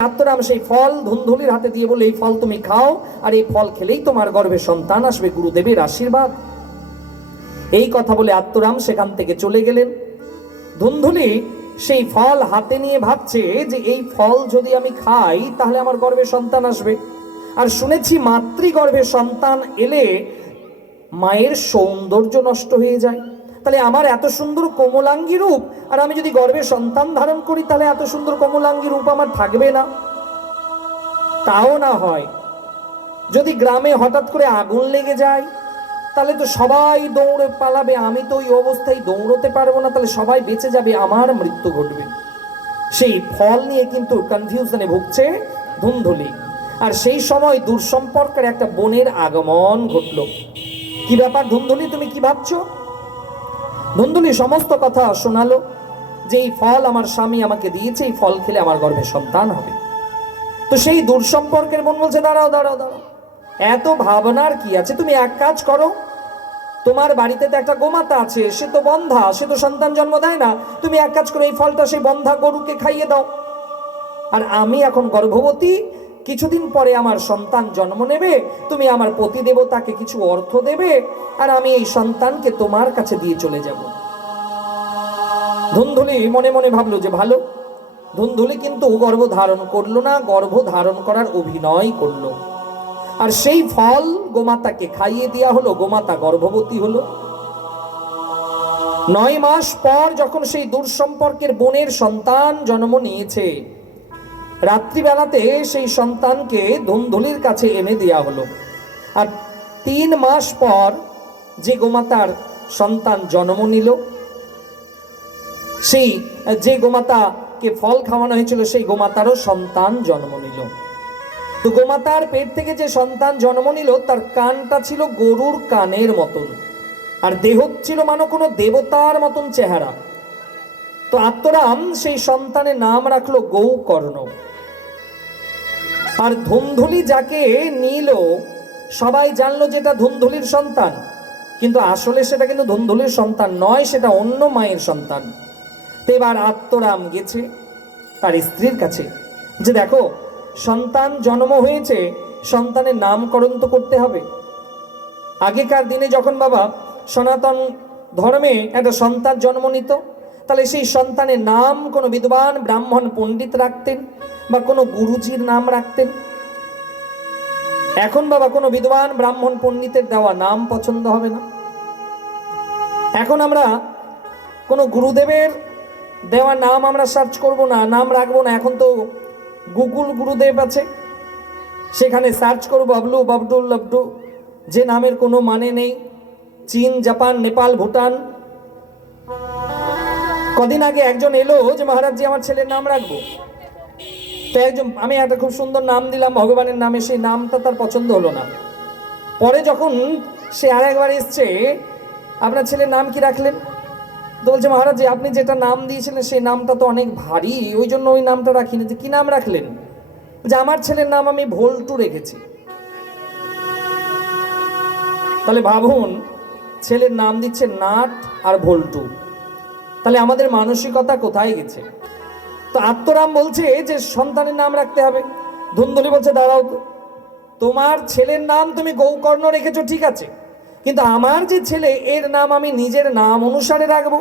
আত্মরাম সেই ফল ধুন্ধুলির হাতে দিয়ে বলে, এই ফল তুমি খাও, আর এই ফল খেলেই তোমার গর্ভে সন্তান আসবে, গুরুদেবের আশীর্বাদ। এই কথা বলে আত্মরাম সেখান থেকে চলে গেলেন। ধুন্ধুলি সেই ফল হাতে নিয়ে ভাবছে যে এই ফল যদি আমি খাই তাহলে আমার গর্ভে সন্তান আসবে। আর শুনেছি মাতৃগর্ভে সন্তান এলে মায়ের সৌন্দর্য নষ্ট হয়ে যায়। তাহলে আমার এত সুন্দর কোমলাঙ্গী রূপ, আর আমি যদি গর্ভে সন্তান ধারণ করি তাহলে এত সুন্দর কোমলাঙ্গী রূপ আমার থাকবে না। তাও না হয় যদি গ্রামে হঠাৎ করে আগুন লেগে যায় তাহলে তো সবাই দৌড়ে পালাবে, আমি তো ওই অবস্থায় দৌড়তে পারবো না, তাহলে সবাই বেঁচে যাবে, আমার মৃত্যু ঘটবে। সেই ফল নিয়ে কিন্তু কনফিউশনে ভুগছে ধুন্ধুলি। আর সেই সময় দূরসম্পর্কের একটা বোনের আগমন ঘটল। কি ব্যাপার ধুন্ধুলি, তুমি কি ভাবছো? ধুন্ধুলি সমস্ত কথা শোনালো যে এই ফল আমার স্বামী আমাকে দিয়েছে, এই ফল খেলে আমার গর্ভে সন্তান হবে। তো সেই দূরসম্পর্কের বোন বলছে, দাঁড়াও দাঁড়াও দাঁড়াও, এত ভাবনার কি আছে, তুমি এক কাজ করো, তোমার বাড়িতে তো একটা গোমাতা আছে, সে তো বন্ধা, সে তো সন্তান জন্ম দেয় না, তুমি এক কাজ করো, এই ফলটা সেই বন্ধা গরুকে খাইয়ে দাও। আর আমি এখন গর্ভবতী, কিছুদিন পরে আমার সন্তান জন্ম নেবে, তুমি আমার পতি দেবতাকে কিছু অর্থ দেবে, আর আমি এই সন্তানকে তোমার কাছে দিয়ে চলে যাব। ধুন্ধুলি মনে মনে ভাবলো যে ভালো। ধুন্ধুলি কিন্তু গর্ভ ধারণ করলো না, গর্ভ ধারণ করার অভিনয় করলো। আর সেই ফল গোমাতাকে খাইয়ে দেওয়া হলো, গোমাতা গর্ভবতী হলো। 9 মাস পর যখন সেই দূরসম্পর্কের বোনের সন্তান জন্ম নিয়েছে, রাত্রিবেলাতে সেই সন্তানকে ধুন্ধুলির কাছে এনে দেওয়া হলো। আর 3 মাস পর যে গোমাতার সন্তান জন্ম নিল, সেই যে গোমাতাকে ফল খাওয়ানো হয়েছিল সেই গোমাতারও সন্তান জন্ম নিল। তো গোমাতার পেট থেকে যে সন্তান জন্ম নিল তার কানটা ছিল গরুর কানের মতন, আর দেহ ছিল মানে কোনো দেবতার মতন চেহারা। তো আত্মরাম সেই সন্তানের নাম রাখলো গৌকর্ণ। আর ধুন্ধুলি যাকে নিল সবাই জানলো যেটা ধুন্ধুলির সন্তান, কিন্তু আসলে সেটা কিন্তু ধুন্ধুলির সন্তান নয়, সেটা অন্য মায়ের সন্তান। তো এবার আত্মরাম গেছে তার স্ত্রীর কাছে যে দেখো, সন্তান জন্ম হয়েছে, সন্তানের নামকরণ তো করতে হবে। আগেকার দিনে যখন বাবা সনাতন ধর্মে একটা সন্তান জন্ম নিত, তাহলে সেই সন্তানের নাম কোনো বিদ্বান ব্রাহ্মণ পণ্ডিত রাখতেন বা কোনো গুরুজির নাম রাখতেন। এখন বাবা কোনো বিদ্বান ব্রাহ্মণ পণ্ডিতের দেওয়া নাম পছন্দ হবে না। এখন আমরা কোনো গুরুদেবের দেওয়া নাম আমরা সার্চ করব না, নাম রাখবো না। এখন তো গুগল গুরুদেব আছে, সেখানে সার্চ করবো বাবলু বাবডুল লাবডু, যে নামের কোনো মানে নেই। চীন, জাপান, নেপাল, ভুটান। কদিন আগে একজন এলো যে মহারাজজি আমার ছেলের নাম রাখবো। তো একজন, আমি একটা খুব সুন্দর নাম দিলাম ভগবানের নামে, সেই নামটা তার পছন্দ হলো না। পরে যখন সে আর একবার এসছে, আপনার ছেলের নাম কি রাখলেন? তো বলছে মহারাজ আপনি যেটা নাম দিয়েছিলেন সেই নামটা তো অনেক ভারী, ওই জন্য ওই নামটা রাখিনি। যে কি নাম রাখলেন? যে আমার ছেলের নাম আমি ভোল্টু রেখেছি। তাহলে ভাবুন, ছেলের নাম দিচ্ছে নাট আর ভোল্টু, তাহলে আমাদের মানসিকতা কোথায় গেছে? তো আত্মরাম বলছে যে সন্তানের নাম রাখতে হবে। ধুন্ধুলি বলছে দাঁড়াও, তোমার ছেলের নাম তুমি গৌকর্ণ রেখেছো ঠিক আছে, কিন্তু আমার যে ছেলে এর নাম আমি নিজের নাম অনুসারে রাখবো।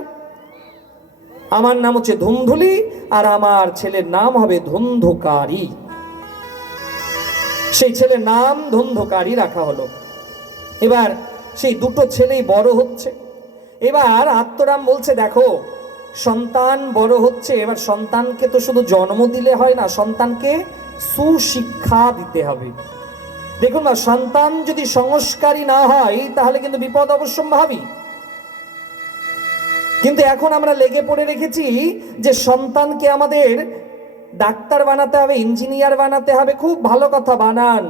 আমার নাম হচ্ছে ধুন্ধুলি, আর আমার ছেলের নাম হবে ধুন্ধুকারী। সেই ছেলের নাম ধুন্ধুকারী রাখা হলো। এবার সেই দুটো ছেলেই বড় হচ্ছে। এবার আত্মরাম বলছে দেখো, সন্তান বড় হচ্ছে, এবার সন্তানকে তো শুধু জন্ম দিলে হয় না, সন্তানকে সুশিক্ষা দিতে হবে। দেখুন না, সন্তান যদি সংস্কারী না হয় তাহলে কিন্তু বিপদ অবশ্যম্ভাবী। কিন্তু এখন আমরা লেগে পড়ে রেখেছি যে সন্তানকে আমাদের ডাক্তার বানাতে হবে, ইঞ্জিনিয়ার বানাতে হবে। খুব ভালো কথা, বানান,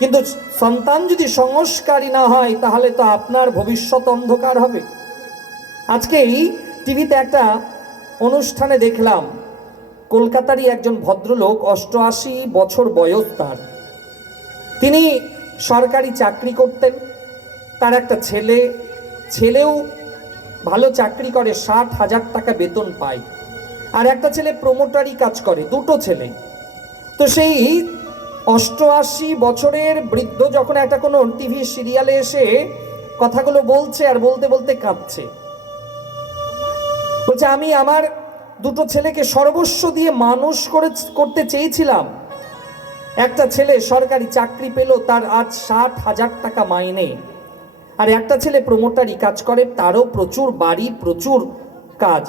কিন্তু সন্তান যদি সংস্কারী না হয় তাহলে তো আপনার ভবিষ্যৎ অন্ধকার হবে। আজকেই টিভিতে একটা অনুষ্ঠানে দেখলাম, কলকাতারই একজন ভদ্রলোক, 88 বছর বয়স তার। তিনি সরকারি চাকরি করতেন, তার একটা ছেলেও ভালো চাকরি করে, 60,000 টাকা বেতন পায়। আর একটা ছেলে প্রমোটারি কাজ করে, দুটো ছেলে। তো সেই 88 বছরের বৃদ্ধ যখন একটা কোনো টিভি সিরিয়ালে এসে কথাগুলো বলছে আর বলতে বলতে কাঁদছে, বলছে আমি আমার দুটো ছেলেকে সর্বস্ব দিয়ে মানুষ করতে চেয়েছিলাম। একটা ছেলে সরকারি চাকরি পেল, তার আজ 60,000 টাকা মাইনে, আর একটা ছেলে প্রমোটারি কাজ করে, তারও প্রচুর বাড়ি, প্রচুর কাজ।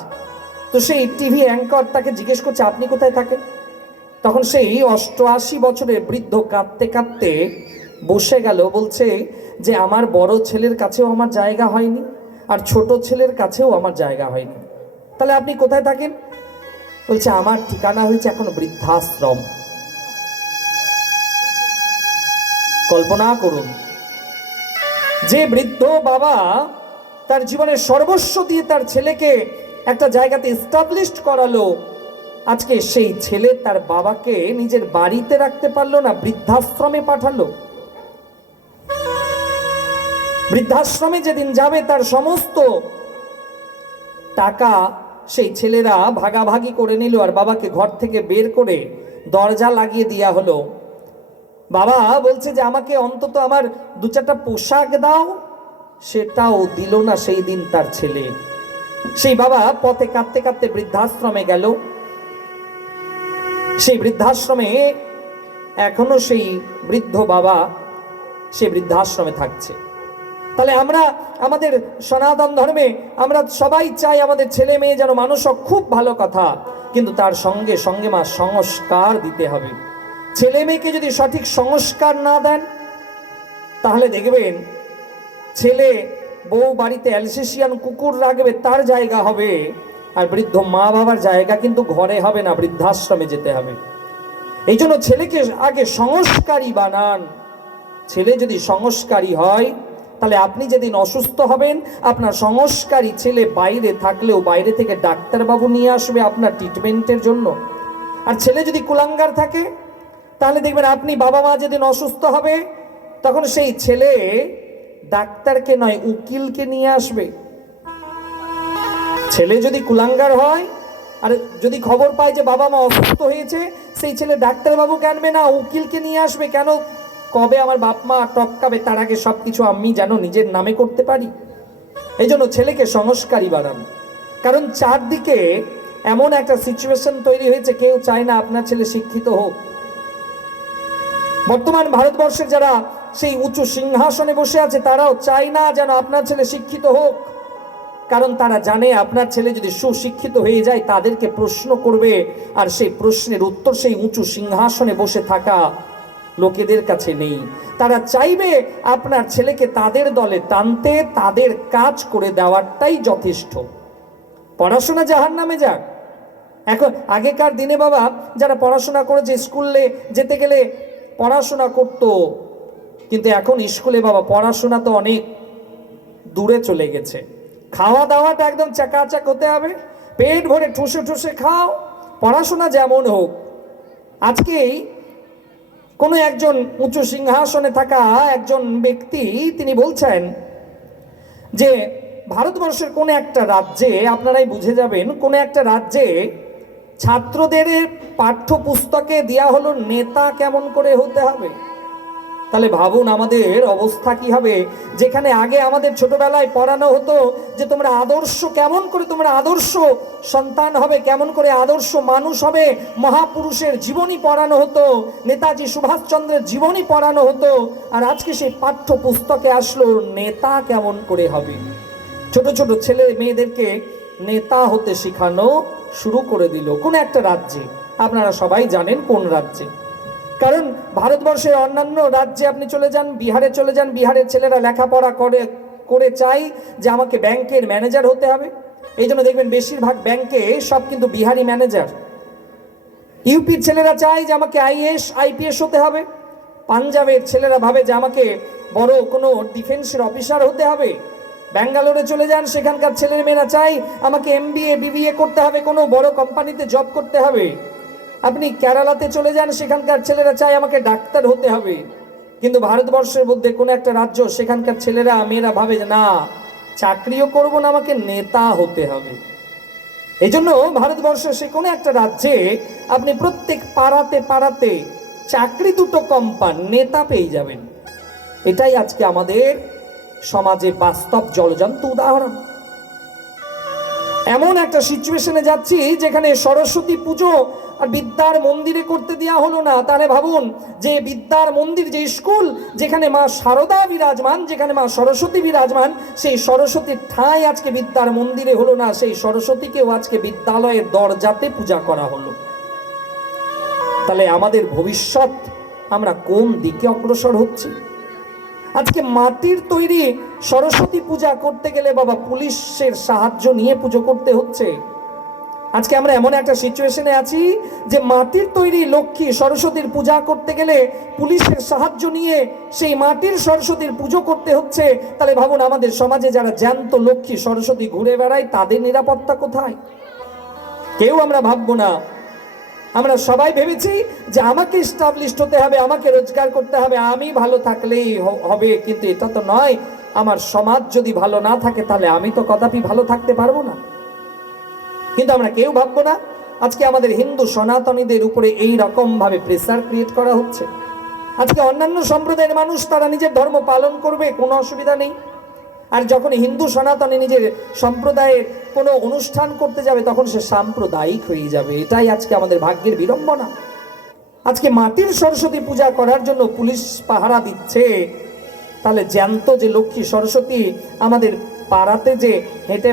তো সেই টিভি অ্যাঙ্কর তাকে জিজ্ঞেস করছে আপনি কোথায় থাকেন? তখন সেই 88 বছরের বৃদ্ধ কাঁদতে কাঁদতে বসে গেল, বলছে যে আমার বড় ছেলের কাছেও আমার জায়গা হয়নি, আর ছোট ছেলের কাছেও আমার জায়গা হয়নি। তাহলে আপনি কোথায় থাকেন? বলছে আমার ঠিকানা হয়েছে এখন বৃদ্ধাশ্রম। কল্পনা করুন, যে বৃদ্ধ বাবা তার জীবনের সর্বস্ব দিয়ে তার ছেলেকে একটা জায়গাতে এস্টাবলিশড করালো, আজকে সেই ছেলে তার বাবাকে নিজের বাড়িতে রাখতে পারলো না, বৃদ্ধাশ্রমে পাঠালো। বৃদ্ধাশ্রমে যেদিন যাবে তার সমস্ত টাকা সেই ছেলেরা ভাগাভাগি করে নিল, আর বাবাকে ঘর থেকে বের করে দরজা লাগিয়ে দেওয়া হলো। বাবা বলছে যে আমাকে অন্তত আমার 2-4টা পোশাক দাও, সেটাও দিল না সেই দিন তার ছেলে। সেই বাবা পথে কাঁদতে কাঁদতে বৃদ্ধাশ্রমে গেল। সেই বৃদ্ধাশ্রমে এখনো সেই বৃদ্ধ বাবা সেই বৃদ্ধাশ্রমে থাকছে। তাহলে আমরা আমাদের সনাতন ধর্মে আমরা সবাই চাই আমাদের ছেলে মেয়ে যেন মানুষ হোক, খুব ভালো কথা, কিন্তু তার সঙ্গে সঙ্গে মা সংস্কার দিতে হবে। ছেলে মেয়েকে যদি সঠিক সংস্কার না দেন, তাহলে দেখবেন ছেলে বউ বাড়িতে অ্যালসেশিয়ান কুকুর রাখবে, তার জায়গা হবে, আর বৃদ্ধ মা বাবার জায়গা কিন্তু ঘরে হবে না, বৃদ্ধাশ্রমে যেতে হবে। এই জন্য ছেলেকে আগে সংস্কারী বানান। ছেলে যদি সংস্কারী হয়, তাহলে আপনি যেদিন অসুস্থ হবেন, আপনার সংস্কারী ছেলে বাইরে থাকলেও বাইরে থেকে ডাক্তারবাবু নিয়ে আসবে আপনার ট্রিটমেন্টের জন্য। আর ছেলে যদি কুলাঙ্গার থাকে, তাহলে দেখবেন আপনি বাবা মা যেদিন অসুস্থ হবে, তখন সেই ছেলে ডাক্তারকে নয় উকিলকে নিয়ে আসবে। ছেলে যদি কুলাঙ্গার হয় আর যদি খবর পায় যে বাবা মা অসুস্থ হয়েছে, সেই ছেলে ডাক্তারবাবুকে আনবে না, উকিলকে নিয়ে আসবে। কেন? কবে আমার বাপ মা টপকাবে তার আগে সবকিছু আমি যেন নিজের নামে করতে পারি। এই জন্য ছেলেকে সংস্কারী বানান। কারণ চারদিকে এমন একটা সিচুয়েশন তৈরি হয়েছে, কেউ চায় না আপনার ছেলে শিক্ষিত হোক। বর্তমান ভারতবর্ষের যারা সেই উঁচু সিংহাসনে বসে আছে, তারাও চায় না যেন আপনার ছেলে শিক্ষিত হোক। কারণ তারা জানে আপনার ছেলে যদি সুশিক্ষিত হয়ে যায়, তাদেরকে প্রশ্ন করবে, আর সেই প্রশ্নের উত্তর সেই উঁচু সিংহাসনে বসে থাকা লোকেদের কাছে নেই। তারা চাইবে আপনার ছেলেকে তাদের দলে টানতে, তাদের কাজ করে দেওয়াটাই যথেষ্ট। পড়াশোনা জাহান্নামে যাক। এখন আগেকার দিনে বাবা যারা পড়াশোনা করেছে, স্কুলে যেতে গেলে পড়াশোনা করতো, কিন্তু এখন স্কুলে বাবা পড়াশোনা তো অনেক দূরে চলে গেছে। খাওয়া দাওয়াটা একদম চাকাচাক হতে হবে, পেট ভরে ঠুসে ঠুসে খাও, পড়াশোনা যেমন হোক। আজকেই কোনো একজন উঁচু সিংহাসনে থাকা একজন ব্যক্তি তিনি বলছেন যে ভারতবর্ষের কোনো একটা রাজ্যে, আপনারাই বুঝে যাবেন, কোনো একটা রাজ্যে ছাত্রদের পাঠ্যপুস্তকে দেয়া হলো নেতা কেমন করে হতে হবে। তাহলে ভাবুন আমাদের অবস্থা কি হবে। যেখানে আগে আমাদের ছোটবেলায় পড়ানো হতো যে তোমরা আদর্শ কেমন করে, তোমরা আদর্শ সন্তান হবে, কেমন করে আদর্শ মানুষ হবে, মহাপুরুষের জীবনী পড়ানো হতো, নেতাজি সুভাষচন্দ্রের জীবনী পড়ানো হতো, আর আজকে সেই পাঠ্য পুস্তকে আসলো নেতা কেমন করে হবে। ছোট ছোট ছেলে মেয়েদেরকে নেতা হতে শেখানো শুরু করে দিল কোন একটা রাজ্যে। আপনারা সবাই জানেন কোন রাজ্যে। কারণ ভারতবর্ষের অন্যান্য রাজ্যে আপনি চলে যান, বিহারে চলে যান, বিহারের ছেলেরা লেখাপড়া করে চাই যে আমাকে ব্যাংকের ম্যানেজার হতে হবে। এই জন্য দেখবেন বেশিরভাগ ব্যাংকে সব কিন্তু বিহারি ম্যানেজার। ইউপির ছেলেরা চায় যে আমাকে আইএএস আইপিএস হতে হবে। পাঞ্জাবের ছেলেরা ভাবে যে আমাকে বড় কোনো ডিফেন্সের অফিসার হতে হবে। ব্যাঙ্গালোরে চলে যান, সেখানকার ছেলেমেয়েরা চাই আমাকে এমবিএ বিবিএ করতে হবে, কোনো বড় কোম্পানিতে জব করতে হবে। আপনি কেরালাতে চলে যান, সেখানকার ছেলেরা চায় আমাকে ডাক্তার হতে হবে। কিন্তু ভারতবর্ষের মধ্যে কোনো একটা রাজ্য, সেখানকার ছেলেরা মেয়েরা ভাবে যে না, চাকরিও করবো না, আমাকে নেতা হতে হবে। এই জন্য ভারতবর্ষের সে কোনো একটা রাজ্যে আপনি প্রত্যেক পাড়াতে পাড়াতে চাকরি দুটো কম পান, নেতা পেয়ে যাবেন। এটাই আজকে আমাদের সমাজে বাস্তব জলজান্ত উদাহরণ। এমন একটা সিচুয়েশনে যাচ্ছি যেখানে সরস্বতী পুজো আর বিদ্যার মন্দিরে করতে দেওয়া হলো না। তাহলে ভাবুন যে বিদ্যার মন্দির, যে স্কুল যেখানে মা শারদা বিরাজমান, যেখানে মা সরস্বতী বিরাজমান, সেই সরস্বতীর ঠাঁই আজকে বিদ্যার মন্দিরে হলো না, সেই সরস্বতীকেও আজকে বিদ্যালয়ের দরজাতে পূজা করা হলো। তাহলে আমাদের ভবিষ্যৎ আমরা কোন দিকে অগ্রসর হচ্ছি? আজকে মাটির তৈরি সরস্বতী পূজা করতে গেলে বাবা পুলিশের সাহায্য নিয়ে পুজো করতে হচ্ছে। আজকে আমরা এমন একটা সিচুয়েশনে আছি যে মাটির তৈরি লক্ষ্মী সরস্বতীর পূজা করতে গেলে পুলিশের সাহায্য নিয়ে সেই মাটির সরস্বতীর পুজো করতে হচ্ছে। তাহলে ভাবুন আমাদের সমাজে যারা জ্যান্ত লক্ষ্মী সরস্বতী ঘুরে বেড়ায় তাদের নিরাপত্তা কোথায়? কেউ আমরা ভাববো না। আমরা সবাই ভেবেছি যে আমাকে এস্টাবলিশড হতে হবে, আমাকে রোজগার করতে হবে, আমি ভালো থাকলেই হবে। কিন্তু এটা তো নয়। আমার সমাজ যদি ভালো না থাকে তাহলে আমি তো কদাপি ভালো থাকতে পারবো না। কিন্তু আমরা কেউ ভাববো না। আজকে আমাদের হিন্দু সনাতনীদের উপরে এই রকম ভাবে প্রেসার ক্রিয়েট করা হচ্ছে। আজকে অন্যান্য সম্প্রদায়ের মানুষ তারা নিজের ধর্ম পালন করবে, কোনো অসুবিধা নেই। আর যখন হিন্দু সনাতনী নিজের সম্প্রদায়ের কোনো অনুষ্ঠান করতে যাবে তখন সে সাম্প্রদায়িক হয়ে যাবে। এটাই আজকে আমাদের ভাগ্যের বিড়ম্বনা। আজকে মাটির সরস্বতী পূজা করার জন্য পুলিশ পাহারা দিচ্ছে, তাহলে জ্যান্ত যে লক্ষ্মী সরস্বতী আমাদের পাড়াতে যে হেঁটে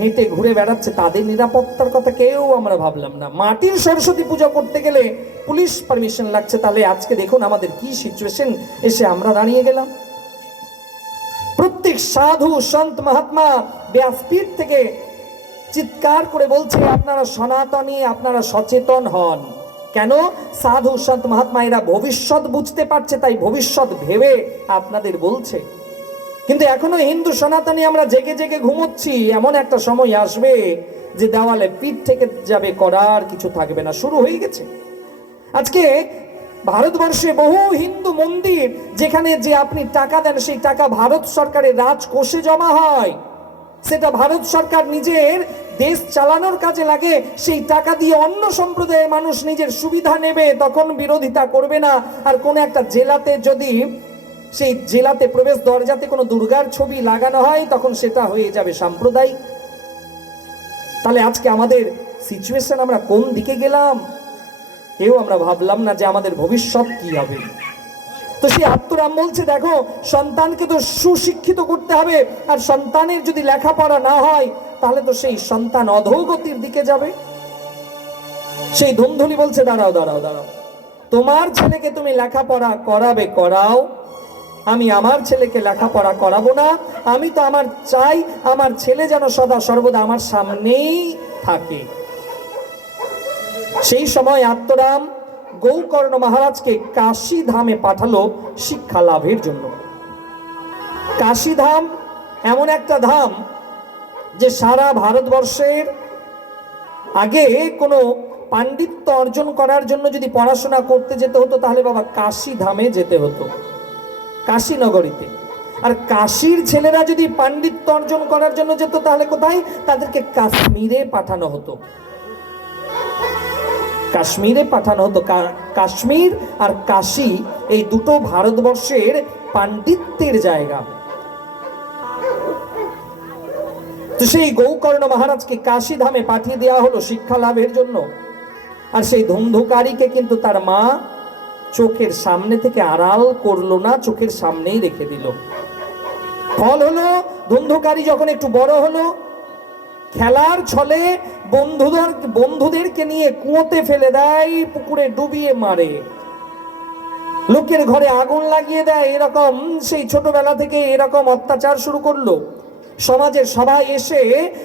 হেঁটে ঘুরে বেড়াচ্ছে তাদের নিরাপত্তার কথা কেউ আমরা ভাবলাম না। মাটির সরস্বতী পূজা করতে গেলে পুলিশ পারমিশন লাগছে। তাহলে আজকে দেখুন আমাদের কি সিচুয়েশন এসে আমরা দাঁড়িয়ে গেলাম। প্রত্যেক সাধু সন্ত মহাত্মা ব্যাসপীঠ থেকে চিৎকার করে বলছে আপনারা সনাতনী, আপনারা সচেতন হন। কেন? সাধু সন্ত মহাত্মা এরা ভবিষ্যৎ বুঝতে পারছে, তাই ভবিষ্যৎ ভেবে আপনাদের বলছে। কিন্তু এখনো হিন্দু সনাতনী আমরা জেগে জেগে ঘুমোচ্ছি। এমন একটা সময় আসবে যে দেওয়ালে পিঠ থেকে যাবে, করার কিছু থাকবে না। শুরু হয়ে গেছে। আজকে ভারতবর্ষে বহু হিন্দু মন্দির যেখানে যে আপনি টাকা দেন সেই টাকা ভারত সরকারের রাজকোষে জমা হয়, সেটা ভারত সরকার নিজের দেশ চালানোর কাজে লাগে। সেই টাকা দিয়ে অন্য সম্প্রদায়ের মানুষ নিজের সুবিধা নেবে, তখন বিরোধিতা করবে না। আর কোন একটা জেলাতে যদি সেই জেলাতে প্রবেশ দরজাতে কোনো দুর্গার ছবি লাগানো হয় তখন সেটা হয়ে যাবে সাম্প্রদায়িক। তাহলে আজকে আমাদের সিচুয়েশন আমরা কোন দিকে গেলাম? কেউ আমরা ভাবলাম না যে আমাদের ভবিষ্যৎ কি হবে। তো সেই আত্মরাম বলছে দেখো সন্তানকে তো সুশিক্ষিত করতে হবে, আর সন্তানের যদি লেখাপড়া না হয় তাহলে তো সেই সন্তান অধোগতির দিকে যাবে। সেই ধুন্ধুলি বলছে দাঁড়াও দাঁড়াও দাঁড়াও, তোমার ছেলেকে তুমি লেখাপড়া করাবে করাও, আমি আমার ছেলেকে লেখাপড়া করাবো না। আমি তো আমার চাই আমার ছেলে যেন সদা সর্বদা আমার সামনেই থাকে। সেই সময় আত্মরাম গৌকর্ণ মহারাজকে কাশী ধামে পাঠালো শিক্ষা লাভের জন্য। কাশী ধাম এমন একটা ধাম যে সারা ভারতবর্ষের আগে কোনো পাণ্ডিত্য অর্জন করার জন্য যদি পড়াশোনা করতে যেতে হতো তাহলে বাবা কাশী ধামে যেতে হতো, কাশী নগরীতে। আর কাশীর ছেলেরা যদি পাণ্ডিত্য অর্জন করার জন্য যেত তাহলে কোথায়? তাদেরকে কাশ্মীরে পাঠানো হতো। কাশ্মীরে পাঠানো হতো। কাশ্মীর আর কাশী এই দুটো ভারতবর্ষের পাণ্ডিত্যের জায়গা। তো সেই গৌকর্ণ মহারাজকে কাশী ধামে পাঠিয়ে দেওয়া হলো শিক্ষা লাভের জন্য। আর সেই ধুন্ধুকারীকে কিন্তু তার মা চোখের সামনে থেকে আড়াল করলো না, চোখের সামনেই রেখে দিল। ফল হলো ধুন্ধুকারী যখন একটু বড় হলো, খেলার ছলে বন্ধুদেরকে নিয়ে কুয়োতে ফেলে দেয়, পুকুরে ডুবিয়ে মারে, লোকের ঘরে আগুন লাগিয়ে দেয়। এরকম সেই ছোটবেলা থেকে এরকম অত্যাচার শুরু করলো। সমাজের সবাই এসে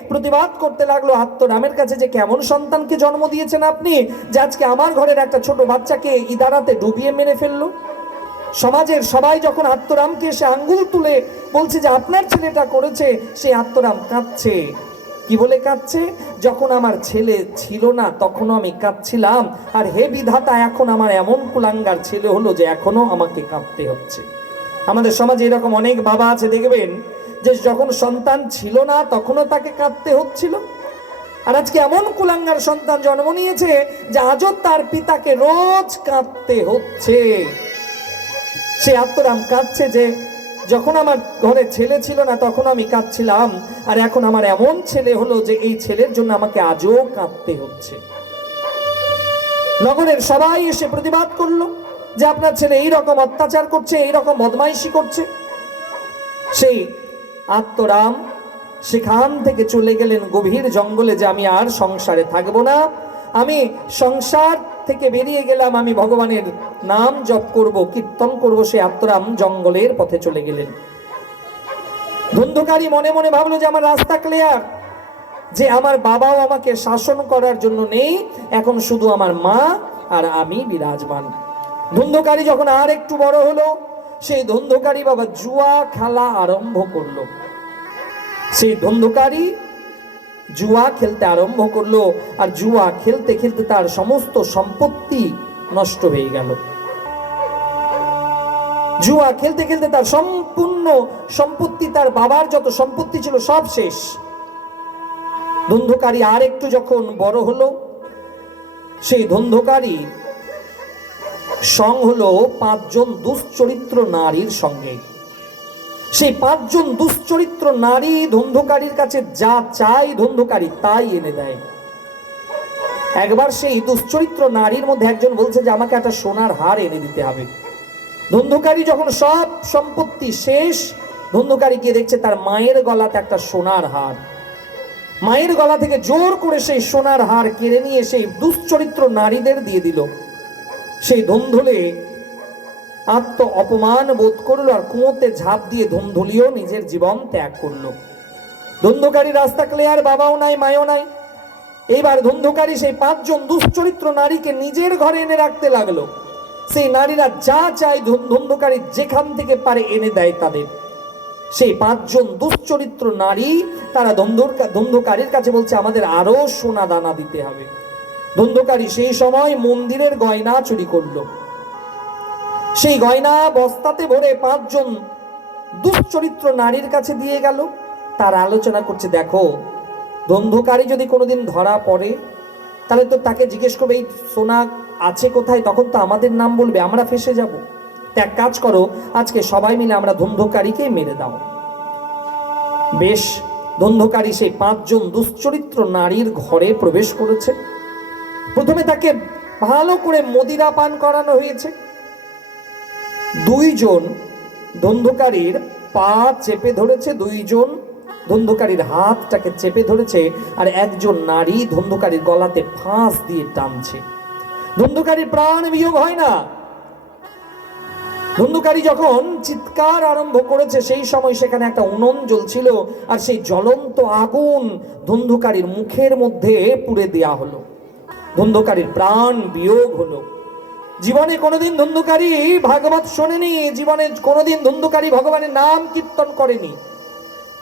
প্রতিবাদ করতে লাগলো আত্মরামের কাছে যে কেমন সন্তানকে জন্ম দিয়েছেন আপনি, যে আজকে আমার ঘরের একটা ছোট বাচ্চাকে ইদারাতে ডুবিয়ে মেরে ফেললো। সমাজের সবাই যখন আত্মরামকে এসে আঙ্গুল তুলে বলছে যে আপনার ছেলেটা করেছে, সেই আত্মরাম কাঁদছে। কি বলে কাঁদছে? যখন আমার ছেলে ছিল না তখনও আমি কাঁদছিলাম, আর হে বিধাতা এখন আমার এমন কুলাঙ্গার ছেলে হলো যে এখনো আমাকে কাঁদতে হচ্ছে। আমাদের সমাজে এরকম অনেক বাবা আছে দেখবেন যে যখন সন্তান ছিল না তখনও তাকে কাঁদতে হচ্ছিল। আর আজকে এমন কুলাঙ্গার সন্তান জন্ম নিয়েছে যে আজও তার পিতাকে রোজ কাঁদতে হচ্ছে। সে আত্মরাম কাঁদছে যে যখন আমার ঘরে ছেলে ছিল না তখন আমি কাঁদছিলাম, আর এখন আমার এমন ছেলে হলো যে এই ছেলের জন্য আমাকে আজও কাঁদতে হচ্ছে। নগরের সবাই এসে প্রতিবাদ করলো যে আপনার ছেলে এইরকম অত্যাচার করছে, এইরকম বদমাইশি করছে। সেই আত্মরাম সেখান থেকে চলে গেলেন গভীর জঙ্গলে, যে আমি আর সংসারে থাকবো না, আমি সংসার থেকে বেরিয়ে গেলাম, আমি ভগবানের নাম জপ করব, কীর্তন করব। সে আত্মরাম জঙ্গলের পথে চলে গেলেন। ধুন্ধুকারী মনে মনে ভাবলো যে আমার রাস্তা ক্লিয়ার, যে আমার বাবাও আমাকে শাসন করার জন্য নেই, এখন শুধু আমার মা আর আমি বিরাজমান। ধুন্ধুকারী যখন আর একটু বড় হলো, সেই ধুন্ধুকারী বাবা জুয়া খেলা আরম্ভ করলো। সেই ধুন্ধুকারী জুয়া খেলতে আরম্ভ করলো, আর জুয়া খেলতে খেলতে তার সমস্ত সম্পত্তি নষ্ট হয়ে গেল। জুয়া খেলতে খেলতে তার সম্পূর্ণ সম্পত্তি, তার বাবার যত সম্পত্তি ছিল সব শেষ। ধুন্ধুকারী আর একটু যখন বড় হলো, সেই ধুন্ধুকারী সং হলো 5 জন দুশ্চরিত্র নারীর সঙ্গে। সেই 5 জন দুশ্চরিত্র নারী ধুন্ধুকারীর কাছে যা চাই ধুন্ধুকারী তাই এনে দেয়। একবার সেই দুশ্চরিত্র নারীর মধ্যে একজন বলছে যে আমাকে একটা সোনার হার এনে দিতে হবে। ধুন্ধুকারী যখন সব সম্পত্তি শেষ, ধুন্ধুকারী গিয়ে দেখছে তার মায়ের গলাতে একটা সোনার হার। মায়ের গলা থেকে জোর করে সেই সোনার হার কেড়ে নিয়ে সেই দুশ্চরিত্র নারীদের দিয়ে দিল। সেই ধুন্ধুলে আত্ম অপমান বোধ করলো, আর কুয়োতে ঝাঁপ দিয়ে ধুন্ধুলিও নিজের জীবন ত্যাগ করলো। ধুন্ধুকারী রাস্তা ক্লিয়ার, বাবাও নাই মায়ও নাই। এইবার ধুন্ধুকারী সেই 5 জন দুশ্চরিত্র নারীকে নিজের ঘরে এনে রাখতে লাগলো। সেই নারীরা যা চায় ধুন্ধুকারী যেখান থেকে পারে এনে দেয় তাদের। সেই 5 জন দুশ্চরিত্র নারী তারা ধুন্ধুকারীর কাছে বলছে আমাদের আরো সোনা দানা দিতে হবে। ধুন্ধুকারী সেই সময় মন্দিরের গয়না চুরি করলো। সেই গয়না বস্তাতে ভরে 5 জন দুশ্চরিত্র নারীর কাছে দিয়ে গেল। তার আলোচনা করছে, দেখো ধুন্ধুকারী যদি কোনোদিন ধরা পড়ে তাহলে তো তাকে জিজ্ঞেস করবে এই সোনা আছে কোথায়, তখন তো আমাদের নাম বলবে, আমরা ফেঁসে যাব। এক কাজ করো, আজকে সবাই মিলে আমরা ধুন্ধুকারীকে মেরে দাও। বেশ, ধুন্ধুকারী সেই 5 জন দুশ্চরিত্র নারীর ঘরে প্রবেশ করেছে। প্রথমে তাকে ভালো করে মদিরা পান করানো হয়েছে। 2 জন ধুন্ধুকারীর পা চেপে ধরেছে, 2 জন ধুন্ধুকারীর হাতটাকে চেপে ধরেছে, আর একজন নারী ধুন্ধুকারীর গলাতে ফাঁস দিয়ে টানছে। ধুন্ধুকারীর প্রাণ বিয়োগ হয় না। ধুন্ধুকারী যখন চিৎকার আরম্ভ করেছে সেই সময় সেখানে একটা উনুন জ্বলছিল, আর সেই জ্বলন্ত আগুন ধুন্ধুকারীর মুখের মধ্যে পুড়ে দেয়া হলো। ধুন্ধুকারীর প্রাণ বিয়োগ হলো। জীবনে কোনোদিন ধুন্ধুকারী ভাগবত শোনেনি, জীবনে কোনোদিন ধুন্ধুকারী ভগবানের নাম কীর্তন করেনি,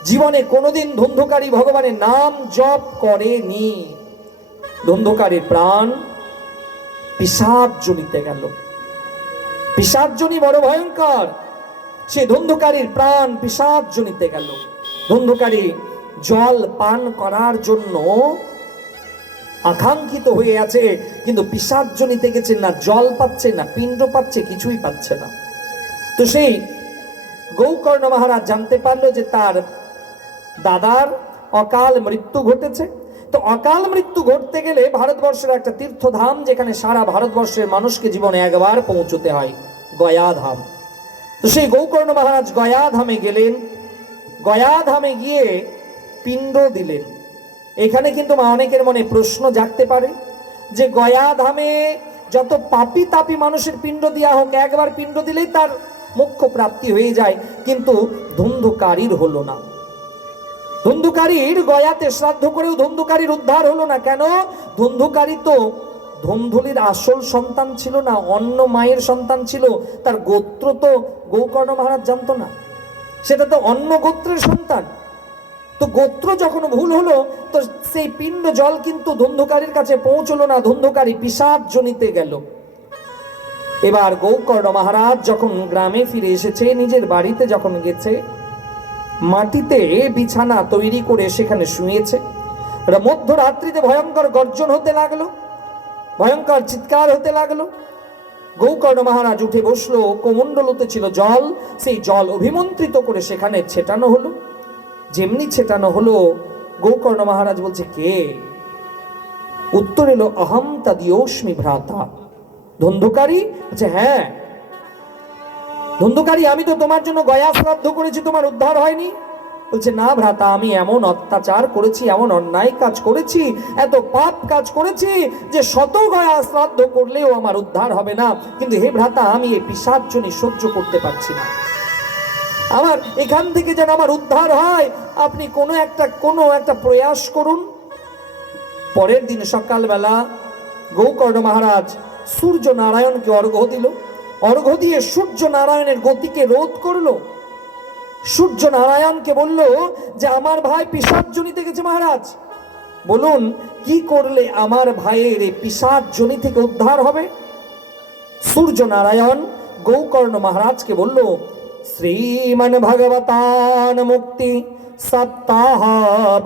জীবনে কোনোদিন ধুন্ধুকারী ভগবানের নাম জপ করেনি। ধুন্ধুকারীর প্রাণ পিশাচজনিতে গেল। পিশাচজনি বড় ভয়ঙ্কর। সে ধুন্ধুকারীর প্রাণ পিশাচজনিতে গেল। ধুন্ধুকারী জল পান করার জন্য আকাঙ্ক্ষিত হয়ে আছে, কিন্তু পিশাচজনিতে গেছে, না জল পাচ্ছে না পিণ্ড পাচ্ছে, কিছুই পাচ্ছে না। তো সেই গৌকর্ণ মহারাজ জানতে পারলো যে তার দাদার অকাল মৃত্যু ঘটেছে। তো অকাল মৃত্যু ঘটতে গেলে ভারতবর্ষের একটা তীর্থধাম, যেখানে সারা ভারতবর্ষের মানুষকে জীবনে একবার পৌঁছতে হয়, গয়াধাম। তো সেই গৌকর্ণ মহারাজ গয়াধামে গেলেন। গয়াধামে গিয়ে পিণ্ড দিলেন। এখানে কিন্তু অনেকের মনে প্রশ্ন জাগতে পারে যে গয়াধামে যত পাপী তাপী মানুষের পিণ্ড দেওয়া হোক, একবার পিণ্ড দিলেই তার মোক্ষ প্রাপ্তি হয়ে যায়, কিন্তু ধুন্ধুকারীর হলো না। ধুন্ধুকারীর গয়াতে শ্রাদ্ধ করেও ধুন্ধুকারীর উদ্ধার হলো না। কেন? ধুন্ধুকারী তো ধুন্ধুলির আসল সন্তান ছিল না, অন্য মায়ের সন্তান ছিল। তার গোত্র তো গৌকর্ণ মহারাজ জানতো না, সেটা তো অন্য গোত্রের সন্তান। তো গোত্র যখন ভুল হলো, তো সেই পিণ্ড জল কিন্তু ধুন্ধুকারীর কাছে পৌঁছলো না, ধুন্ধুকারী পিশাচজনিতে গেল। এবার গৌকর্ণ মহারাজ যখন গ্রামে ফিরে এসেছে, নিজের বাড়িতে যখন গেছে, মাটিতে বিছানা তৈরি করে সেখানে শুয়েছে। মধ্যরাত্রিতে ভয়ঙ্কর গর্জন হতে লাগলো, ভয়ঙ্কর চিৎকার হতে লাগলো। গৌকর্ণ মহারাজ উঠে বসলো, কোমণ্ডলতে ছিল জল, সেই জল অভিমন্ত্রিত করে সেখানে ছেটানো হলো। যেমনি ছেটানো হলো, গৌকর্ণ মহারাজ বলছে, কে? উত্তর এলো, অহম তদিয়োস্মি ভ্রাতা। ধন্ধকারী বলছে, হ্যাঁ ধন্ধকারী, আমি তো তোমার জন্য গয়া শ্রাদ্ধ করেছি, তোমার উদ্ধার হয়নি? বলছে, না ভ্রাতা, আমি এমন অত্যাচার করেছি, এমন অন্যায় কাজ করেছি, এত পাপ কাজ করেছি যে শত গয়া শ্রাদ্ধ করলেও আমার উদ্ধার হবে না। কিন্তু হে ভ্রাতা, আমি এই পিশাচজনী সহ্য করতে পারছি না, আমার এখান থেকে যেন আমার উদ্ধার হয়, আপনি কোনো একটা প্রয়াস করুন। পরের দিন সকালবেলা গৌকর্ণ মহারাজ সূর্য নারায়ণকে অর্ঘ্য দিল, অর্ঘ্য দিয়ে সূর্য নারায়ণের গতিকে রোধ করলো। সূর্য নারায়ণকে বলল যে আমার ভাই পিশাচজনিতে গেছে মহারাজ, বলুন কি করলে আমার ভাইয়ের এই পিশাচজনি থেকে উদ্ধার হবে? সূর্য নারায়ণ গৌকর্ণ মহারাজকে বলল, শ্রীমান ভগবতান মুক্তি সপ্তাহ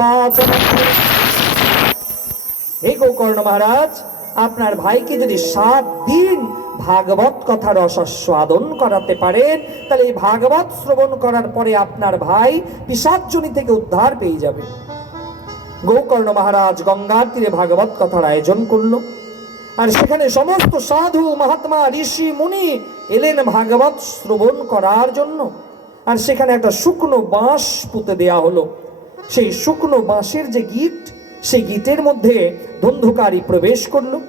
বাচন। হে গৌকর্ণ মহারাজ, আপনার ভাইকে যদি 7 দিন ভাগবত কথা রসাস্বাদন করাতে পারেন, তাহলে এই ভাগবত শ্রবণ করার পরে আপনার ভাই পিশাচজনি থেকে উদ্ধার পেয়ে যাবে। গৌকর্ণ মহারাজ গঙ্গার তীরে ভাগবত কথার আয়োজন করলো, আর সেখানে সমস্ত সাধু মহাত্মা ঋষি মুনি এলেন ভাগবত শ্রবণ করার জন্য। আর সেখানে একটা শুকনো বাঁশ পুঁতে দেয়া হলো। সেই শুকনো বাঁশের যে গিট, সেই গিটের মধ্যে ধন্ধকারী প্রবেশ করলো।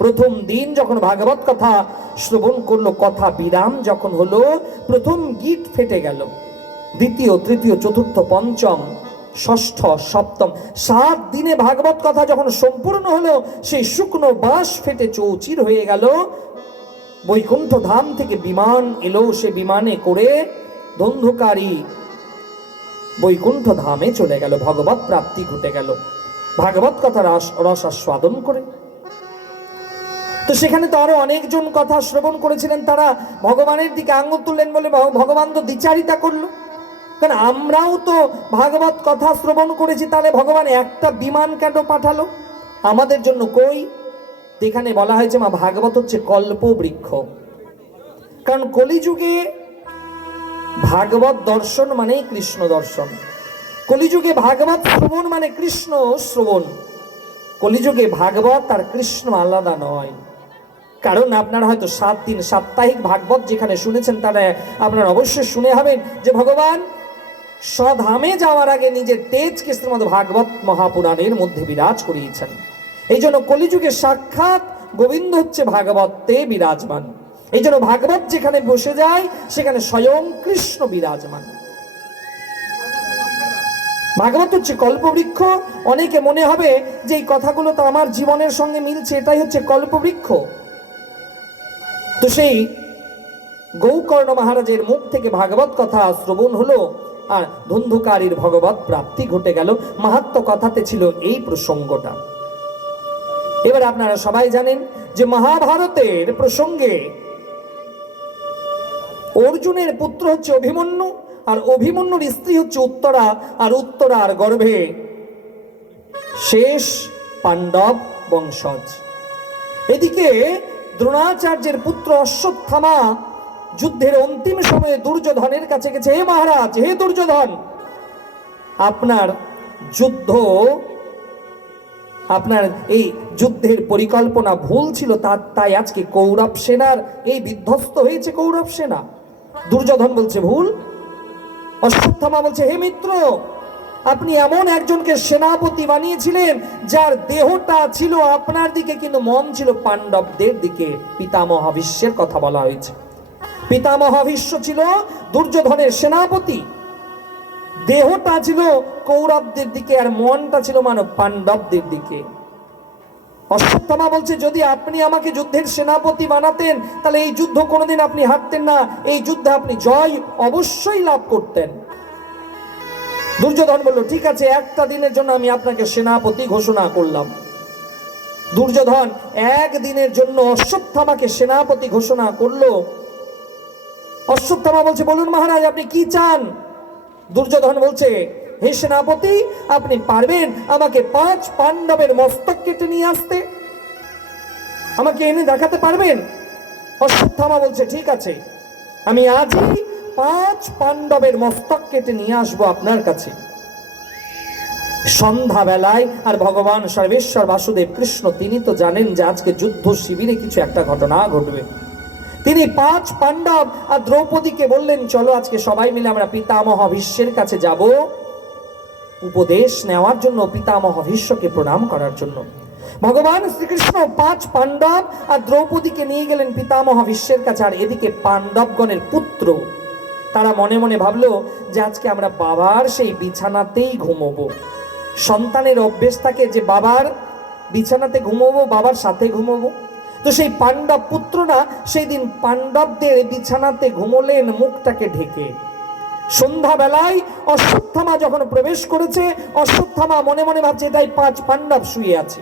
প্রথম দিন যখন ভাগবত কথা শ্রবণ করলো, কথা বিরাম যখন হলো, প্রথম গিট ফেটে গেল। দ্বিতীয়, তৃতীয়, চতুর্থ, পঞ্চম, ষষ্ঠ, সপ্তম, 7 দিনে ভাগবত কথা যখন সম্পূর্ণ হলো, সেই শুকনো বাঁশ ফেটে চৌচির হয়ে গেল। বৈকুণ্ঠ ধাম থেকে বিমান এলো, সে বিমানে করে ধন্ধকারী বৈকুণ্ঠ ধামে চলে গেল, ভগবত প্রাপ্তি ঘটে গেল ভাগবত কথা রস আস্বাদন করে। তো সেখানে তো আরো অনেকজন কথা শ্রবণ করেছিলেন, তারা ভগবানের দিকে আঙ্গুল তুললেন বলে ভগবান তো দ্বিচারিতা করলো। কারণ আমরাও তো ভাগবত কথা শ্রবণ করেছি, তাহলে ভগবান একটা বিমান কেন পাঠালো আমাদের জন্য? কই? এখানে বলা হয়েছে মা ভাগবত হচ্ছে কল্প বৃক্ষ। কারণ কলিযুগে ভাগবত দর্শন মানে কৃষ্ণ দর্শন, কলিযুগে ভাগবত শ্রবণ মানে কৃষ্ণ শ্রবণ। কলিযুগে ভাগবত আর কৃষ্ণ আলাদা নয়। কারণ আপনারা হয়তো 7 দিন সাপ্তাহিক ভাগবত যেখানে শুনেছেন, তারা আপনারা অবশ্যই শুনে হবেন যে ভগবান স্বধামে যাওয়ার আগে নিজের তেজকে শ্রীমদ্ ভাগবত মহাপুরাণের মধ্যে বিরাজ করিয়েছেন। এই জন্য কলিযুগে সাক্ষাৎ গোবিন্দ হচ্ছে ভাগবতে বিরাজমান। এই জন্য ভাগবত যেখানে বসে যায় সেখানে স্বয়ং কৃষ্ণ বিরাজমান। ভাগবত হচ্ছে কল্পবৃক্ষ। অনেকে মনে হবে যে এই কথাগুলো তো আমার জীবনের সঙ্গে মিলছে, এটাই হচ্ছে কল্পবৃক্ষ। তো সেই গৌকর্ণ মহারাজের মুখ থেকে ভাগবত কথা শ্রবণ হলো, আর ধন্ধকারীর ভগবত প্রাপ্তি ঘটে গেল। মাহাত্ম্য কথাতে ছিল এই প্রসঙ্গটা। এবার আপনারা সবাই জানেন যে মহাভারতের প্রসঙ্গে অর্জুনের পুত্র হচ্ছে অভিমন্যু, আর অভিমন্যুর স্ত্রী হচ্ছে উত্তরা, আর উত্তরার গর্ভে শেষ পাণ্ডব বংশজ। এদিকে দ্রোণাচার্যের পুত্র অশ্বত্থামা যুদ্ধের অন্তিম সময়ে দুর্যোধনের কাছে গেছে, হে মহারাজ, হে দুর্যোধন, আপনার যুদ্ধ, আপনার এই যুদ্ধের পরিকল্পনা ভুল ছিল, তাই আজকে কৌরব সেনার এই বিধ্বস্ত হয়েছে কৌরব সেনা। দুর্যোধন বলছে ভুল। অশ্বত্থামা বলছে, হে মিত্র, আপনি এমন একজনকে সেনাপতি বানিয়েছিলেন যার দেহটা ছিল আপনার দিকে কিন্তু মন ছিল পাণ্ডবদের দিকে। পিতামহ ভীষ্মের কথা বলা হয়েছে। পিতামহ ভীষ্ম ছিল দুর্যোধনের সেনাপতি, দেহটা ছিল কৌরবদের দিকে আর মনটা ছিল মানব পাণ্ডবদের দিকে। অশ্বত্থামা বলছে, যদি আপনি আমাকে যুদ্ধের সেনাপতি বানাতেন তাহলে এই যুদ্ধ কোনোদিন আপনি হারতেন না, এই যুদ্ধে আপনি জয় অবশ্যই লাভ করতেন। দুর্যোধন বলল, ঠিক আছে, একটা দিনের জন্য আমি আপনাকে সেনাপতি ঘোষণা করলাম। দুর্যোধন একদিনের জন্য অশ্বত্থামাকে সেনাপতি ঘোষণা করলো। অশ্বত্থামা বলছে, বলুন মহারাজ, আপনি কি চান? দুর্যোধন বলছে, হে সেনাপতি, আপনি পারবেন আমাকে 5 পাণ্ডবের মস্তক কেটে নিয়ে আসতে? আমাকে এনে দেখাতে পারবেন? অশ্বত্থামা বলছে, ঠিক আছে, আমি আজই 5 পাণ্ডবের মস্তক কেটে নিয়ে আসবো আপনার কাছে। সন্ধ্যা বেলায়, আর ভগবান সর্বেশ্বর বাসুদেব কৃষ্ণ তিনি তো জানেন যে আজকে যুদ্ধ শিবিরে কিছু একটা ঘটনা ঘটবে। তিনি 5 পাণ্ডব আর দ্রৌপদীকে বললেন, চলো আজকে সবাই মিলে আমরা পিতামহ ভীষ্মের কাছে যাব উপদেশ নেওয়ার জন্য, পিতামহ ভীষ্মকে প্রণাম করার জন্য। ভগবান শ্রীকৃষ্ণ 5 পাণ্ডব আর দ্রৌপদীকে নিয়ে গেলেন পিতামহ ভীষ্মের কাছে। আর এদিকে পাণ্ডবগণের পুত্র তারা মনে মনে ভাবলো যে আজকে আমরা বাবার সেই বিছানাতেই ঘুমোবো। সন্তানের অভ্যেস থাকে যে বাবার বিছানাতে ঘুমোবো, বাবার সাথে ঘুমোবো। তো সেই পাণ্ডব পুত্ররা সেই দিন পাণ্ডবদের বিছানাতে ঘুমোলেন মুখটাকে ঢেকে। সন্ধ্যাবেলায় অশ্বত্থামা যখন প্রবেশ করেছে, অশ্বত্থামা মনে মনে ভাবছে এটাই 5 পাণ্ডব শুয়ে আছে।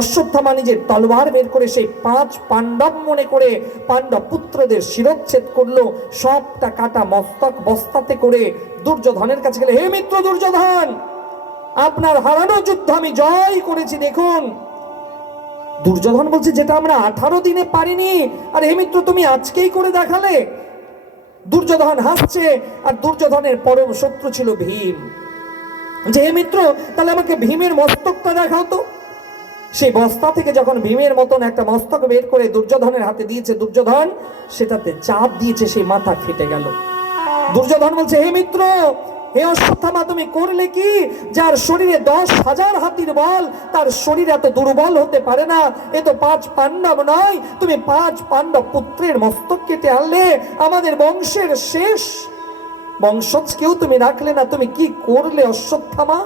অশ্বত্থামা নিজের তলোয়ার বের করে সেই 5 পাণ্ডব মনে করে পাণ্ডব পুত্রদের শিরচ্ছেদ করলো। সবটা কাটা মস্তক বস্তাতে করে দুর্যোধনের কাছে গেলে, হে মিত্র দুর্যোধন, আপনার হারানো যুদ্ধ আমি জয় করেছি, দেখুন। দুর্যোধন বলছে, যেটা আমরা 18 দিনে পারিনি, আর হে মিত্র তুমি আজকেই করে দেখালে। দুর্যোধন হাসছে, আর দুর্যোধনের পরম শত্রু ছিল ভীম। যে হে মিত্র, তাহলে আমাকে ভীমের মস্তকটা দেখাও তো। সেই বস্তা থেকে যখন ভীমের মতন একটা মস্তক বের করে দুর্যোধনের হাতে দিয়েছে, দুর্যোধন সেটাতে চাপ দিয়েছে, সেই মাথা ফেটে গেল। দুর্যোধন বলছে, হে মিত্র, হে অশ্বত্থামা, তুমি করলে কি? যার শরীরে 10,000 হাতির বল, তার শরীর এত দুর্বল হতে পারে না। এ তো 5 পাণ্ডব নয়, তুমি 5 পাণ্ডব পুত্রের মস্তক কেটে আনলে, আমাদের বংশের শেষ বংশজ কেউ তুমি রাখলে না। তুমি কি করলে অশ্বত্থামা?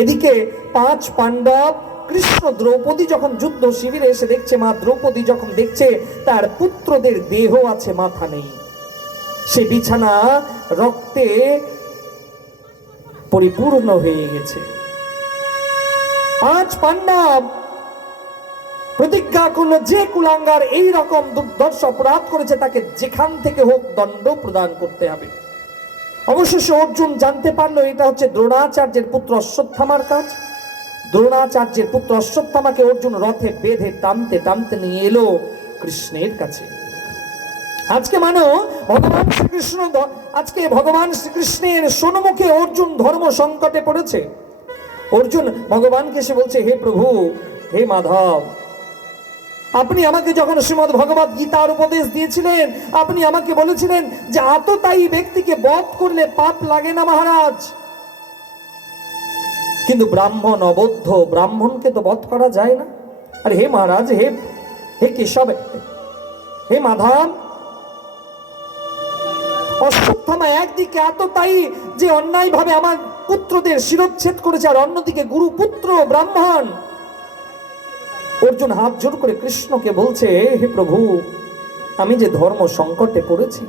এদিকে 5 পাণ্ডব কৃষ্ণ দ্রৌপদী যখন যুদ্ধ শিবিরে এসে দেখছে, মা দ্রৌপদী যখন দেখছে তার পুত্রদের দেহ আছে, মাথা নেই, সে বিছানা রক্তে পরিপূর্ণ হয়ে গেছে। 5 পাণ্ডব প্রতিজ্ঞা করলো, যে কুলাঙ্গার এই রকম দুর্ধর্ষ অপরাধ করেছে তাকে যেখান থেকে হোক দণ্ড প্রদান করতে হবে। অবশেষে অর্জুন জানতে পারলো এটা হচ্ছে দ্রোণাচার্যের পুত্র অশ্বত্থামার কাজ। দ্রোণাচার্যের পুত্র অশ্বত্থামাকে অর্জুন রথে বেঁধে টানতে টানতে নিয়ে এলো কৃষ্ণের কাছে। আজকে মানো ভগবান শ্রীকৃষ্ণের সম্মুখে অর্জুন ধর্ম সংকটে পড়েছে। অর্জুন ভগবানকে এসে বলছে, হে প্রভু, হে মাধব, আপনি আমাকে যখন শ্রীমদ্ ভগবত গীতার উপদেশ দিয়েছিলেন, আপনি আমাকে বলেছিলেন যে আততায়ী ব্যক্তিকে বধ করলে পাপ লাগে না মহারাজ। কিন্তু ব্রাহ্মণ অবদ্ধ ব্রাহ্মণকে তো বধ করা যায় না। আর হে মহারাজ, হে কেশব, হে মাধব, অশ্বত্থামা একদিকে এতটাই যে অন্যায় ভাবে আমার পুত্রদের শিরচ্ছেদ করেছে, আর অন্যদিকে গুরু পুত্র ব্রাহ্মণ। অর্জুন হাত জোর করে কৃষ্ণকে বলছে, হে প্রভু, আমি যে ধর্ম সংকটে পড়েছি,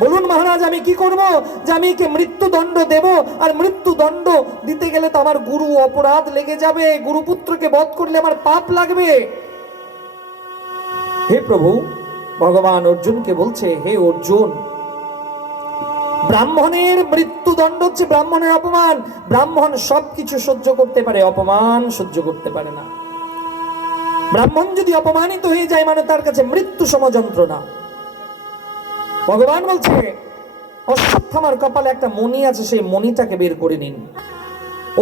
বলুন মহারাজ আমি কি করব? যে আমি একে মৃত্যুদণ্ড দেব, আর মৃত্যুদণ্ড দিতে গেলে তো আমার গুরু অপরাধ লেগে যাবে, গুরুপুত্রকে বধ করলে আমার পাপ লাগবে। হে প্রভু, ভগবান অর্জুনকে বলছে, হে অর্জুন, ব্রাহ্মণের মৃত্যুদণ্ড হচ্ছে ব্রাহ্মণের অপমান। ব্রাহ্মণ সবকিছু সহ্য করতে পারে, অপমান সহ্য করতে পারে না। ব্রাহ্মণ যদি অপমানিত হয়ে যায় মানে তার কাছে মৃত্যু সম যন্ত্রণা। ভগবান বলছে, অশ্বত্থামার কপালে একটা মণি আছে, সেই মণিটাকে বের করে নিন।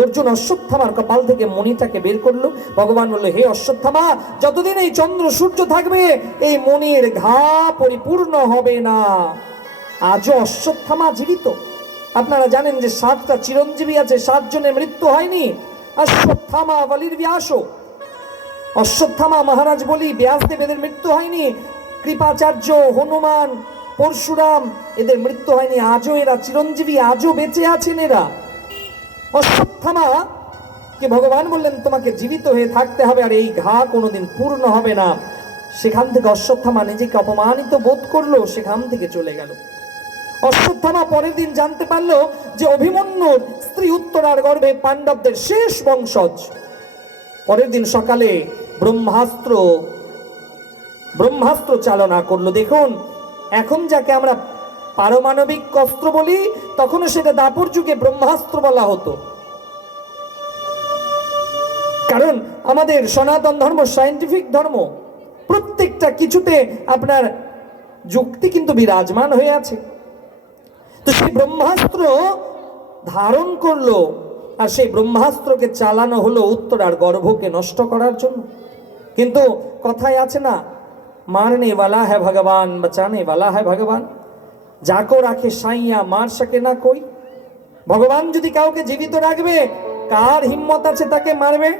অর্জুন অশ্বত্থামার কপাল থেকে মণিটাকে বের করলো। ভগবান বললো, হে অশ্বত্থামা, যতদিন এই চন্দ্র সূর্য থাকবে এই মণির ঘা পরিপূর্ণ হবে না। আজও অশ্বত্থামা জীবিত। আপনারা জানেন যে 7টা চিরঞ্জীবী আছে, 7 জনের মৃত্যু হয়নি। অশ্বত্থামা বলির ব্যাস, অশ্বত্থামা মহারাজ বলি, ব্যাসদেব, এদের মৃত্যু হয়নি। কৃপাচার্য, হনুমান, পরশুরাম, এদের মৃত্যু হয়নি। আজও এরা চিরঞ্জীবী, আজও বেঁচে আছেন এরা। অশ্বত্থামা কে ভগবান বললেন তোমাকে জীবিত হয়ে থাকতে হবে, আর এই ঘা কোনোদিন পূর্ণ হবে না। সেখান থেকে অশ্বত্থামা নিজেকে অপমানিত বোধ করলো, সেখান থেকে চলে গেল। অশ্বত্থামা পরের দিন জানতে পারলো যে অভিমন্যুর স্ত্রী উত্তরার গর্ভে পাণ্ডবদের শেষ বংশজ। পরের দিন সকালে ব্রহ্মাস্ত্র চালনা করলো। দেখুন, এখন যাকে আমরা পারমাণবিক অস্ত্র বলি, তখনও সেটা দাপর যুগে ব্রহ্মাস্ত্র বলা হতো। কারণ আমাদের সনাতন ধর্ম সায়েন্টিফিক ধর্ম, প্রত্যেকটা কিছুতে আপনার যুক্তি কিন্তু বিরাজমান হয়ে আছে। তো সেই ব্রহ্মাস্ত্র ধারণ করলো, আর সেই ব্রহ্মাস্ত্রকে চালানো হলো উত্তরার গর্ভকে নষ্ট করার জন্য। কিন্তু কথায় আছে না, মারনে वाला है भगवान, बचाने वाला है भगवान, যাকো রাখে সাইয়া মার সকে না কই। ভগবান যদি কাউকে জীবিত রাখবে, কার হিম্মত আছে তাকে মারবে?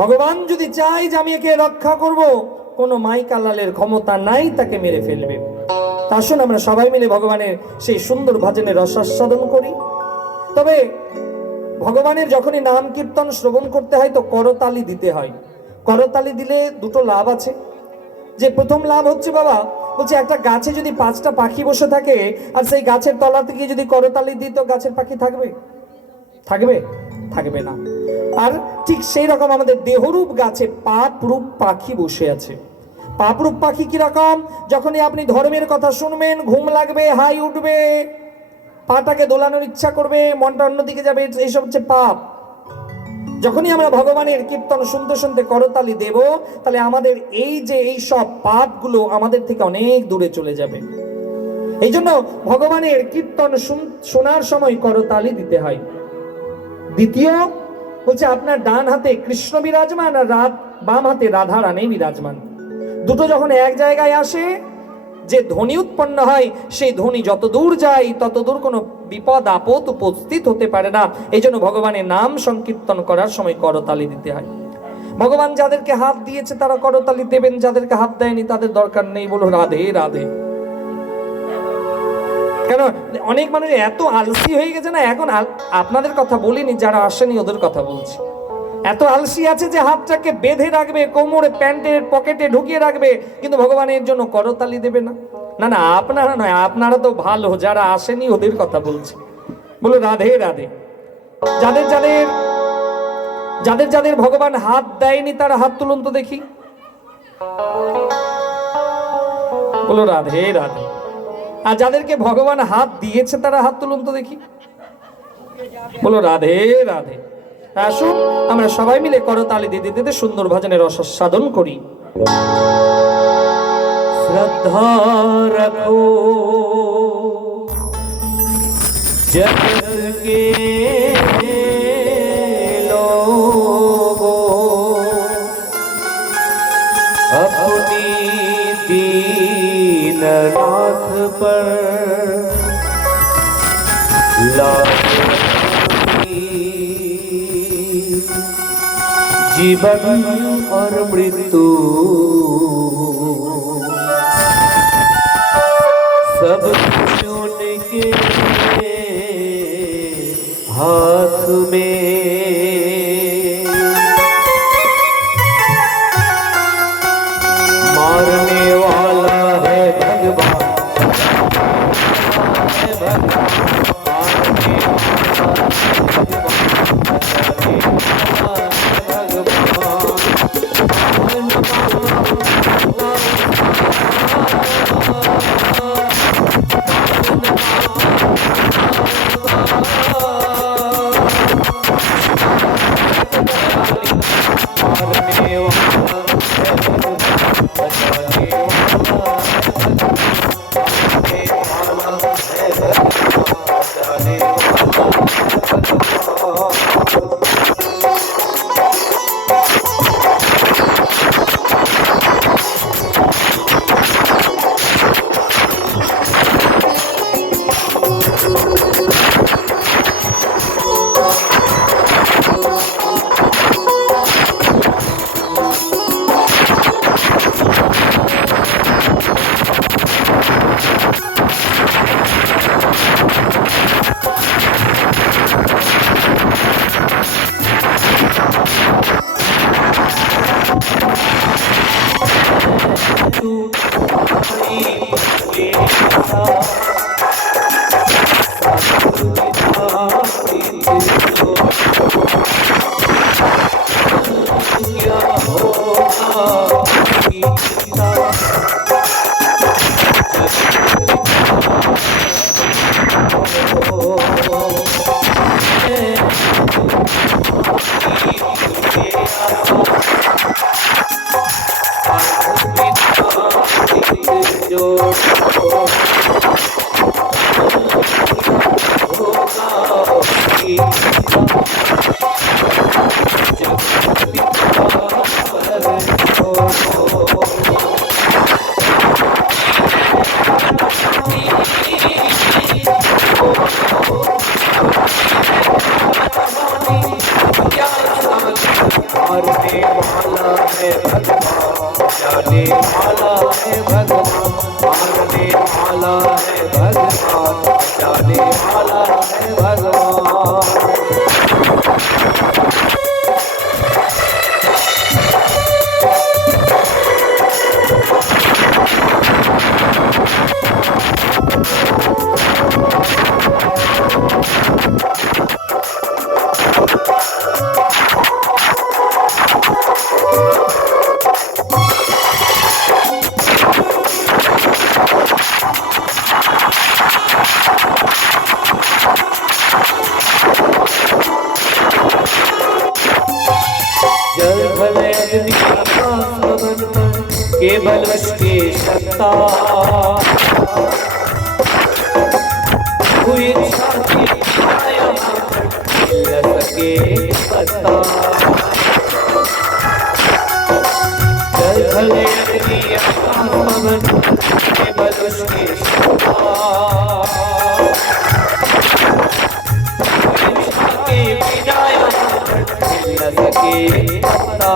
ভগবান যদি চাই যে আমি একে রক্ষা করব, কোনো মাইকালালের ক্ষমতা নাই তাকে মেরে ফেলবে। আসুন আমরা সবাই মিলে ভগবানের সেই সুন্দর ভজনের রসাস্বাদন করি। তবে ভগবানের যখনই নাম কীর্তন শ্রবণ করতে হয় তো করতালি দিতে হয়। করতালি দিলে দুটো লাভ আছে। যে প্রথম লাভ হচ্ছে, বাবা বলছে একটা গাছে যদি 5টা পাখি বসে থাকে আর সেই গাছের তলা থেকে যদি করতালি দিই তো গাছের পাখি থাকবে? থাকবে? থাকবে না। আর ঠিক সেই রকম আমাদের দেহরূপ গাছে পাপরূপ পাখি বসে আছে। পাপরূপ পাখি কিরকম? যখনই আপনি ধর্মের কথা শুনবেন, ঘুম লাগবে, হাই উঠবে, পাটাকে দোলানোর ইচ্ছা করবে, মনটা অন্যদিকে যাবে, এইসব হচ্ছে পাপ। যখনই আমরা ভগবানের কীর্তন শুনতে শুনতে করতালি দেব, তাহলে আমাদের এই যে এই সব পাপগুলো আমাদের থেকে অনেক দূরে চলে যাবে। এই জন্য ভগবানের কীর্তন শোনার সময় করতালি দিতে হয়। দ্বিতীয় হচ্ছে, আপনার ডান হাতে কৃষ্ণ বিরাজমান আর বাম হাতে রাধা রানী বিরাজমান। দুটো যখন এক জায়গায় আসে, যে ধ্বনি উৎপন্ন হয়, সেই ধ্বনি যত দূর যায় তত দূর কোনো বিপদ আপদ উপস্থিত হতে পারে না। এই জন্য ভগবানের নাম সংকীর্তন করার সময় করতালি দিতে হয়। ভগবান যাদেরকে হাত দিয়েছে তারা করতালি দেবেন, যাদেরকে হাত দেয়নি তাদের দরকার নেই, বলো রাধে রাধে। কেন অনেক মানুষ এত আলসি হয়ে গেছে না, এখন আপনাদের কথা বলিনি, যারা আসেনি ওদের কথা বলছি। এত আলসি আছে যে হাতটাকে বেঁধে রাখবে, কোমরে প্যান্টের পকেটে ঢুকিয়ে রাখবে, কিন্তু ভগবানের জন্য করতালি দেবে না। না না, আপনারা নয়, আপনারা তো ভালো, যারা আসেনি ওদের কথা বলছি, বলো রাধে রাধে। যাদের যাদের যাদের যাদের ভগবান হাত দেয়নি তারা হাত তুলুন তো দেখি, বলো রাধে রাধে। আর যাদেরকে ভগবান হাত দিয়েছে তারা হাত তুলুন তো দেখি, বলো রাধে রাধে। আসুন আমরা সবাই মিলে করতালি দিতে দিতে সুন্দর ভজনের রসাস্বাদন করি। শ্রদ্ধা রাখো জগত কে লোগো, अपनी दीननाथ पर जीवन और मृत्यु सब कुछ उनके हाथ में, मारने वाला है भगवान, मारने वाला है भगवान, जाने वाला है भगवान, मारने वाला है भगवान, जाने वाला है भगवान। जल भले अग्नि आकाश पवन केवल वश के सत्ता, हुई इच्छा की माया मिल सके पत्ता। जल भले अग्नि आकाश पवन केवल वश के सत्ता, हुई इच्छा की माया मिल सके पत्ता।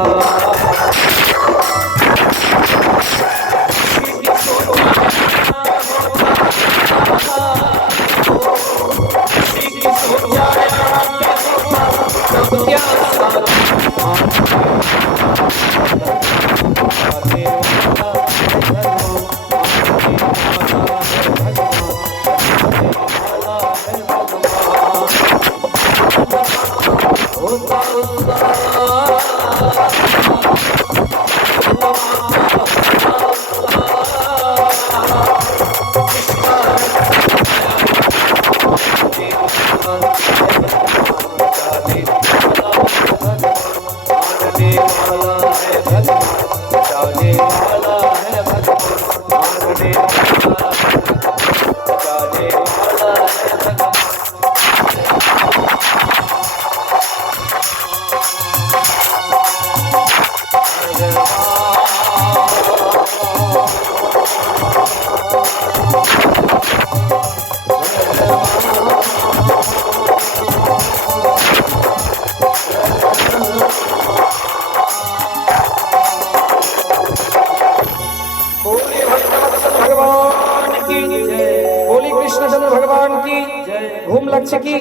ঘুম লাগছে কি?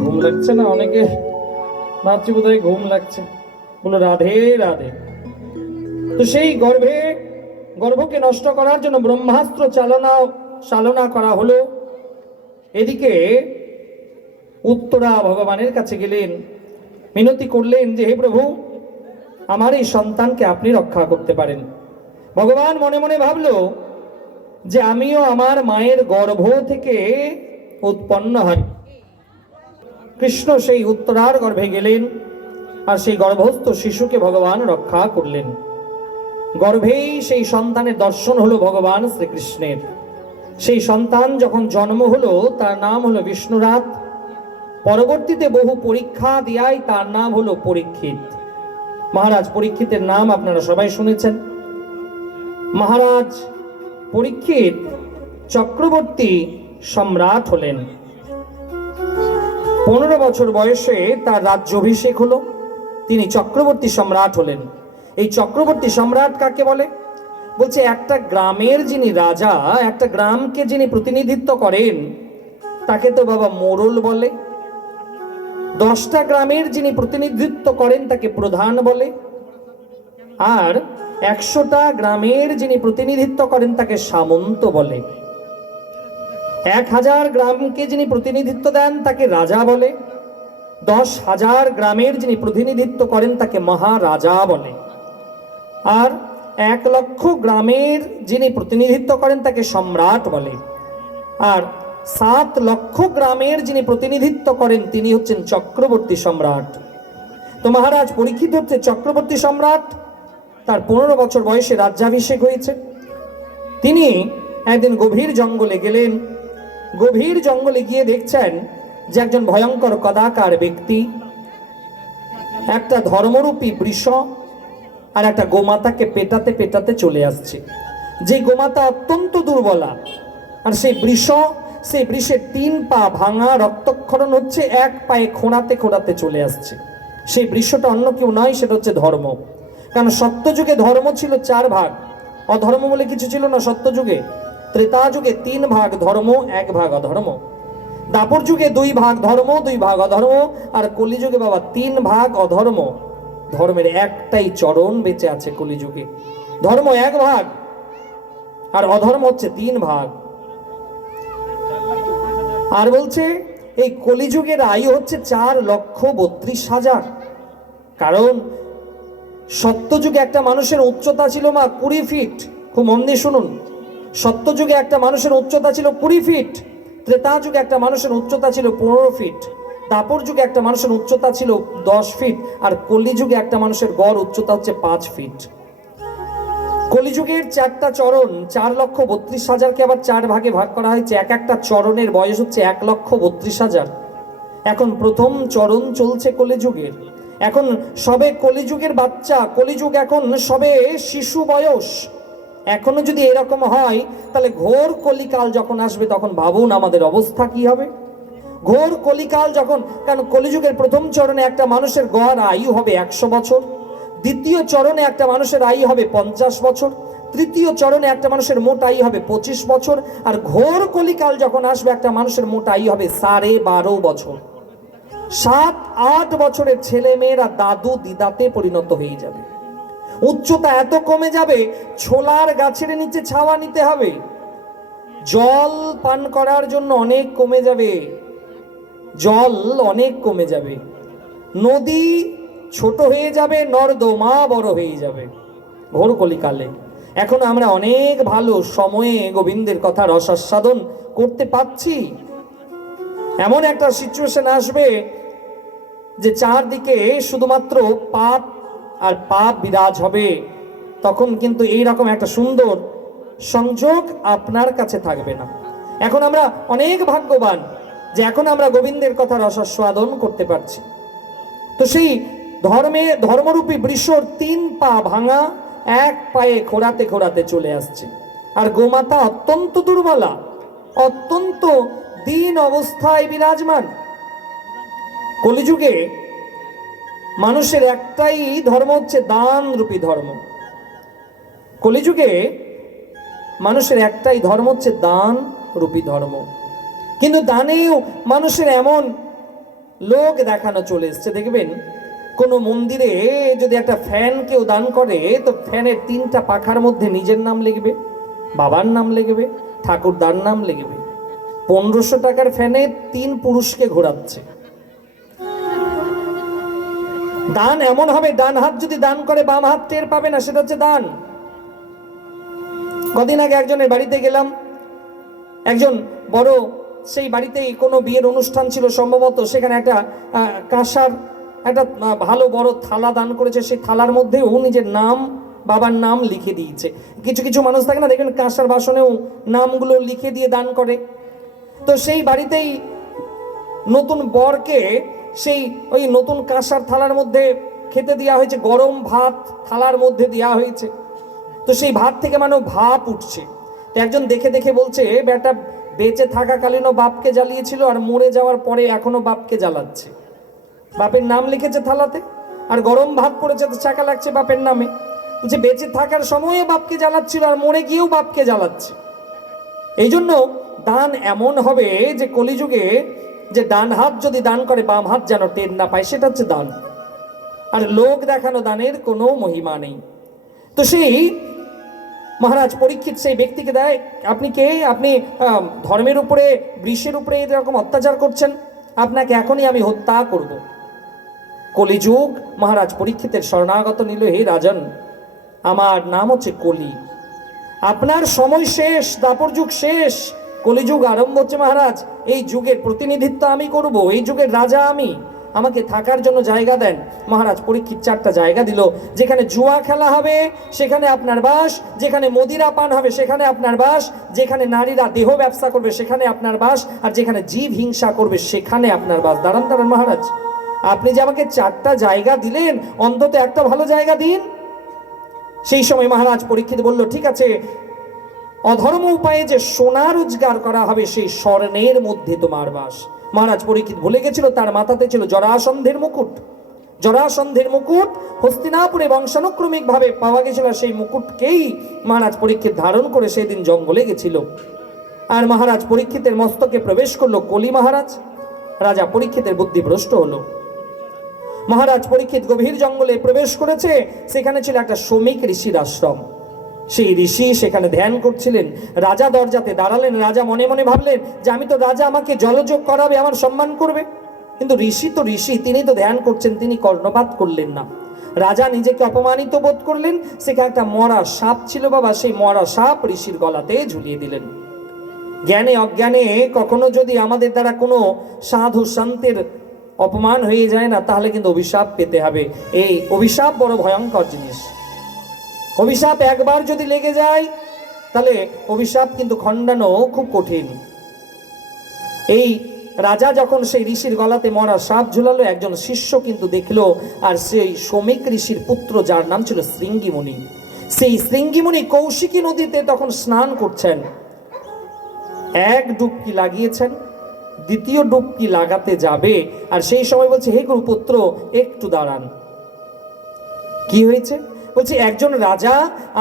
ঘুম লাগছে না? অনেকে ভাবছি বোধহয় ঘুম লাগছে। বলো রাধে রাধে। তো সেই গর্ভকে নষ্ট করার জন্য ব্রহ্মাস্ত্র চালনা করা হলো। এদিকে উত্তরা ভগবানের কাছে গেলেন, মিনতি করলেন যে হে প্রভু, আমার এই সন্তানকে আপনি রক্ষা করতে পারেন। ভগবান মনে মনে ভাবলো যে আমিও আমার মায়ের গর্ভ থেকে উৎপন্ন হয়। কৃষ্ণ সেই উত্তরার গর্ভে গেলেন আর সেই গর্ভস্থ শিশুকে ভগবান রক্ষা করলেন। গর্ভেই সেই সন্তানের দর্শন হলো ভগবান শ্রীকৃষ্ণের। সেই সন্তান যখন জন্ম হলো তার নাম হলো বিষ্ণুরাত। পরবর্তীতে বহু পরীক্ষা দিয়াই তার নাম হলো পরীক্ষিত। মহারাজ পরীক্ষিতের নাম আপনারা সবাই শুনেছেন। মহারাজ পরীক্ষিত চক্রবর্তী সম্রাট হলেন। 15 বছর বয়সে তার রাজ্যাভিষেক হলো, তিনি চক্রবর্তী সম্রাট হলেন। এই চক্রবর্তী সম্রাট কাকে বলে? বলছে একটা গ্রামের যিনি রাজা, একটা গ্রামকে যিনি প্রতিনিধিত্ব করেন তাকে তো বাবা মোড়ল বলে। 10টা গ্রামের যিনি প্রতিনিধিত্ব করেন তাকে প্রধান বলে। আর 100টা গ্রামের যিনি প্রতিনিধিত্ব করেন তাকে সামন্ত বলে। 1000 গ্রামকে যিনি প্রতিনিধিত্ব দেন তাকে রাজা বলে। 10,000 গ্রামের যিনি প্রতিনিধিত্ব করেন তাকে মহারাজা বলে। আর 1 লক্ষ গ্রামের যিনি প্রতিনিধিত্ব করেন তাকে সম্রাট বলে। আর 7 লক্ষ গ্রামের যিনি প্রতিনিধিত্ব করেন তিনি হচ্ছেন চক্রবর্তী সম্রাট। তো মহারাজ পরীক্ষিত হচ্ছে চক্রবর্তী সম্রাট, তার 15 বছর বয়সে রাজ্যাভিষেক হয়েছে। তিনি একদিন গভীর জঙ্গলে গেলেন। গভীর জঙ্গলে গিয়ে দেখছেন যে একজন ভয়ঙ্কর কদাকার ব্যক্তি একটা ধর্মরূপী বৃষ আর একটা গোমাতাকে পেটাতে পেটাতে চলে আসছে। যে গোমাতা অত্যন্ত দুর্বলা, আর সেই বৃষের 3 পা ভাঙা, রক্তক্ষরণ হচ্ছে, এক পায়ে খোঁড়াতে খোঁড়াতে চলে আসছে। সেই বৃষটা অন্য কেউ নয়, সেটা হচ্ছে ধর্ম। কারণ সত্যযুগে ধর্ম ছিল 4 ভাগ, অধর্ম বলে কিছু ছিল না সত্যযুগে। ত্রেতা যুগে 3 ভাগ ধর্ম, 1 ভাগ অধর্ম। দাপর যুগে 2 ভাগ ধর্ম, 2 ভাগ অধর্ম। আর কলিযুগে বাবা 3 ভাগ অধর্ম। ধর্মের একটাই চরণ বেঁচে আছে কলিযুগে। ধর্ম 1 ভাগ আর অধর্ম হচ্ছে 3 ভাগ। আর বলছে এই কলিযুগের আয়ু হচ্ছে 4,32,000। কারণ সত্যযুগে একটা মানুষের উচ্চতা ছিল 20 ফিট। খুব মন দিয়ে শুনুন, সত্যযুগে একটা মানুষের উচ্চতা ছিল 20 ফিট। ত্রেতা যুগে একটা মানুষের উচ্চতা ছিল 15 ফিট। দাপর যুগে একটা মানুষের উচ্চতা ছিল 10 ফিট। আর কলিযুগে একটা মানুষের গড় উচ্চতা হচ্ছে 5 ফিট। কলিযুগের 4টা চরণ, 4,32,000কে আবার 4 ভাগে ভাগ করা হয়েছে। এক একটা চরণের বয়স হচ্ছে 1,32,000। এখন প্রথম চরণ চলছে কলিযুগের। এখন সবে কলিযুগের বাচ্চা, কলিযুগ এখন সবে শিশু বয়স। এখনো যদি এরকম হয়, তাহলে ঘোর কলিকাল যখন আসবে তখন ভাবুন আমাদের অবস্থা কি হবে। ঘোর কলিকাল যখন, কারণ কলিযুগের প্রথম চরণে একটা মানুষের গড় আয়ু হবে 100 বছর, দ্বিতীয় চরণে একটা মানুষের আয়ু হবে 50 বছর, তৃতীয় চরণে একটা মানুষের মোট আয়ু হবে 25 বছর, আর ঘোর কলিকাল যখন আসবে একটা মানুষের মোট আয়ু হবে 12.5 বছর। 7-8 বছরের ছেলে মেয়েরা দাদু দিদাতে পরিণত হয়ে যাবে। উচ্চতা এত কমে যাবে, ছোলার গাছের নিচে ছাওয়া নিতে হবে। জল পান করার জন্য অনেক কমে যাবে, জল অনেক কমে যাবে। নদী ছোট হয়ে যাবে, নর্দমা বড় হয়ে যাবে ঘোর কলিকালে। এখন আমরা অনেক ভালো সময়ে গোবিন্দের কথা রসাস্বাদন করতে পাচ্ছি। এমন একটা সিচুয়েশন আসবে যে চারদিকে শুধুমাত্র পাপ আর পাপ বিরাজ হবে। তখন কিন্তু এইরকম একটা সুন্দর সংযোগ আপনার কাছে থাকবে না। এখন আমরা অনেক ভাগ্যবান যে এখন আমরা গোবিন্দের কথা রসাস্বাদন করতে পারছি। তো সেই ধর্মরূপী বৃষর 3 পা ভাঙা, 1 পায়ে খোঁড়াতে খোঁড়াতে চলে আসছে। আর গোমাতা অত্যন্ত দুর্বলা, অত্যন্ত দীন অবস্থায় বিরাজমান। কলিযুগে মানুষের একটাই ধর্ম হচ্ছে দান রূপী ধর্ম। কলিযুগে মানুষের একটাই ধর্ম হচ্ছে দান রূপী ধর্ম। কিন্তু দানেও মানুষের এমন লোক দেখানো চলে এসছে। দেখবেন কোনো মন্দিরে যদি একটা ফ্যান কেউ দান করে, তো ফ্যানের 3টা পাখার মধ্যে নিজের নাম লিখবে, বাবার নাম লিখবে, ঠাকুরদার নাম লিখবে। 1500 টাকার ফ্যানে 3 পুরুষকে ঘোরাচ্ছে। দান এমন হবে, ডান হাত যদি দান করে বাম হাত টের পাবে না, সেটা হচ্ছে দান। কদিন আগে একজনের বাড়িতে গেলাম, একজন বড়, সেই বাড়িতেই কোনো বিয়ের অনুষ্ঠান ছিল সম্ভবত। সেখানে একটা কাঁসার একটা ভালো বড় থালা দান করেছে। সেই থালার মধ্যেও নিজের নাম, বাবার নাম লিখে দিয়েছে। কিছু কিছু মানুষ থাকে না, দেখবেন কাঁসার বাসনেও নামগুলো লিখে দিয়ে দান করে। তো সেই বাড়িতেই নতুন বরকে সেই ওই নতুন কাঁসার থালার মধ্যে খেতে দেওয়া হয়েছে, গরম ভাত থালার মধ্যে দেওয়া হয়েছে। তো সেই ভাত থেকে ভাপ উঠছে। তো একজন দেখে দেখে বলছে, বেটা বেঁচে থাকাকালীনও বাপকে জ্বালিয়েছিল, আর মরে যাওয়ার পরে এখনো বাপকে জ্বালাচ্ছে। বাপের নাম লিখেছে থালাতে, আর গরম ভাত পড়েছে, তো চাকা লাগছে বাপের নামে। যে বেঁচে থাকার সময়ে বাপকে জ্বালাচ্ছিল, আর মরে গিয়েও বাপকে জ্বালাচ্ছে। এই জন্য দান এমন হবে যে কলিযুগে যে ডান হাত যদি দান করে বাম হাত যেন টের না পায়, সেটা হচ্ছে দান। আর লোক দেখানো দানের কোনো মহিমা নেই। তো সেই মহারাজ পরীক্ষিত সেই ব্যক্তিকে দেয়, আপনি কে? আপনি ধর্মের উপরে, বৃষের উপরে এরকম অত্যাচার করছেন, আপনাকে এখনই আমি হত্যা করব। কলিযুগ মহারাজ পরীক্ষিতের শরণাগত নিল, হে রাজন, আমার নাম হচ্ছে কলি, আপনার সময় শেষ, দাপর যুগ শেষ, কলিযুগ আরম্ভ হচ্ছে। মহারাজ, এই যুগের প্রতিনিধিত্ব আমি করব, এই যুগের রাজা আমি। আমাকে থাকার জন্য জায়গা দেন। মহারাজ পরীক্ষিত 4টা জায়গা দিল। যেখানে জুয়া খেলা হবে সেখানে আপনার বাস, যেখানে মদিরা পান হবে সেখানে আপনার বাস, যেখানে নারীরা দেহ ব্যবসা করবে সেখানে আপনার বাস, আর যেখানে জীব হিংসা করবে সেখানে আপনার বাস। দাঁড়ান দাঁড়ান মহারাজ, আপনি যে আমাকে 4টা জায়গা দিলেন, অন্তত একটা ভালো জায়গা দিন। সেই সময় মহারাজ পরীক্ষিত বলল, ঠিক আছে, অধর্ম উপায়ে যে সোনা রোজগার করা হবে সেই স্বর্ণের মধ্যে তোমার বাস। মহারাজ পরীক্ষিত ভুলে গেছিল তার মাথাতে ছিল জরাসন্ধের মুকুট। জরাসন্ধের মুকুট হস্তিনাপুরে বংশানুক্রমিক ভাবে পাওয়া গেছিল। সেই মুকুটকেই মহারাজ পরীক্ষিত ধারণ করে সেদিন জঙ্গলে গেছিল। আর মহারাজ পরীক্ষিতের মস্তকে প্রবেশ করলো কলি মহারাজ। রাজা পরীক্ষিতের বুদ্ধি ভ্রষ্ট হলো। মহারাজ পরীক্ষিত গভীর জঙ্গলে প্রবেশ করেছে। সেখানে ছিল একটা শ্রমিক ঋষির আশ্রম। সেই ঋষি সেখানে ধ্যান করছিলেন। রাজা দরজাতে দাঁড়ালেন। রাজা মনে মনে ভাবলেন যে আমি তো রাজা, আমাকে জলযোগ করাবে, আমার সম্মান করবে। কিন্তু ঋষি তো ঋষি, তিনি তো ধ্যান করছেন, তিনি কর্ণপাত করলেন না। রাজা নিজেকে অপমানিত বোধ করলেন। সেখানে একটা মরা সাপ ছিল বাবা, সেই মরা সাপ ঋষির গলাতে ঝুলিয়ে দিলেন। জ্ঞানে অজ্ঞানে কখনো যদি আমাদের দ্বারা কোনো সাধু সন্তের অপমান হয়ে যায় না, তাহলে কিন্তু অভিশাপ পেতে হবে। এই অভিশাপ বড় ভয়ঙ্কর জিনিস। অভিশাপ একবার যদি লেগে যায় তাহলে অভিশাপ কিন্তু খণ্ডানো খুব কঠিন। এই রাজা যখন সেই ঋষির গলাতে মরা সাপ ঝুলালো, একজন শিষ্য কিন্তু দেখলো, আর সেই শ্রমিক ঋষির পুত্র যার নাম ছিল শৃঙ্গিমুনি, সেই শৃঙ্গিমুনি কৌশিকী নদীতে তখন স্নান করছেন। এক ডুবকি লাগিয়েছেন, দ্বিতীয় ডুবকি লাগাতে যাবে, আর সেই সময় বলছে, হে গুরুপুত্র একটু দাঁড়ান। কি হয়েছে? বলছে, একজন রাজা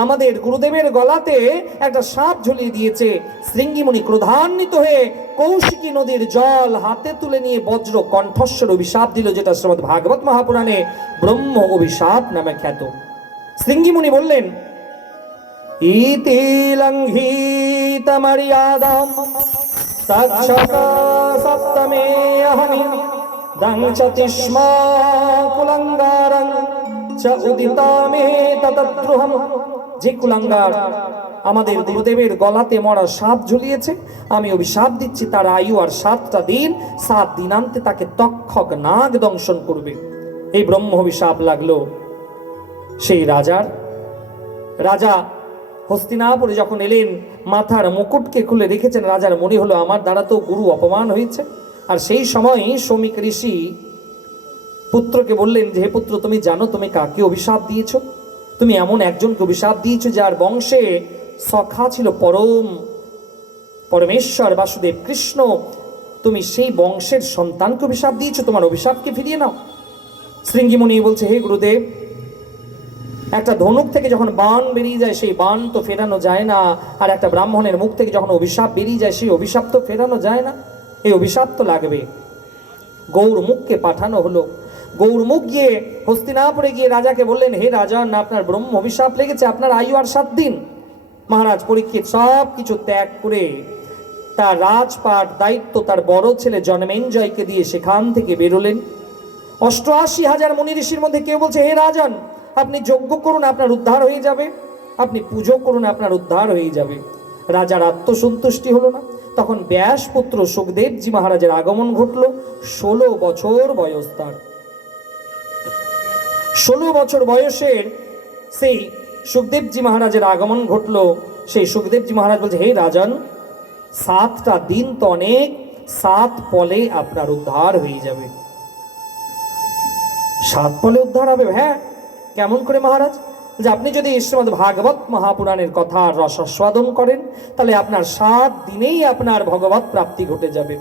আমাদের গুরুদেবের গলাতে একটা সাপ ঝুলিয়ে দিয়েছে। শৃঙ্গিমুনি ক্রোধান্বিত হয়ে কৌশিকী নদীর জল হাতে তুলে নিয়ে বজ্র কণ্ঠস্বর অভিশাপ দিল, যেটা শ্রীমদ্ ভাগবত মহাপুরাণে ব্রহ্ম অভিশাপ নামে খ্যাত। শৃঙ্গিমুনি বললেন, ইতি লঙ্ঘিত মর্যাদাম তচ্ছতা সপ্তমে অহমি দংচতি স্ম কুলঙ্গারং চ উদিতামে ততদ্রুহম। যে কুলাঙ্গার আমাদের গুরুদেবের গলাতে মরা সাপ ঝুলিয়েছে, আমি অভিশাপ দিচ্ছি তার আয়ু আর 7টা দিন, 7 দিনান্তে তাকে তক্ষক নাগ দংশন করবে। এই ব্রহ্ম অভিশাপ লাগলো সেই রাজার। রাজা হস্তিনাপুরে যখন এলেন, মাথার মুকুটকে খুলে রেখেছেন। রাজার মনে হলো, আমার দ্বারা তো গুরু অপমান হয়েছে। আর সেই সময় শ্রমিক ঋষি পুত্রকে বললেন যে, হে পুত্র, তুমি জানো তুমি কাকে অভিশাপ দিয়েছ? তুমি এমন একজনকে অভিশাপ দিয়েছ যার বংশে সখা ছিল পরমেশ্বর বাসুদেব কৃষ্ণ। তুমি সেই বংশের সন্তানকে অভিশাপ দিয়েছো, তোমার অভিশাপকে ফিরিয়ে নাও। শৃঙ্গিমুনি বলছে, হে গুরুদেব, একটা ধনুক থেকে যখন বাণ বেরিয়ে যায় সেই বাণ তো ফেরানো যায় না, আর একটা ব্রাহ্মণের মুখ থেকে যখন অভিশাপ বেরিয়ে যায় সেই অভিশাপ তো ফেরানো যায় না। এই অভিশাপ তো লাগবে। গৌরমুখকে পাঠানো হলো। গৌরমুখ গিয়ে হস্তিনাপুরে গিয়ে রাজাকে বললেন, হে রাজা, না আপনার ব্রহ্ম অভিশাপ লেগেছে, আপনার আয়ু আর 7 দিন। মহারাজ পরীক্ষিত সব কিছু ত্যাগ করে তার রাজপাট দায়িত্ব তার বড় ছেলে জনমেঞ্জয়কে দিয়ে সেখান থেকে বেরোলেন। 88,000 মুনি ঋষির মধ্যে কেউ বলছে, হে রাজন, আপনি যজ্ঞ করুন, আপনার উদ্ধার হয়ে যাবে, আপনি পুজো করুন, আপনার উদ্ধার হয়ে যাবে। রাজার আত্মসন্তুষ্টি হলো না। তখন ব্যাসপুত্র সুখদেবজি মহারাজের আগমন ঘটল। 16 বছর বয়স তার। 16 বছর বয়সের সেই সুখদেবজি মহারাজের আগমন ঘটল। সেই সুখদেবজি মহারাজ বলছে, হে রাজন, 7টা দিন তো অনেক, 7 পলে আপনার উদ্ধার হয়ে যাবে। 7 পলে উদ্ধার হবে? হ্যাঁ। কেমন করে মহারাজ? যে আপনি যদি শ্রীমদ্ ভাগবত মহাপুরাণের কথা রসাস্বাদন করেন, তাহলে আপনার 7 দিনেই আপনার ভগবত প্রাপ্তি ঘটে যাবে।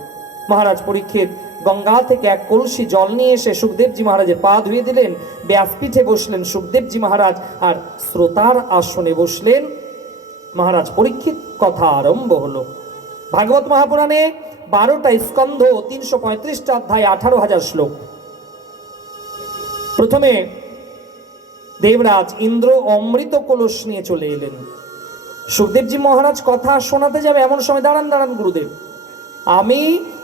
মহারাজ পরীক্ষিত গঙ্গা থেকে এক কলসি জল নিয়ে এসে সুখদেবজি মহারাজের পা ধুয়ে দিলেন। ব্যাসপীঠে বসলেন সুখদেবজি মহারাজ, আর শ্রোতার আসনে বসলেন মহারাজ পরীক্ষিত। কথা আরম্ভ হলো। ভাগবত মহাপুরাণে 12টা স্কন্ধ, 335টা অধ্যায়, 18,000 শ্লোক। প্রথমে দেবরাজ ইন্দ্র অমৃত কলস নিয়ে চলে এলেন। সুখদেবজি মহারাজ কথা শোনাতে যাবে, এমন সময়, দাঁড়ান দাঁড়ান গুরুদেব, আমি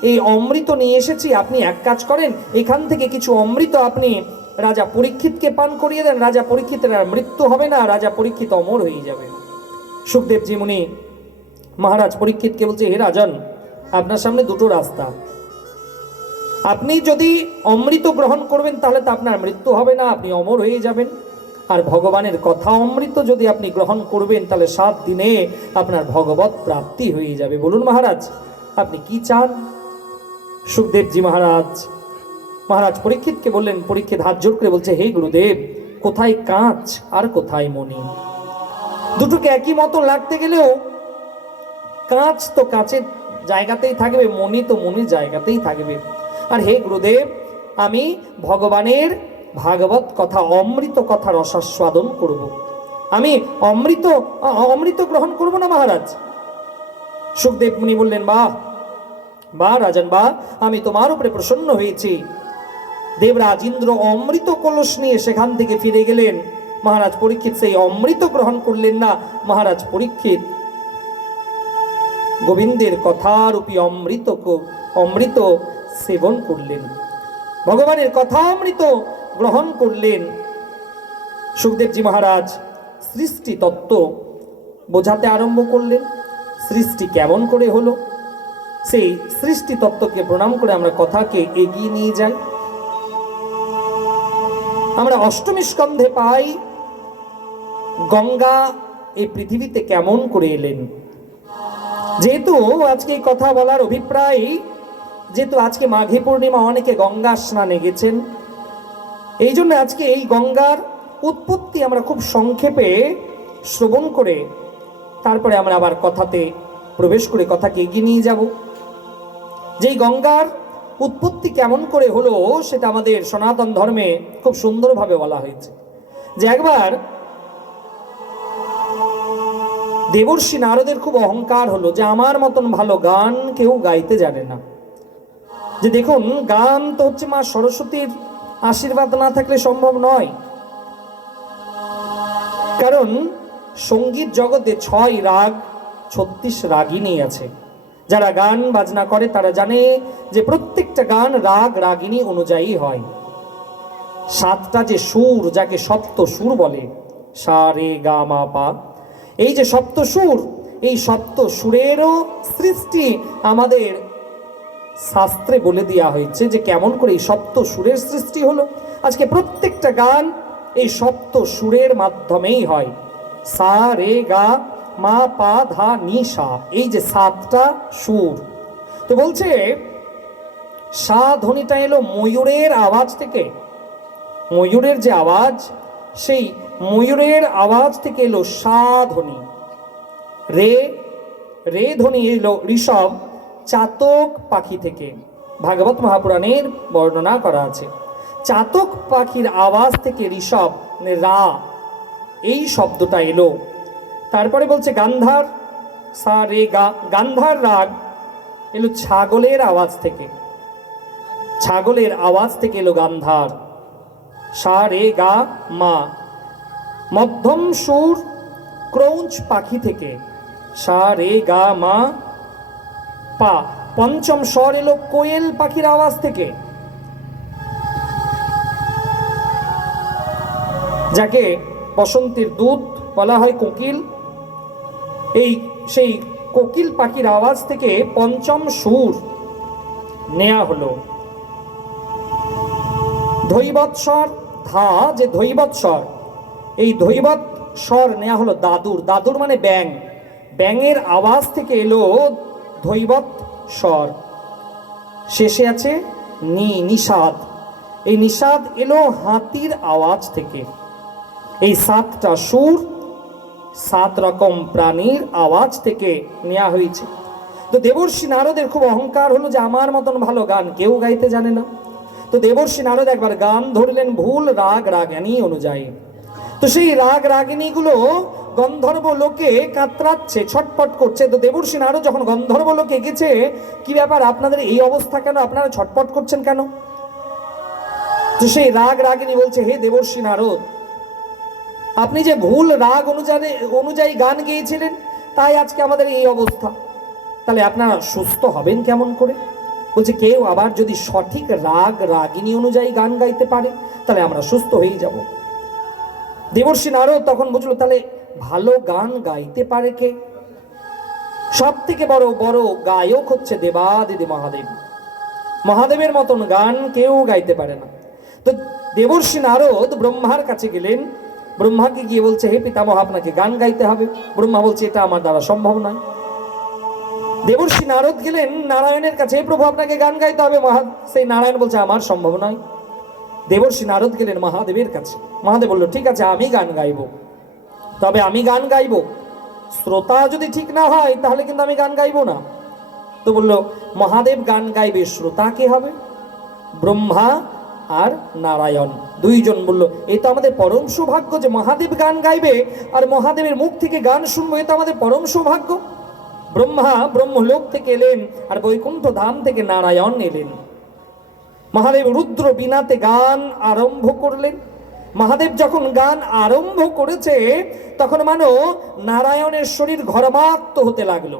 এই অমৃত নিয়ে এসেছি, আপনি এক কাজ করেন, এখান থেকে কিছু অমৃত আপনি রাজা পরীক্ষিতকে পান করিয়ে দেন। রাজা পরীক্ষিতের আর মৃত্যু হবে না, রাজা পরীক্ষিত অমর হয়ে যাবে। সুখদেবজি মুনি মহারাজ পরীক্ষিতকে বলছে, হে রাজন, আপনার সামনে 2টো রাস্তা। আপনি যদি অমৃত গ্রহণ করবেন তাহলে তো আপনার মৃত্যু হবে না, আপনি অমর হয়ে যাবেন। আর ভগবানের কথা অমৃত যদি আপনি গ্রহণ করবেন তাহলে 7 দিনে আপনার ভগবত প্রাপ্তি হয়ে যাবে। বলুন মহারাজ, আপনি কি চান? সুখদেবজি মহারাজ পরীক্ষিতকে বললেন। পরীক্ষিত হাত জোর করে বলছে, হে গুরুদেব, কোথায় কাঁচ আর কোথায় মণি? দুটোকে একই মতো লাগতে গেলেও কাঁচ তো কাঁচের জায়গাতেই থাকবে, মণি তো মণির জায়গাতেই থাকবে। আর হে গুরুদেব, আমি ভগবানের ভাগবত কথা, অমৃত কথা রসাস্বাদন করব। আমি অমৃত গ্রহণ করব না মহারাজ। সুখদেব মুনি বললেন, বাহ রাজন বাহ, আমি তোমার উপরে প্রসন্ন হয়েছি। দেবরাজ ইন্দ্র অমৃত কলস নিয়ে সেখান থেকে ফিরে গেলেন। মহারাজ পরীক্ষিত সেই অমৃত গ্রহণ করলেন না। মহারাজ পরীক্ষিত গোবিন্দের কথারূপী অমৃত সেবন করলেন, ভগবানের কথা অমৃত গ্রহণ করলেন। সুখদেবজি মহারাজ সৃষ্টি তত্ত্ব বোঝাতে আরম্ভ করলেন। সৃষ্টি কেমন করে হলো, সেই সৃষ্টি তত্ত্বকে প্রণাম করে আমরা কথাকে এগিয়ে নিয়ে যাই। আমরা অষ্টমী স্কন্ধে পাই গঙ্গা এই পৃথিবীতে কেমন করে এলেন। যেহেতু আজকে এই কথা বলার অভিপ্রায়, যেহেতু আজকে মাঘী পূর্ণিমা, অনেকে গঙ্গা স্নানে গেছেন, এই জন্য আজকে এই গঙ্গার উৎপত্তি আমরা খুব সংক্ষেপে শ্রবণ করে তারপরে আমরা আবার কথাতে প্রবেশ করে কথাকে এগিয়ে নিয়ে যাব। যেই গঙ্গার উৎপত্তি কেমন করে হলো সেটা আমাদের সনাতন ধর্মে খুব সুন্দরভাবে বলা হয়েছে। যে একবার দেবর্ষি নারদের খুব অহংকার হলো যে আমার মতন ভালো গান কেউ গাইতে জানে না। যে দেখুন, গান তো হচ্ছে মা সরস্বতীর আশীর্বাদ না থাকলে সম্ভব নয়। কারণ সঙ্গীত জগতে 6 রাগ 36 রাগিনী আছে। যারা গান বাজনা করে তারা জানে যে প্রত্যেকটা গান রাগ রাগিনী অনুযায়ী হয়। 7টা যে সুর, যাকে সপ্ত সুর বলে, সা রে গা মা পা, এই যে সপ্ত সুর, এই সপ্ত সুরেরও সৃষ্টি আমাদের শাস্ত্রে বলে দেওয়া হয়েছে যে কেমন করে এই সপ্ত সুরের সৃষ্টি হলো। আজকে প্রত্যেকটা গান এই সপ্ত সুরের মাধ্যমেই হয়। সা রে গা মা পা ধা নি সা, এই যে 7টা সুর। তো বলছে সা ধ্বনিটা এলো ময়ূরের আওয়াজ থেকে। ময়ূরের যে আওয়াজ, সেই ময়ূরের আওয়াজ থেকে এলো সা ধ্বনি। রে ধ্বনি এলো ঋষভ চাতক পাখি থেকে। ভাগবত মহাপুরাণের বর্ণনা করা আছে, চাতক পাখির আওয়াজ থেকে ঋষভ রা এই শব্দটা এলো। তারপরে বলছে গান্ধার, সা রে গা, গান্ধার রাগ এলো ছাগলের আওয়াজ থেকে। ছাগলের আওয়াজ থেকে এলো গান্ধার, সা রে গা মা। মধ্যম সুর ক্রৌঞ্চ পাখি থেকে, সা রে গা মা পা। পঞ্চম স্বর এলো কোয়েল পাখির আওয়াজ থেকে, যাকে বসন্তের দূত বলা হয়, কোকিল। সেই কোকিল পাখির আওয়াজ থেকে পঞ্চম সুর নেয়া হলো। ধৈবত স্বর ধা, যে ধৈবত স্বর, এই ধৈবত স্বর নেয়া হলো দাদুর। দাদুর মানে ব্যাং, ব্যাঙের আওয়াজ থেকে এলো ধৈবত স্বর। শেষে আছে নিষাদ, এই নিষাদ এলো হাতির আওয়াজ থেকে। এই 7টা সুর 7 রকম প্রাণীর আওয়াজ থেকে নেওয়া হয়েছে। তো দেবর্ষি নারদের খুব অহংকার হলো যে আমার মতন ভালো গান কেউ গাইতে জানে না। তো দেবর্ষি নারদ একবার গান ধরলেন ভুল রাগ রাগিনী অনুযায়ী। তো সেই রাগ রাগিনীগুলো গন্ধর্ব লোকে কাতরাচ্ছে, ছটপট করছে। তো দেবর্ষি নারদ যখন গন্ধর্ব লোকে গেছে, কি ব্যাপার আপনাদের এই অবস্থা কেন, আপনারা ছটপট করছেন কেন? তো সেই রাগ রাগিনী বলছে, হে দেবর্ষি নারদ, আপনি যে ভুল রাগ অনুযায়ী গান গেয়েছিলেন, তাই আজকে আমাদের এই অবস্থা। তাহলে আপনারা সুস্থ হবেন কেমন করে? বলছে, কেউ আবার যদি সঠিক রাগ রাগিনী অনুযায়ী গান গাইতে পারে তাহলে আমরা সুস্থ হয়ে যাব। দেবর্ষি নারদ তখন বুঝলো, তাহলে ভালো গান গাইতে পারে কে? সব থেকে বড় গায়ক হচ্ছে দেবাদিদেব মহাদেব। মহাদেবের মতন গান কেউ গাইতে পারে না। তো দেবর্ষি নারদ ব্রহ্মার কাছে গেলেন, ব্রহ্মাকে গিয়ে বলছে, হে পিতামহ, আপনাকে গান গাইতে হবে। ব্রহ্মা বলছে, এটা আমার দ্বারা সম্ভব নয়। দেবর্ষি নারদ গেলেন নারায়ণের কাছে, হে প্রভু, আপনাকে গান গাইতে হবে। সেই নারায়ণ বলছে, আমার সম্ভব নয়। দেবর্ষি নারদ গেলেন মহাদেবের কাছে। মহাদেব বলল, ঠিক আছে, আমি গান গাইব, তবে আমি গান গাইব, শ্রোতা যদি ঠিক না হয় তাহলে কিন্তু আমি গান গাইব না। তো বলল, মহাদেব গান গাইবে, শ্রোতা কে হবে? ব্রহ্মা আর নারায়ণ দুইজন। বলল, এই তো আমাদের পরম সৌভাগ্য যে মহাদেব গান গাইবে আর মহাদেবের মুখ থেকে গান শুনবো, এ তো আমাদের পরম সৌভাগ্য। ব্রহ্মা ব্রহ্মলোক থেকে এলেন আর বৈকুণ্ঠ ধাম থেকে নারায়ণ এলেন। মহাদেব রুদ্র বীণাতে গান আরম্ভ করলেন। মহাদেব যখন গান আরম্ভ করেছে তখন মানো নারায়ণের শরীর ঘরমাক্ত হতে লাগলো।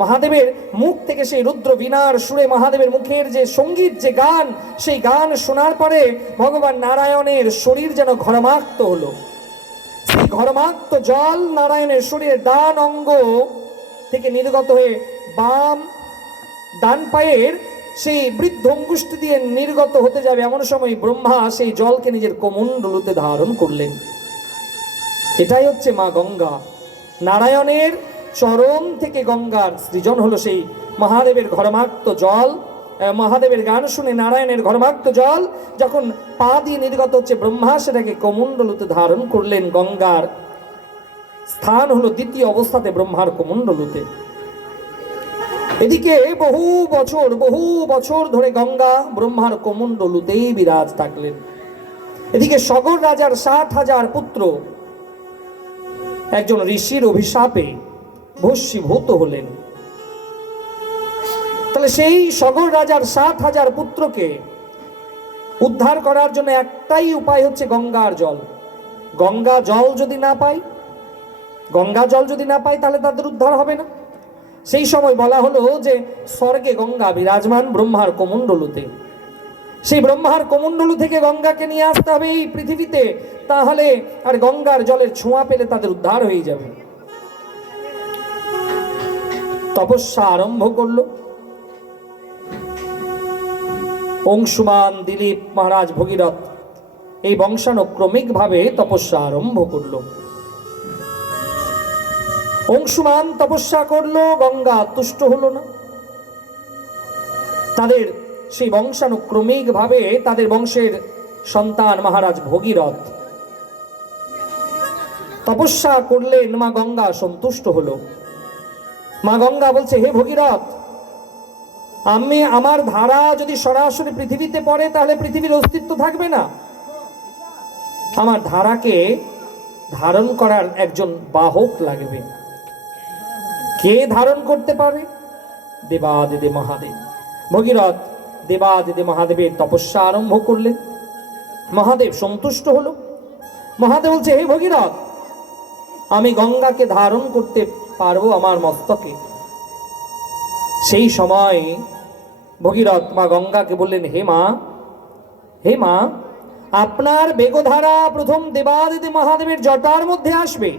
মহাদেবের মুখ থেকে সেই রুদ্র বীণার সুরে মহাদেবের মুখের যে সঙ্গীত, যে গান, সেই গান শোনার পরে ভগবান নারায়ণের শরীর যেন ঘরমাক্ত হলো। সেই ঘরমাক্ত জল নারায়ণের শরীরের ডান অঙ্গ থেকে নির্গত হয়ে বাম ডান পায়ের সেই বৃদ্ধ অঙ্গুষ্ঠ দিয়ে নির্গত হতে যাবে, এমন সময় ব্রহ্মা সেই জলকে নিজের কোমণ্ডলুতে ধারণ করলেন। এটাই হচ্ছে মা গঙ্গা। নারায়ণের চরণ থেকে গঙ্গার সৃজন হলো। সেই মহাদেবের ঘরমাক্ত জল, মহাদেবের গান শুনে নারায়ণের ঘরমাক্ত জল যখন পা দিয়ে নির্গত হচ্ছে, ব্রহ্মা সেটাকে কোমণ্ডলুতে ধারণ করলেন। গঙ্গার স্থান হলো দ্বিতীয় অবস্থাতে ব্রহ্মার কোমণ্ডলুতে। এদিকে বহু বছর ধরে গঙ্গা ব্রহ্মার কোমণ্ডলুতেই বিরাজ থাকলেন। এদিকে সগর রাজার 60,000 পুত্র একজন ঋষির অভিশাপে ভস্মীভূত হলেন। তাহলে সেই সগর রাজার 60,000 পুত্রকে উদ্ধার করার জন্য একটাই উপায় হচ্ছে গঙ্গার জল। গঙ্গা জল যদি না পাই তাহলে তাদের উদ্ধার হবে না। সেই সময় বলা হলো যে স্বর্গে গঙ্গা বিরাজমান ব্রহ্মার কোমণ্ডলুতে। সেই ব্রহ্মার কোমণ্ডলু থেকে গঙ্গাকে নিয়ে আসতে হবে এই পৃথিবীতে, তাহলে আর গঙ্গার জলের ছোঁয়া পেলে তাদের উদ্ধার হয়ে যাবে। তপস্যা আরম্ভ করলো। অংশুমান, দিলীপ, মহারাজ ভগীরথ এই বংশানুক্রমিক ভাবে তপস্যা আরম্ভ করলো। অংশুমান তপস্যা করলো, গঙ্গা তুষ্ট হলো না। তাদের সেই বংশানুক্রমিক ভাবে তাদের বংশের সন্তান মহারাজ ভগীরথ তপস্যা করলেন, মা গঙ্গা সন্তুষ্ট হলো। মা গঙ্গা বলছে, হে ভগীরথ, আমার ধারা যদি সরাসরি পৃথিবীতে পড়ে তাহলে পৃথিবীর অস্তিত্ব থাকবে না। আমার ধারাকে ধারণ করার একজন বাহক লাগবে। কে ধারণ করতে পারে? দেবাদিদে মহাদেব। ভগীরথ দেবাদিদে মহাদেবের তপস্যা আরম্ভ করলেন। মহাদেব সন্তুষ্ট হলো। মহাদেব বলছে, হে ভগীরথ, আমি গঙ্গাকে ধারণ করতে পারবো আমার মস্তকে। সেই সময় ভগীরথ মা গঙ্গাকে বললেন, হে মা, আপনার বেগধারা প্রথম দেবাদিদে মহাদেবের জটার মধ্যে আসবে,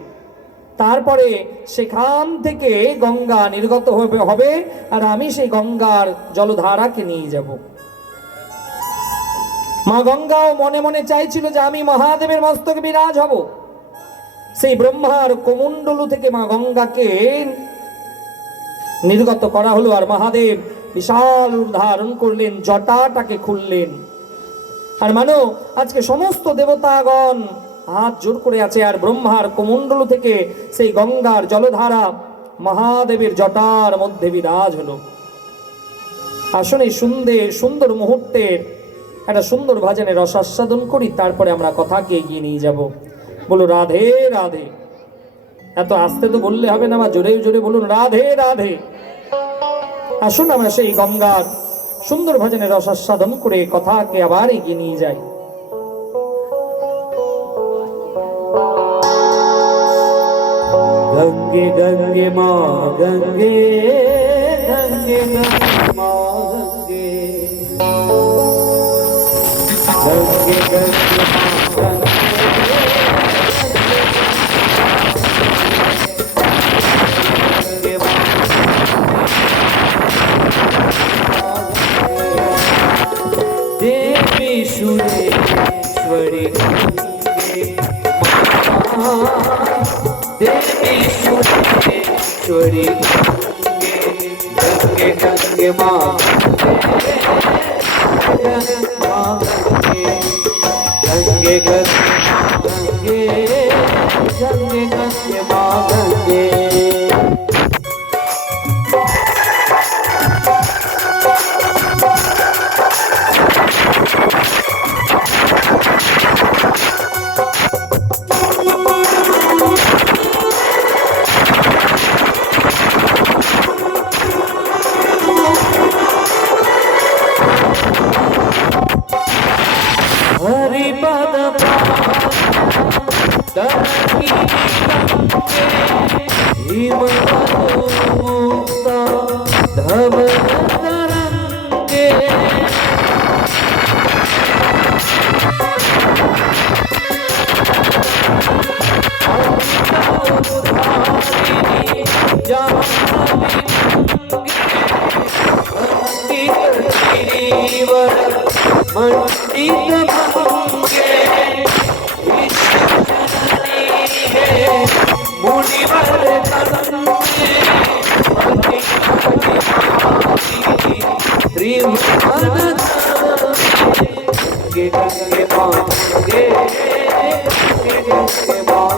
তারপরে সেখান থেকে গঙ্গা নির্গত হবে আর আমি সেই গঙ্গার জলধারাকে নিয়ে যাব। মা গঙ্গাও মনে মনে চাইছিল যে আমি মহাদেবের মস্তকে বিরাজ হব। সেই ব্রহ্মার কোমণ্ডলু থেকে মা গঙ্গাকে নির্গত করা হলো আর মহাদেব বিশাল রূপ ধারণ করলেন, জটাটাকে খুললেন। আর মানো আজকে সমস্ত দেবতাগণ হাত জোর করে আছে আর ব্রহ্মার কোমণ্ডলু থেকে সেই গঙ্গার জলধারা মহাদেবের জটার মধ্যে বিরাজ হলো। আসলে সুন্দর মুহূর্তের একটা সুন্দর ভজনের রসাস্বাদন করি, তারপরে আমরা কথাকে এগিয়ে নিয়ে যাব। বলো রাধে রাধে। এত আস্তে তো বললে হবে না, জোরে জোরে বলুন রাধে রাধে। আসুন আমরা সেই গঙ্গার সুন্দর ভজনের রসাস্বাদন করে কথাকে আবার এগিয়ে নিয়ে যাই। गंगे गंगे माँ गंगे गंगे गंगे माँ गंगे गंगे गंगे माँ गंगे गंगे भुवनेश्वरी गंगे गंगे माँ गंगे गंगे गंगे गंगे गंगे माँ गंगे हरिपद हिममुक्ता धवलतरंगे मंडित भंगे मुनिवर गंगे गंगे माँ गंगे गंगे माँ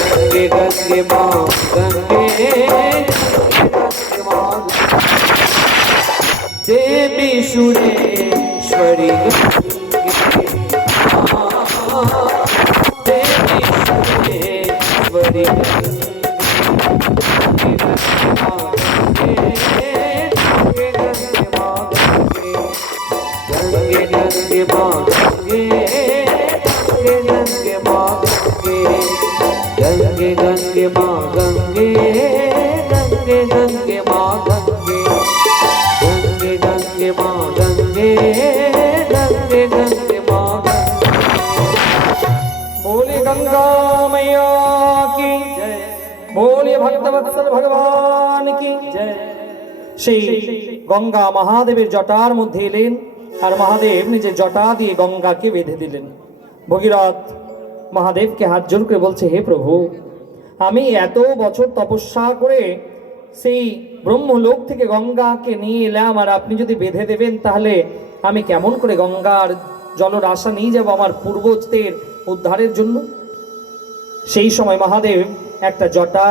गंगे गंगे माँ गंगे गंगे माँ देवी सुरेश्वरी देवी सुरेश्वरी गंगे गंगे माँ गंगे गंगे माँ गंगे गंगे माँ गंगे गंगे गंगे माँ गंगे गंगे गंगे माँ गंगे गंगे गंगे माँ गंगे बोले गंगा मैया की जय, बोले भक्तवत्सल भगवान की जय। সেই গঙ্গা মহাদেবের জটার মধ্যে এলেন আর মহাদেব নিজের জটা দিয়ে গঙ্গাকে বেঁধে দিলেন। ভগীরথ মহাদেবকে হাত জোর করে বলছে, হে প্রভু, আমি এত বছর তপস্যা করে সেই ব্রহ্মলোক থেকে গঙ্গাকে নিয়ে এলাম, আর আপনি যদি বেঁধে দেবেন তাহলে আমি কেমন করে গঙ্গার জলরাশা নিয়ে যাব আমার পূর্বজদের উদ্ধারের জন্য। সেই সময় মহাদেব একটা জটা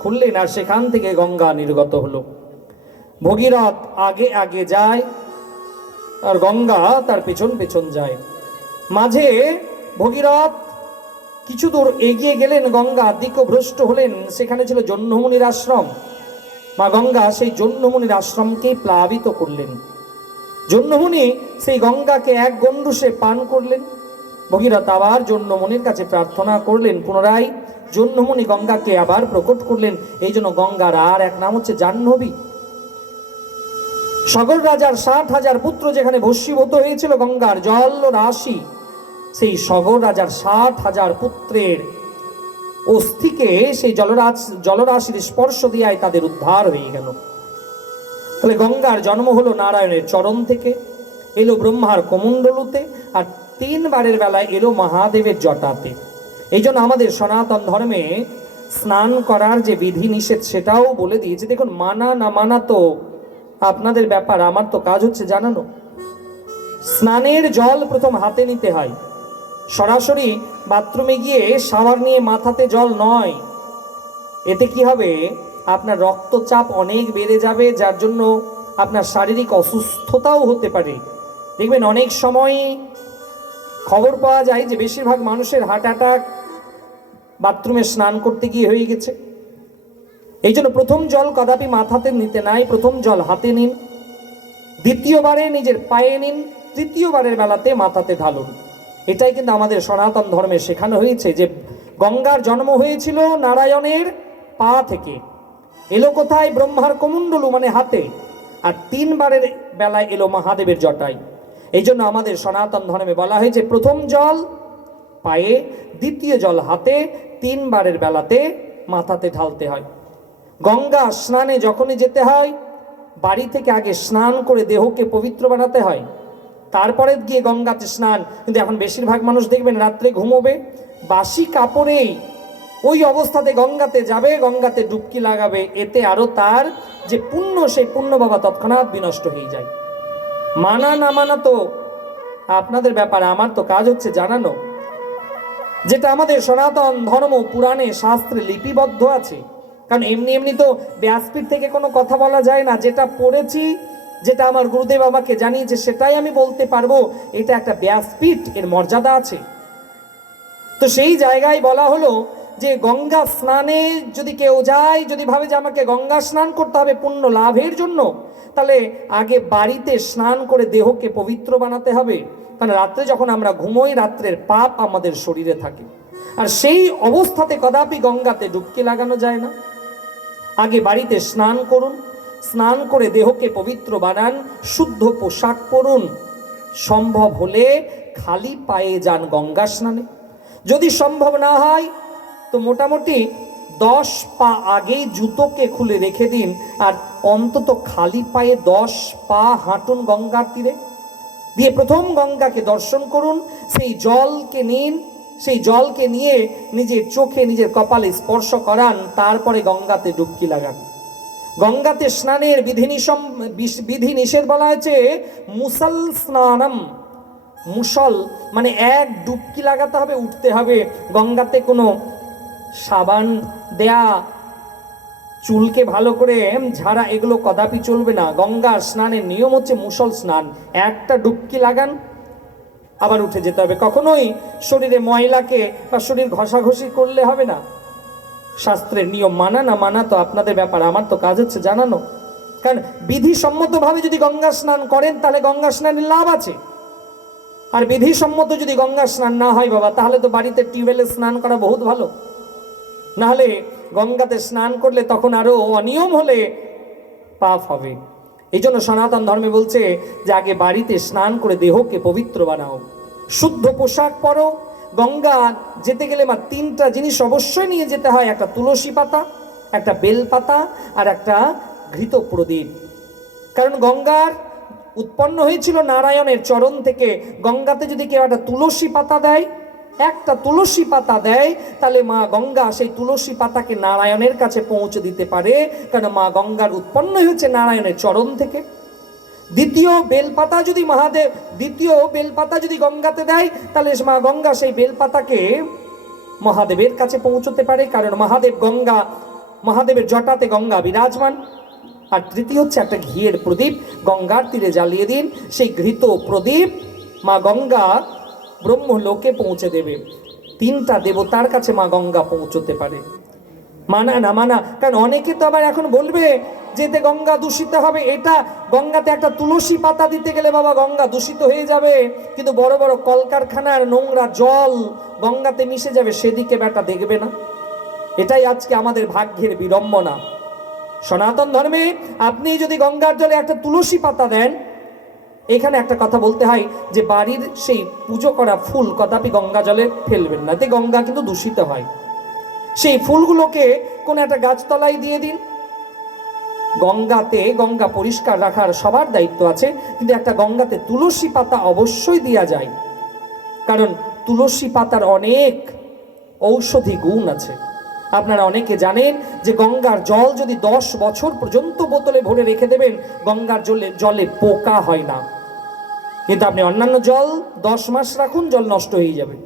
খুললেন আর সেখান থেকে গঙ্গা নির্গত হলো। ভগীরথ আগে আগে যায় আর গঙ্গা তার পেছন পেছন যায়। মাঝে ভগীরথ কিছু দূর এগিয়ে গেলেন, গঙ্গা দিকভ্রষ্ট হলেন। সেখানে ছিল জহ্নমুনির আশ্রম। মা গঙ্গা সেই জহ্নমুনির আশ্রমকে প্লাবিত করলেন। জহ্নমুনি সেই গঙ্গাকে এক গণ্ডূষে পান করলেন। ভগীরথ আবার জহ্নমুনির কাছে প্রার্থনা করলেন, পুনরায় জহ্নমুনি গঙ্গাকে আবার প্রকট করলেন। এই জন্য গঙ্গার আর এক নাম হচ্ছে জাহ্নবী। সগর রাজার 60,000 পুত্র যেখানে ভস্মীভূত হয়েছিল গঙ্গার জল রাশি, সেই সগর রাজার 60,000 পুত্রের অস্থিকে সেই জলরাশির স্পর্শ দিয়ে তাদের উদ্ধার হয়ে গেল। তাহলে গঙ্গার জন্ম হলো নারায়ণের চরণ থেকে, এলো ব্রহ্মার কমণ্ডলুতে, আর 3 বারের বেলায় এলো মহাদেবের জটাতে। এই জন্য আমাদের সনাতন ধর্মে স্নান করার যে বিধি নিষেধ সেটাও বলে দিয়েছে। দেখুন, মানা না মানা তো আপনাদের ব্যাপার, আমার তো কাজ হচ্ছে জানানো। স্নানের জল প্রথম হাতে নিতে হয়, সরাসরি বাথরুমে গিয়ে শাওয়ার নিয়ে মাথাতে জল নয়। এতে কি হবে, আপনার রক্তচাপ অনেক বেড়ে যাবে, যার জন্য আপনার শারীরিক অসুস্থতাও হতে পারে। দেখবেন অনেক সময় খবর পাওয়া যায় যে বেশিরভাগ মানুষের হার্ট অ্যাটাক বাথরুমে স্নান করতে গিয়ে হয়ে গেছে। এই জন্য প্রথম জল কদাপি মাথাতে নিতে নাই, প্রথম জল হাতে নিন, দ্বিতীয়বারে নিজের পায়ে নিন, তৃতীয়বারের বেলাতে মাথাতে ঢালুন। এটাই কিন্তু আমাদের সনাতন ধর্মে শেখানো হয়েছে যে গঙ্গার জন্ম হয়েছিল নারায়ণের পা থেকে, এলো কোথায়, ব্রহ্মার কমণ্ডলু মানে হাতে, আর 3 বারের বেলায় এলো মহাদেবের জটায়। এই জন্য আমাদের সনাতন ধর্মে বলা হয়েছে প্রথম জল পায়ে, দ্বিতীয় জল হাতে, 3 বারের বেলাতে মাথাতে ঢালতে হয়। গঙ্গা স্নানে যখনই যেতে হয়, বাড়ি থেকে আগে স্নান করে দেহকে পবিত্র বানাতে হয়, তারপরে গিয়ে গঙ্গাতে স্নান। কিন্তু এখন বেশিরভাগ মানুষ দেখবেন রাত্রে ঘুমোবে, বাসি কাপড়েই ওই অবস্থাতে গঙ্গাতে যাবে, গঙ্গাতে ডুবকি লাগাবে, এতে আরো তার যে পুণ্য, সেই পুণ্য বাবা তৎক্ষণাৎ বিনষ্ট হয়ে যায়। মানা না মানা তো আপনাদের ব্যাপার, আমার তো কাজ হচ্ছে জানানো, যেটা আমাদের সনাতন ধর্ম পুরাণে শাস্ত্রে লিপিবদ্ধ আছে। কারণ এমনি এমনি তো ব্যাসপীঠ থেকে কোনো কথা বলা যায় না, যেটা পড়েছি, যেটা আমার গুরুদেব আমাকে জানিয়েছে সেটাই আমি বলতে পারবো, এটা একটা ব্যাসপীঠ, এর মর্যাদা আছে। তো সেই জায়গায় বলা হলো যে গঙ্গা স্নানে যদি কেউ যায়, যদি ভাবে যে আমাকে গঙ্গা স্নান করতে হবে পুণ্য লাভের জন্য, তাহলে আগে বাড়িতে স্নান করে দেহকে পবিত্র বানাতে হবে। কারণ রাত্রে যখন আমরা ঘুমোই, রাত্রের পাপ আমাদের শরীরে থাকে, আর সেই অবস্থাতে কদাপি গঙ্গাতে ডুবকি লাগানো যায় না। আগে বাড়িতে স্নান করুন, স্নান করে দেহকে পবিত্র বানান, শুদ্ধ পোশাক পরুন, সম্ভব হলে খালি পায়ে যান গঙ্গা স্নানে। যদি সম্ভব না হয় তো মোটামুটি 10 পা আগেই জুতোকে খুলে রেখে দিন, আর অন্তত খালি পায়ে 10 পা হাঁটুন গঙ্গার তীরে, দিয়ে প্রথম গঙ্গাকে দর্শন করুন, সেই জলকে নিন, সেই জলকে নিয়ে নিজের চোখে নিজের কপালে স্পর্শ করান, তারপরে গঙ্গাতে ডুবকি লাগান। গঙ্গাতে স্নানের বিধি নিষেধ বলা হয়েছে মুসল স্নানম। মুসল মানে এক ডুবকি লাগাতে হবে, উঠতে হবে। গঙ্গাতে কোনো সাবান দেয়া, চুলকে ভালো করে ঝাড়া, এগুলো কদাপি চলবে না। গঙ্গা স্নানের নিয়ম হচ্ছে মুসল স্নান, একটা ডুবকি লাগান, আবার উঠে যেতে হবে। কখনোই শরীরে ময়লাকে বা শরীর ঘষাঘষি করলে হবে না। শাস্ত্রের নিয়ম মানা না মানা তো আপনাদের ব্যাপার, আমার তো কাজ হচ্ছে জানানো। কারণ বিধিসম্মতভাবে যদি গঙ্গা স্নান করেন তাহলে গঙ্গা স্নানের লাভ আছে, আর বিধিসম্মত যদি গঙ্গা স্নান না হয় বাবা, তাহলে তো বাড়িতে টিউবওয়েলে স্নান করা বহুত ভালো। নাহলে গঙ্গাতে স্নান করলে তখন আরো অনিয়ম হলে পাপ হবে। এই জন্য সনাতন ধর্মে বলছে যে আগে বাড়িতে স্নান করে দেহকে পবিত্র বানাও, শুদ্ধ পোশাক পরো। গঙ্গা যেতে গেলে মা 3টা জিনিস অবশ্যই নিয়ে যেতে হয়, একটা তুলসী পাতা, একটা বেল পাতা, আর একটা ঘৃত প্রদীপ। কারণ গঙ্গার উৎপন্ন হয়েছিল নারায়ণের চরণ থেকে। গঙ্গাতে যদি কেউ একটা তুলসী পাতা দেয়, একটা তুলসী পাতা দেয়, তাহলে মা গঙ্গা সেই তুলসী পাতাকে নারায়ণের কাছে পৌঁছে দিতে পারে, কারণ মা গঙ্গার উৎপন্ন হয়েছে নারায়ণের চরণ থেকে। দ্বিতীয় বেলপাতা যদি গঙ্গাতে দেয়, তাহলে মা গঙ্গা সেই বেলপাতাকে মহাদেবের কাছে পৌঁছতে পারে, কারণ মহাদেবের জটাতে গঙ্গা বিরাজমান। আর তৃতীয় হচ্ছে একটা ঘিয়ের প্রদীপ গঙ্গার তীরে জ্বালিয়ে দিন, সেই ঘৃত প্রদীপ মা গঙ্গা ব্রহ্মলোকে পৌঁছে দেবে। 3টা দেবতার কাছে মা গঙ্গা পৌঁছতে পারে। মানা না মানা, কারণ অনেকে তো আবার এখন বলবে যেতে গঙ্গা দূষিত হবে, এটা গঙ্গাতে একটা তুলসী পাতা দিতে গেলে বাবা গঙ্গা দূষিত হয়ে যাবে, কিন্তু বড় বড় কলকারখানার নোংরা জল গঙ্গাতে মিশে যাবে, সেদিকে বেটা দেখবে না। এটাই আজকে আমাদের ভাগ্যের বিড়ম্বনা। সনাতন ধর্মে আপনি যদি গঙ্গার জলে একটা তুলসী পাতা দেন, এখানে একটা কথা বলতে হয় যে বাড়ির সেই পুজো করা ফুল কদাপি গঙ্গা জলে ফেলবেন না, এতে গঙ্গা কিন্তু দূষিত হয়। সেই ফুলগুলোকে কোন একটা গাছতলায় দিয়ে দিন। গঙ্গা পরিষ্কার রাখার সবার দায়িত্ব আছে, কিন্তু একটা গঙ্গাতে তুলসী পাতা অবশ্যই দেওয়া যায়, কারণ তুলসী পাতার অনেক ঔষধি গুণ আছে। আপনারা অনেকে জানেন যে গঙ্গার জল যদি 10 বছর পর্যন্ত বোতলে ভরে রেখে দেবেন, গঙ্গার জলে পোকা হয় না। কিন্তু আপনি অন্যান্য জল 10 মাস রাখুন, জল নষ্ট হয়ে যাবে।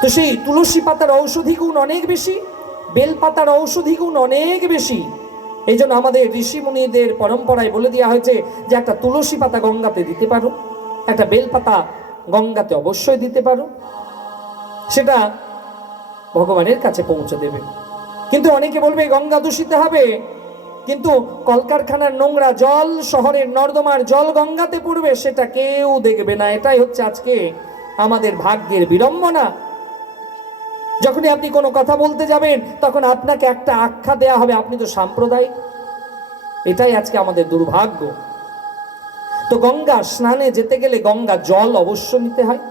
তো সেই তুলসী পাতার ঔষধি গুণ অনেক বেশি, বেল পাতার ঔষধি গুণ অনেক বেশি। এই জন্য আমাদের ঋষি মুনিদের পরম্পরায় বলে দেওয়া হয়েছে যে একটা তুলসী পাতা গঙ্গাতে দিতে পারো, একটা বেল পাতা গঙ্গাতে অবশ্যই দিতে পারো, সেটা ভগবানের কাছে পৌঁছে দেবে। কিন্তু অনেকে বলবে গঙ্গা দূষিত হবে, কিন্তু কলকারখানার নোংরা জল, শহরের নর্দমার জল গঙ্গাতে পড়বে, সেটা কেউ দেখবে না। এটাই হচ্ছে আজকে আমাদের ভাগ্যের বিড়ম্বনা। যখনই আপনি কোনো কথা বলতে যাবেন, তখন আপনাকে একটা আখ্যা দেয়া হবে আপনি তো সাম্প্রদায়িক। এটাই আজকে আমাদের দুর্ভাগ্য। তো গঙ্গা স্নানে যেতে গেলে গঙ্গা জল অবশ্য নিতে হয়।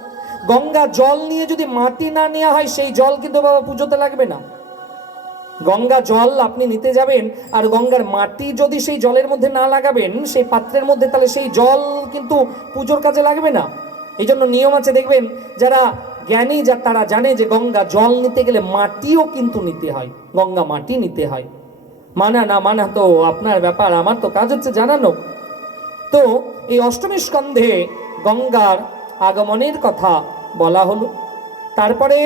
গঙ্গা জল নিয়ে যদি মাটি না নেওয়া হয়, সেই জল কিন্তু বাবা পুজোতে লাগবে না। গঙ্গা জল আপনি নিতে যাবেন, আর গঙ্গার মাটি যদি সেই জলের মধ্যে না লাগাবেন, সেই পাত্রের মধ্যে, তাহলে সেই জল কিন্তু পুজোর কাজে লাগবে না। এই জন্য নিয়ম আছে, দেখবেন যারা জ্ঞানী যা তারা জানে যে গঙ্গা জল নিতে গেলে মাটিও কিন্তু নিতে হয়, গঙ্গা মাটি নিতে হয়। মানা না মানা তো আপনার ব্যাপার, আমার তো কাজ হচ্ছে জানানো। তো এই অষ্টমী স্কন্ধে গঙ্গার আগমনের কথা বলা হলো। তারপরে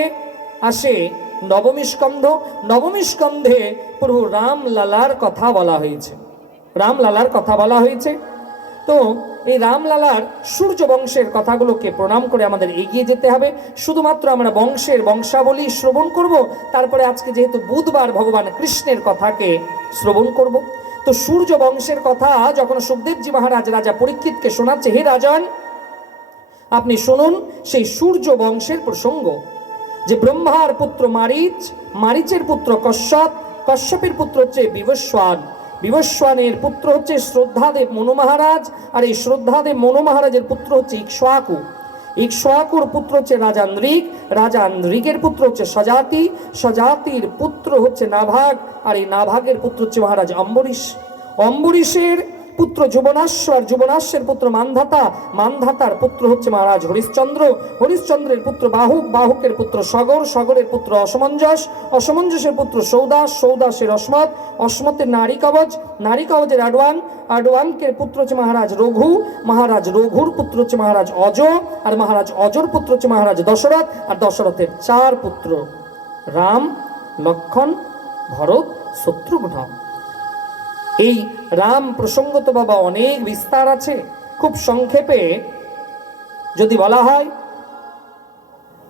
আসে নবমী স্কন্ধ। নবমী স্কন্ধে প্রভু রামলালার কথা বলা হয়েছে, রামলালার কথা বলা হয়েছে। তো এই রামলালার সূর্য বংশের কথাগুলোকে প্রণাম করে আমাদের এগিয়ে যেতে হবে। শুধুমাত্র আমরা বংশের বংশাবলী শ্রবণ করব, তারপরে আজকে যেহেতু বুধবার ভগবান কৃষ্ণের কথাকে শ্রবণ করব। তো সূর্য বংশের কথা যখন সুখদেবজি মহারাজ রাজা পরীক্ষিতকে শোনাচ্ছে, হে রাজন আপনি শুনুন সেই সূর্য বংশের প্রসঙ্গ, যে ব্রহ্মার পুত্র মারিচ, মারিচের পুত্র কশ্যপ, কশ্যপের পুত্র হচ্ছে বিবস্বান, বিবস্বানের পুত্র হচ্ছে শ্রদ্ধাদেব মনু মহারাজ, আর এই শ্রদ্ধাদেব মনু মহারাজের পুত্র হচ্ছে ইক্ষ্বাকু, ইক্ষ্বাকুর পুত্র হচ্ছে রাজা নৃগ, রাজা নৃগের পুত্র হচ্ছে সজাতি, সজাতির পুত্র হচ্ছে নাভাগ, আর এই নাভাগের পুত্র হচ্ছে মহারাজ অম্বরীশ, অম্বরীশের পুত্র যুবনাশ্ব, আর যুবনাশ্বের পুত্র মানধাতা, মানধাতার পুত্র হচ্ছে মহারাজ হরিশ্চন্দ্র, হরিশ্চন্দ্রের পুত্র বাহুক, বাহুকের পুত্র সগর, সগরের পুত্র অসমঞ্জস, অসমঞ্জসের পুত্র সৌদাস, সৌদাসের অসমত, অসমতের নারী কবচ, নারী কবচের আডওয়ান, আডওয়ানকের পুত্র হচ্ছে মহারাজ রঘু, মহারাজ রঘুর পুত্র হচ্ছে মহারাজ অজ, আর মহারাজ অজর পুত্র হচ্ছে মহারাজ দশরথ, আর দশরথের 4 পুত্র রাম, লক্ষণ, ভরত, শত্রুঘ্ন। এই রাম প্রসঙ্গ তো বাবা অনেক বিস্তার আছে, খুব সংক্ষেপে যদি বলা হয়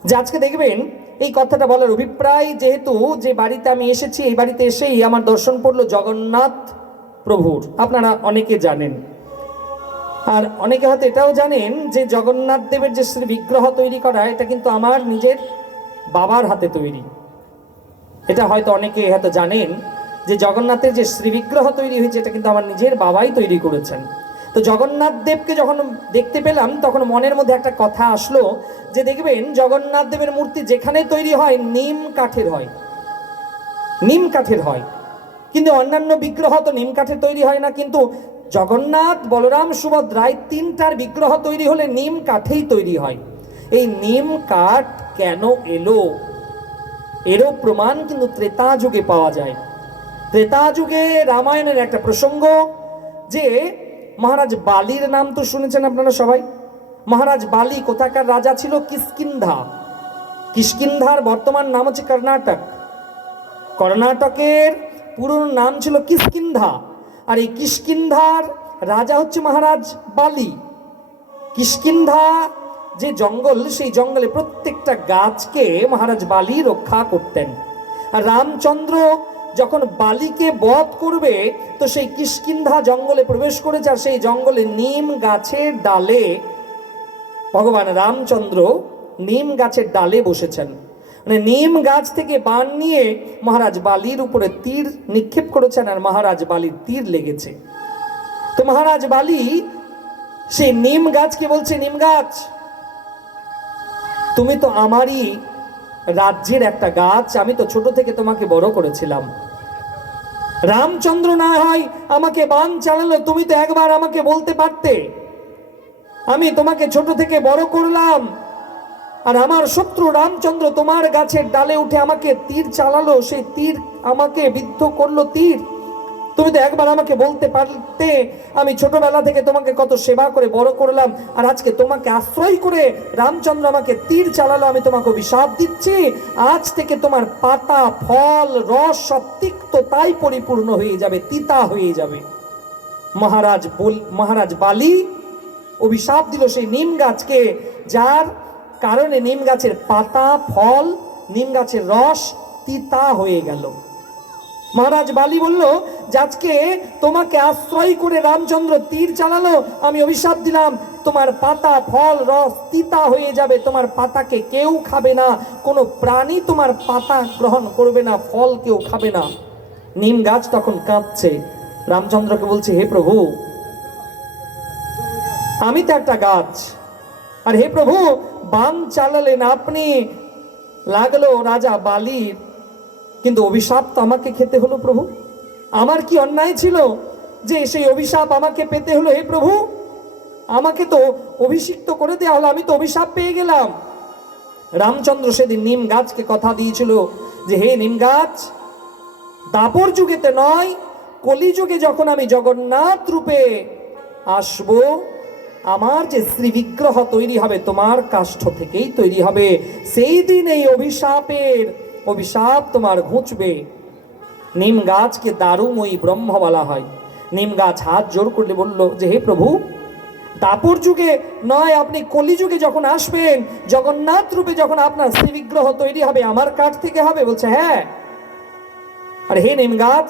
যে আজকে দেখবেন এই কথাটা বলার অভিপ্রায়, যেহেতু যে বাড়িতে আমি এসেছি এই বাড়িতে এসেই আমার দর্শন পড়লো জগন্নাথ প্রভুর, আপনারা অনেকে জানেন। আর অনেকে হয়তো এটাও জানেন যে জগন্নাথ দেবের যে শ্রী বিগ্রহ তৈরি করা, এটা কিন্তু আমার নিজের বাবার হাতে তৈরি। এটা হয়তো অনেকে হয়তো জানেন যে জগন্নাথের যে শ্রীবিগ্রহ তৈরি হয়েছে এটা কিন্তু আমার নিজের বাবাই তৈরি করেছেন। তো জগন্নাথ দেবকে যখন দেখতে পেলাম তখন মনের মধ্যে একটা কথা আসলো যে দেখবেন জগন্নাথ দেবের মূর্তি যেখানে তৈরি হয় নিম কাঠের হয়, নিম কাঠের হয়, কিন্তু অন্যান্য বিগ্রহ তো নিম কাঠের তৈরি হয় না। কিন্তু জগন্নাথ, বলরাম, সুভদ্রায় 3টার বিগ্রহ তৈরি হলে নিম কাঠেই তৈরি হয়। এই নিম কাঠ কেন এলো এরও প্রমাণ কিন্তু ত্রেতা যুগে পাওয়া যায়। ত্রেতা যুগে রামায়ণের একটা প্রসঙ্গ, যে মহারাজ বালির নাম তো শুনেছেন আপনারা সবাই। মহারাজ বালি কোথাকার রাজা ছিল? কিষ্কিন্ধা। কিষ্কিন্ধার বর্তমান নাম হচ্ছে কর্ণাটক। কর্ণাটকের পুরনো নাম ছিল কিষ্কিন্ধা, আর এই কিষ্কিন্ধার রাজা হচ্ছে মহারাজ বালি। কিষ্কিন্ধা যে জঙ্গল, সেই জঙ্গলে প্রত্যেকটা গাছকে মহারাজ বালি রক্ষা করতেন। আর রামচন্দ্র যখন বালিকে বধ করবে তো সেই কিষ্কিন্ধা জঙ্গলে প্রবেশ করেছে, আর সেই জঙ্গলে নিম গাছের ডালে ভগবান রামচন্দ্র নিম গাছের ডালে বসেছেন। মানে নিম গাছ থেকে বাণ নিয়ে মহারাজ বালির উপরে তীর নিক্ষেপ করেছেন, আর মহারাজ বালির তীর লেগেছে। তো মহারাজ বালি সেই নিম গাছকে বলছে, নিম গাছ তুমি তো আমারই রাজ্যের একটা গাছ, আমি তো ছোট থেকে তোমাকে বড় করেছিলাম। রামচন্দ্র না হয় আমাকে বাণ চালালো, তুমি তো একবার আমাকে বলতে পারতে, আমি তোমাকে ছোট থেকে বড় করলাম, আর আমার শত্রু রামচন্দ্র তোমার গাছের ডালে উঠে আমাকে তীর চালালো, সেই তীর আমাকে বিদ্ধ করলো তীর। তুমি তো একবার আমাকে বলতে পারতে, আমি ছোটবেলা থেকে তোমাকে কত সেবা করে বড় করলাম, আর আজকে তোমাকে আশ্রয় করে রামচন্দ্র আমাকে তীর চালালো, আমি তোমাকে অভিশাপ দিচ্ছি, আজ থেকে তোমার পাতা, ফল, রস সব তিক্ত তাই পরিপূর্ণ হয়ে যাবে, তিতা হয়ে যাবে। মহারাজ বালি অভিশাপ দিল সেই নিম গাছকে, যার কারণে নিম গাছের পাতা, ফল, নিম গাছের রস তিতা হয়ে গেল। মহারাজ বালি বলল যে আজকে তোমাকে আশ্রয় করে রামচন্দ্র তীর চালালো, আমি অভিশাপ দিলাম তোমার পাতা, ফল, রস তিতা হয়ে যাবে, তোমার পাতাকে কেউ খাবে না, কোনো প্রাণী তোমার পাতা গ্রহণ করবে না, ফল কেউ খাবে না। নিম গাছ তখন কাঁদছে, রামচন্দ্রকে বলছে, হে প্রভু আমি তো একটা গাছ, আর হে প্রভু বাণ চালালেন আপনি, লাগলো রাজা বালির, কিন্তু অভিশাপ তো আমাকে খেতে হলো প্রভু, আমার কি অন্যায় ছিল যে সেই অভিশাপ আমাকে পেতে হলো? হে প্রভু আমাকে তো অভিষিক্ত করে দেওয়া হলো, আমি তো অভিশাপ পেয়ে গেলাম। রামচন্দ্র সেদিন নিম গাছকে কথা দিয়েছিল যে হে নিম গাছ, দাপর যুগেতে নয়, কলিযুগে যখন আমি জগন্নাথ রূপে আসব, আমার যে শ্রী বিগ্রহ তৈরি হবে তোমার কাষ্ঠ থেকেই তৈরি হবে, সেই দিন এই অভিশাপ তোমার ঘুচবে। নিম গাছকে দারুময়ী ব্রহ্ম বলা হয়। নিম গাছ হাত জোর করলে বলল যে হে প্রভু, দাপর যুগে নয়, আপনি কলিযুগে যখন আসবেন, জগন্নাথ রূপে যখন আপনার শ্রী বিগ্রহ তৈরি হবে, আমার কাঠ থেকে হবে? বলছে হ্যাঁ। আর হে নিম গাছ,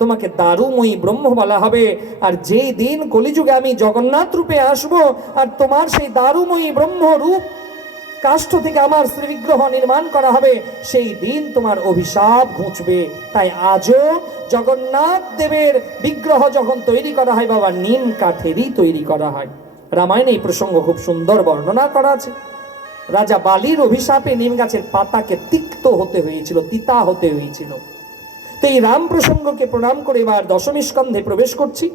তোমাকে দারুময়ী ব্রহ্ম বলা হবে। আর যেই দিন কলিযুগে আমি জগন্নাথ রূপে আসব, আর তোমার সেই দারুময়ী ব্রহ্ম রূপ কাষ্ঠ থেকে আমার শ্রী বিগ্রহ নির্মাণ করা হবে, সেই দিন তোমার অভিশাপ ঘুচবে। তাই আজও জগন্নাথ দেবের বিগ্রহ যখন তৈরি করা হয়, বাবা নিম কাঠেরই তৈরি করা হয়। রামায়ণে এই প্রসঙ্গ খুব সুন্দর বর্ণনা করা আছে। রাজা বালির অভিশাপে নিম গাছের পাতাকে তিক্ত হতে হয়েছিল, তিতা হতে হয়েছিল। তো এই রাম প্রসঙ্গকে প্রণাম করে এবার দশমী স্কন্ধে প্রবেশ করছি।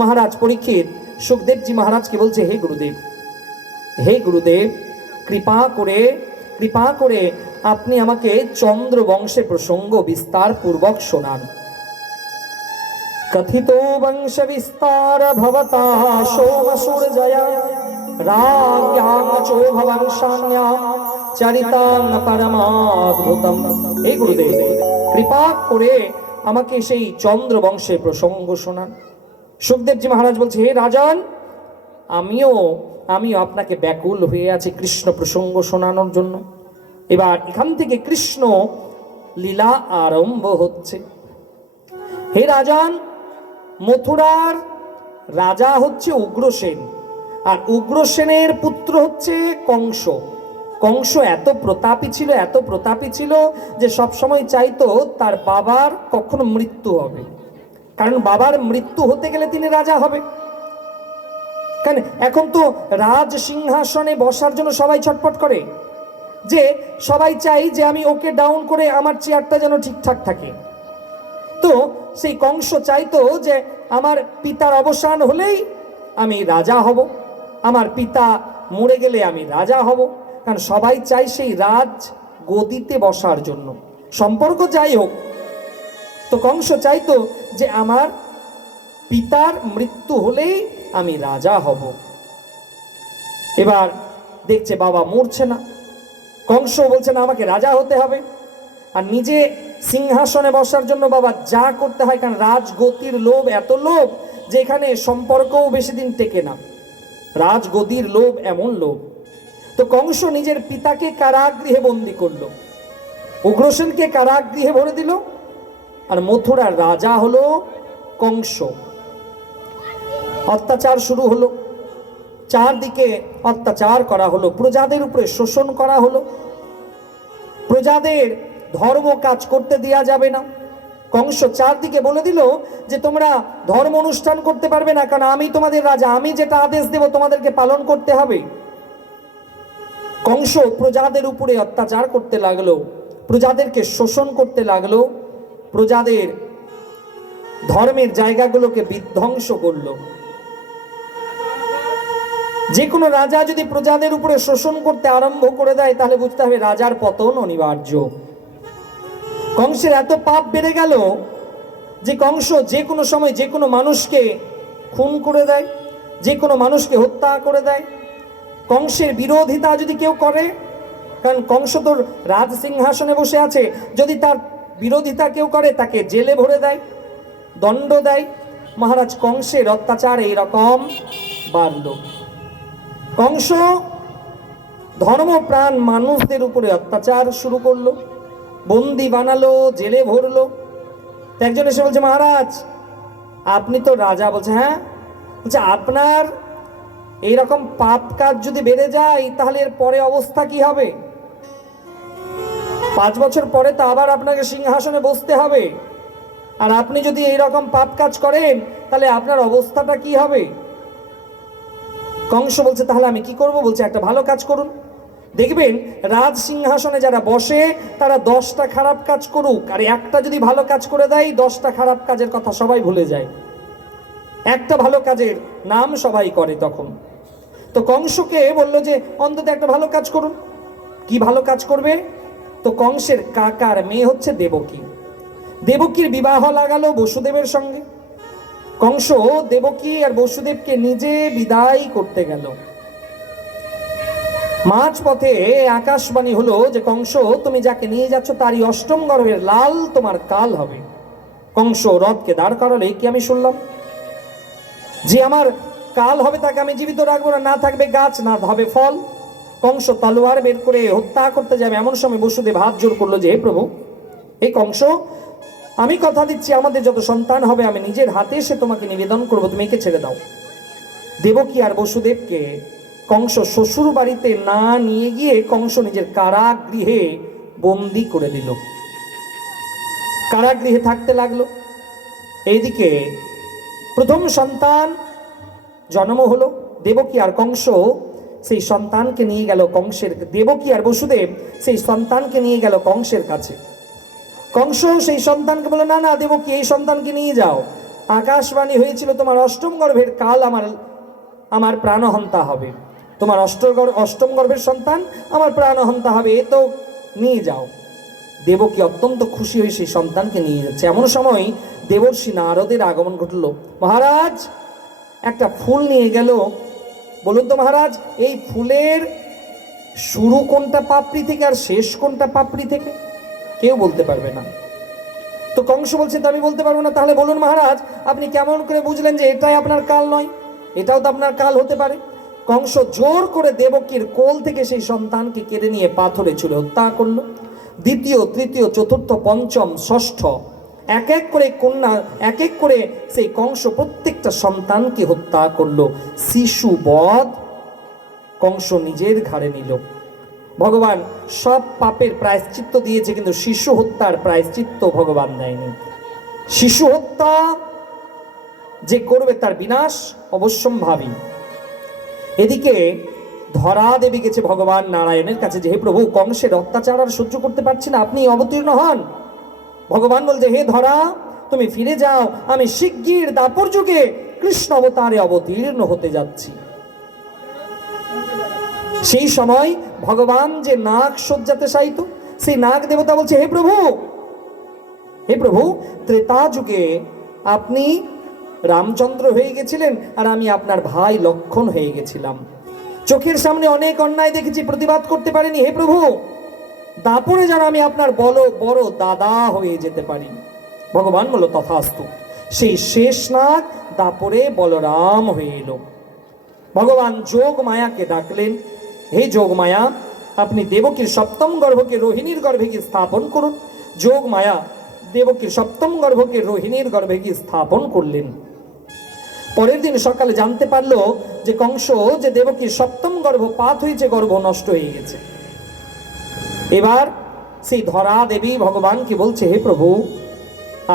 মহারাজ পরীক্ষিত সুখদেবজি মহারাজকে বলছে, হে গুরুদেব, হে গুরুদেব, কৃপা করে আপনি আমাকে চন্দ্র বংশে প্রসঙ্গ বিস্তার পূর্বক শোনান। কথিত বংশ বিস্তার ভবতা সোম সূর্যয়া রাজ্ঞাং চো ভবংশান্যাম চরিতাং পরমাদ্ভুতম। হে গুরুদেব, কৃপা করে আমাকে সেই চন্দ্র বংশের প্রসঙ্গ শোনান। সুখদেবজি মহারাজ বলছে, হে রাজন, আমিও আপনাকে ব্যাকুল হয়ে আছি কৃষ্ণ প্রসঙ্গ শোনানোর জন্য। এবার এখান থেকে কৃষ্ণ লীলা আরম্ভ হচ্ছে। হে রাজন, মথুরার রাজা হচ্ছে উগ্রসেন, আর উগ্রসেনের পুত্র হচ্ছে কংস। কংস এত প্রতাপী ছিল যে সবসময় চাইতো তার বাবার কখনো মৃত্যু হবে, কারণ বাবার মৃত্যু হতে গেলে তিনি রাজা হবে। কারণ এখন তো রাজ সিংহাসনে বসার জন্য সবাই ছটফট করে, যে সবাই চাই যে আমি ওকে ডাউন করে আমার চেয়ারটা যেন ঠিকঠাক থাকে। তো সেই কংস চাইতো যে আমার পিতার অবসান হলেই আমি রাজা হব, আমার পিতা মরে গেলে আমি রাজা হব। কারণ সবাই চাই সেই রাজ গদিতে বসার জন্য, সম্পর্ক যাই হোক। তো কংস চাইতো যে আমার পিতার মৃত্যু হলেই আমি রাজা হব। এবার দেখছে বাবা মরছে না, কংস বলছে না আমাকে রাজা হতে হবে, আর নিজে সিংহাসনে বসার জন্য বাবা যা করতে হয়, কারণ রাজগতির লোভ এত লোভ যে এখানে সম্পর্কও বেশি দিন টেকে না। রাজগতির লোভ এমন লোভ। তো কংস নিজের পিতাকে কারাগৃহে বন্দী করলো, উগ্রসেনকে কারাগৃহে ভরে দিল, আর মথুরার রাজা হলো কংস। অত্যাচার শুরু হলো, চারদিকে অত্যাচার করা হলো, প্রজাদের উপরে শোষণ করা হলো, প্রজাদের ধর্ম কাজ করতে দেয়া যাবে না। কংস চারদিকে বলে দিল যে তোমরা ধর্ম অনুষ্ঠান করতে পারবে না, কারণ আমি তোমাদের রাজা, আমি যেটা আদেশ দেব তোমাদেরকে পালন করতে হবে। কংস প্রজাদের উপরে অত্যাচার করতে লাগলো, প্রজাদেরকে শোষণ করতে লাগলো, প্রজাদের ধর্মের জায়গাগুলোকে বিধ্বংস করলো। যে কোনো রাজা যদি প্রজাদের উপরে শোষণ করতে আরম্ভ করে দেয়, তাহলে বুঝতে হবে রাজার পতন অনিবার্য। কংসের এত পাপ বেড়ে গেল যে কংস যে কোনো সময় যে কোনো মানুষকে খুন করে দেয়, যে কোনো মানুষকে হত্যা করে দেয়। কংসের বিরোধিতা যদি কেউ করে, কারণ কংস তো রাজ সিংহাসনে বসে আছে, যদি তার বিরোধিতা কেউ করে তাকে জেলে ভরে দেয়, দণ্ড দেয়। মহারাজ কংসের অত্যাচার এইরকম বাড়ল। কংস ধর্মপ্রাণ মানুষদের উপরে অত্যাচার শুরু করলো, বন্দি বানালো, জেলে ভরলো। একজন এসে বলছে, মহারাজ আপনি তো রাজা। বলছে হ্যাঁ। বলছে আপনার এইরকম পাপ কাজ যদি বেড়ে যায়, তাহলে এর পরে অবস্থা কি হবে? 5 বছর পরে তো আবার আপনাকে সিংহাসনে বসতে হবে, আর আপনি যদি এইরকম পাপ কাজ করেন তাহলে আপনার অবস্থাটা কি হবে? কংস বলছে তাহলে আমি কি করব? বলছে একটা ভালো কাজ করুন, দেখবেন রাজ সিংহাসনে যারা বসে তারা 10টা খারাপ কাজ করুক, আর একটা যদি ভালো কাজ করে দেয় 10টা খারাপ কাজের কথা সবাই ভুলে যায়, একটা ভালো কাজের নাম সবাই করে তখন। তো কংসকে বলল যে অন্তত একটা ভালো কাজ করুন। কি ভালো কাজ করবে? তো কংসের কাকার মেয়ে হচ্ছে দেবকী। দেবকীর বিবাহ লাগালো বসুদেবের সঙ্গে। কংস দেবকী আর বসুদেবকে নিজে বিদায় করতে গেল। মাঝ পথে আকাশবাণী হলো যে কংস, তুমি যাকে নিয়ে যাচ্ছ তারই অষ্টম গর্ভের লাল তোমার কাল হবে। কংস রথকে দাঁড় করালে কি আমি শুনলাম যে আমার কাল হবে তাকে আমি জীবিত রাখবো না, না থাকবে গাছ না হবে ফল। কংস তলোয়ার বের করে হত্যা করতে যাবে, এমন সময় বসুদেব হাত জোর করলো যে হে প্রভু, এই কংস, আমি কথা দিচ্ছি আমাদের যত সন্তান হবে আমি নিজের হাতে এসে তোমাকে নিবেদন করবো, তুমি একে ছেড়ে দাও। দেবকী আর বসুদেবকে কংস শ্বশুর বাড়িতে না নিয়ে গিয়ে কংস নিজের কারাগৃহে বন্দি করে দিল। কারাগৃহে থাকতে লাগলো। এইদিকে প্রথম সন্তান জন্ম হলো। দেবকী আর কংস সেই সন্তানকে নিয়ে গেল কংসের, দেবকী আর বসুদেব সেই সন্তানকে নিয়ে গেল কংসের কাছে। কংস সেই সন্তানকে বলে, না না দেবকী, এই সন্তানকে নিয়ে যাও, আকাশবাণী হয়েছিল তোমার অষ্টম গর্ভের কাল আমার প্রাণহন্তা হবে, তোমার অষ্টম গর্ভের সন্তান আমার প্রাণহন্তা হবে, এ তো নিয়ে যাও। দেবকী অত্যন্ত খুশি হয়ে সেই সন্তানকে নিয়ে যাচ্ছে। এমন সময় দেবর্ষি নারদের আগমন ঘটল। মহারাজ, একটা ফুল নিয়ে গেল, বলুন তো মহারাজ, এই ফুলের শুরু কোনটা পাপড়ি থেকে আর শেষ কোনটা পাপড়ি থেকে? কেউ বলতে পারবে না। তো কংস বলছে, তো আমি বলতে পারবো না। তাহলে বলুন মহারাজ, আপনি কেমন করে বুঝলেন যে এটাই আপনার কাল নয়, এটাও তো আপনার কাল হতে পারে? কংস জোর করে দেবকীর কোল থেকে সেই সন্তানকে কেড়ে নিয়ে পাথরে ছুঁড়ে হত্যা করলো। দ্বিতীয়, তৃতীয়, চতুর্থ, পঞ্চম, ষষ্ঠ, এক এক করে কন্যা, এক এক করে সেই কংস প্রত্যেকটা সন্তানকে হত্যা করলো। শিশু বধ কংস নিজের ঘাড়ে নিল। ভগবান সব পাপের প্রায়শ্চিত্ত দিয়েছে, কিন্তু শিশু হত্যার প্রায়শ্চিত্ত ভগবান দেয়নি। শিশু হত্যা যে করবে তার বিনাশ অবশ্যম্ভাবী। এদিকে ধরা দেবী গেছে ভগবান নারায়ণের কাছে যে হে প্রভু, কংসের অত্যাচার আর সহ্য করতে পারছি না, আপনি অবতীর্ণ হন। ভগবান বলছে, হে ধরা, তুমি ফিরে যাও, আমি শিগগির দাপর যুগে কৃষ্ণ অবতারে অবতীর্ণ হতে যাচ্ছি। সেই সময় ভগবান যে নাগ সজ্জাতে শায়িত, সেই নাগ দেবতা বলছে, হে প্রভু, হে প্রভু, ত্রেতা যুগে আপনি রামচন্দ্র হয়ে গেছিলেন আর আমি আপনার ভাই লক্ষণ হয়ে গেছিলাম। চোখের সামনে অনেক অন্যায় দেখেছি, প্রতিবাদ করতে পারিনি। হে প্রভু, দাপরে যেন আমি আপনার বড় দাদা হয়ে যেতে পারি। ভগবান বলল, তথাস্তু। সেই শেষ নাগ দাপরে বলরাম হয়ে এলো। ভগবান যোগ মায়াকে ডাকলেন, হে যোগ মায়া, আপনি দেবকীর সপ্তম গর্ভকে রোহিণীর গর্ভে গিয়ে স্থাপন করুন। যোগ মায়া দেবকীর সপ্তম গর্ভকে রোহিণীর গর্ভে গিয়ে স্থাপন করলেন। পরের দিন সকালে জানতে পারলো যে কংস যে দেবকীর সপ্তম গর্ভপাত হয়েছে, গর্ভ নষ্ট হয়ে গেছে। এবার সেই ধরা দেবী ভগবানকে বলছে, হে প্রভু,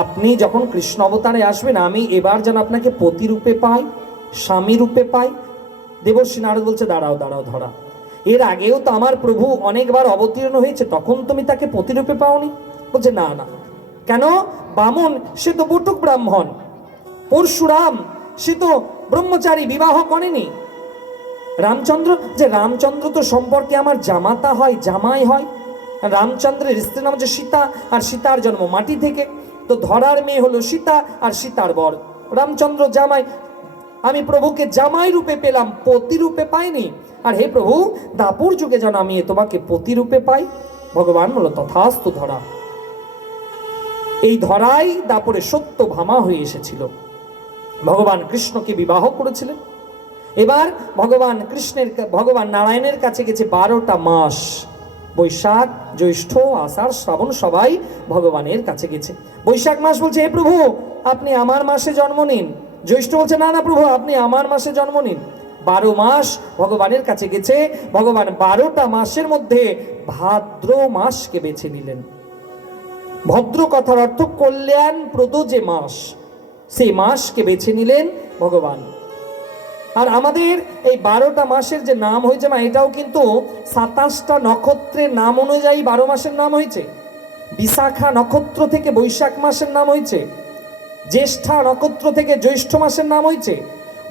আপনি যখন কৃষ্ণ অবতারে আসবেন, আমি এবার যেন আপনাকে পতি রূপে পাই, স্বামী রূপে পাই। দেবর্ষি নারদ বলছে, দাঁড়াও দাঁড়াও ধরা, এর আগেও তো আমার প্রভু অনেকবার অবতীর্ণ হয়েছে, তখন তুমি তাকে পতি রূপে পাওনি? বলছে, না না। কেন? বামন সে তো বটুক ব্রাহ্মণ, পরশুরাম সে তো ব্রহ্মচারী, বিবাহ করেনি। রামচন্দ্র তো সম্পর্কে আমার জামাতা হয়, জামাই হয়। রামচন্দ্রের স্ত্রী নাম হচ্ছে সীতা, আর সীতার জন্ম মাটি থেকে। তো ধরার মেয়ে হলো সীতা, আর সীতার বর রামচন্দ্র জামাই। আমি প্রভুকে জামাই রূপে পেলাম, পতি রূপে পাইনি। আর হে প্রভু, দাপর যুগে যেন আমি তোমাকে পতি রূপে পাই। ভগবান বলল, তথাস্তু ধরা। এই ধরাই দাপরে সত্য ভামা হয়ে এসেছিল। ভগবান কৃষ্ণকে বিবাহ করেছিলেন। এবার ভগবান নারায়ণের কাছে গেছে 12টা মাস, বৈশাখ, জ্যৈষ্ঠ, আষাঢ়, শ্রাবণ, সবাই ভগবানের কাছে গেছে। বৈশাখ মাস বলছে, হে প্রভু, আপনি আমার মাসে জন্ম নিন। জ্যৈষ্ঠ বলছে, না না প্রভু, আপনি আমার মাসে জন্ম নিন। 12 মাস ভগবানের কাছে গেছে। ভগবান 12টা মাসের মধ্যে ভাদ্র মাসকে বেছে নিলেন। ভদ্র কথার অর্থ কল্যাণপ্রদ যে মাস, সেই মাসকে বেছে নিলেন ভগবান। আর আমাদের এই 12টা মাসের যে নাম হয়েছে মা, এটাও কিন্তু 27টা নক্ষত্রের নাম অনুযায়ী 12 মাসের নাম হয়েছে। বিশাখা নক্ষত্র থেকে বৈশাখ মাসের নাম হয়েছে, জ্যেষ্ঠা নক্ষত্র থেকে জ্যৈষ্ঠ মাসের নাম হয়েছে,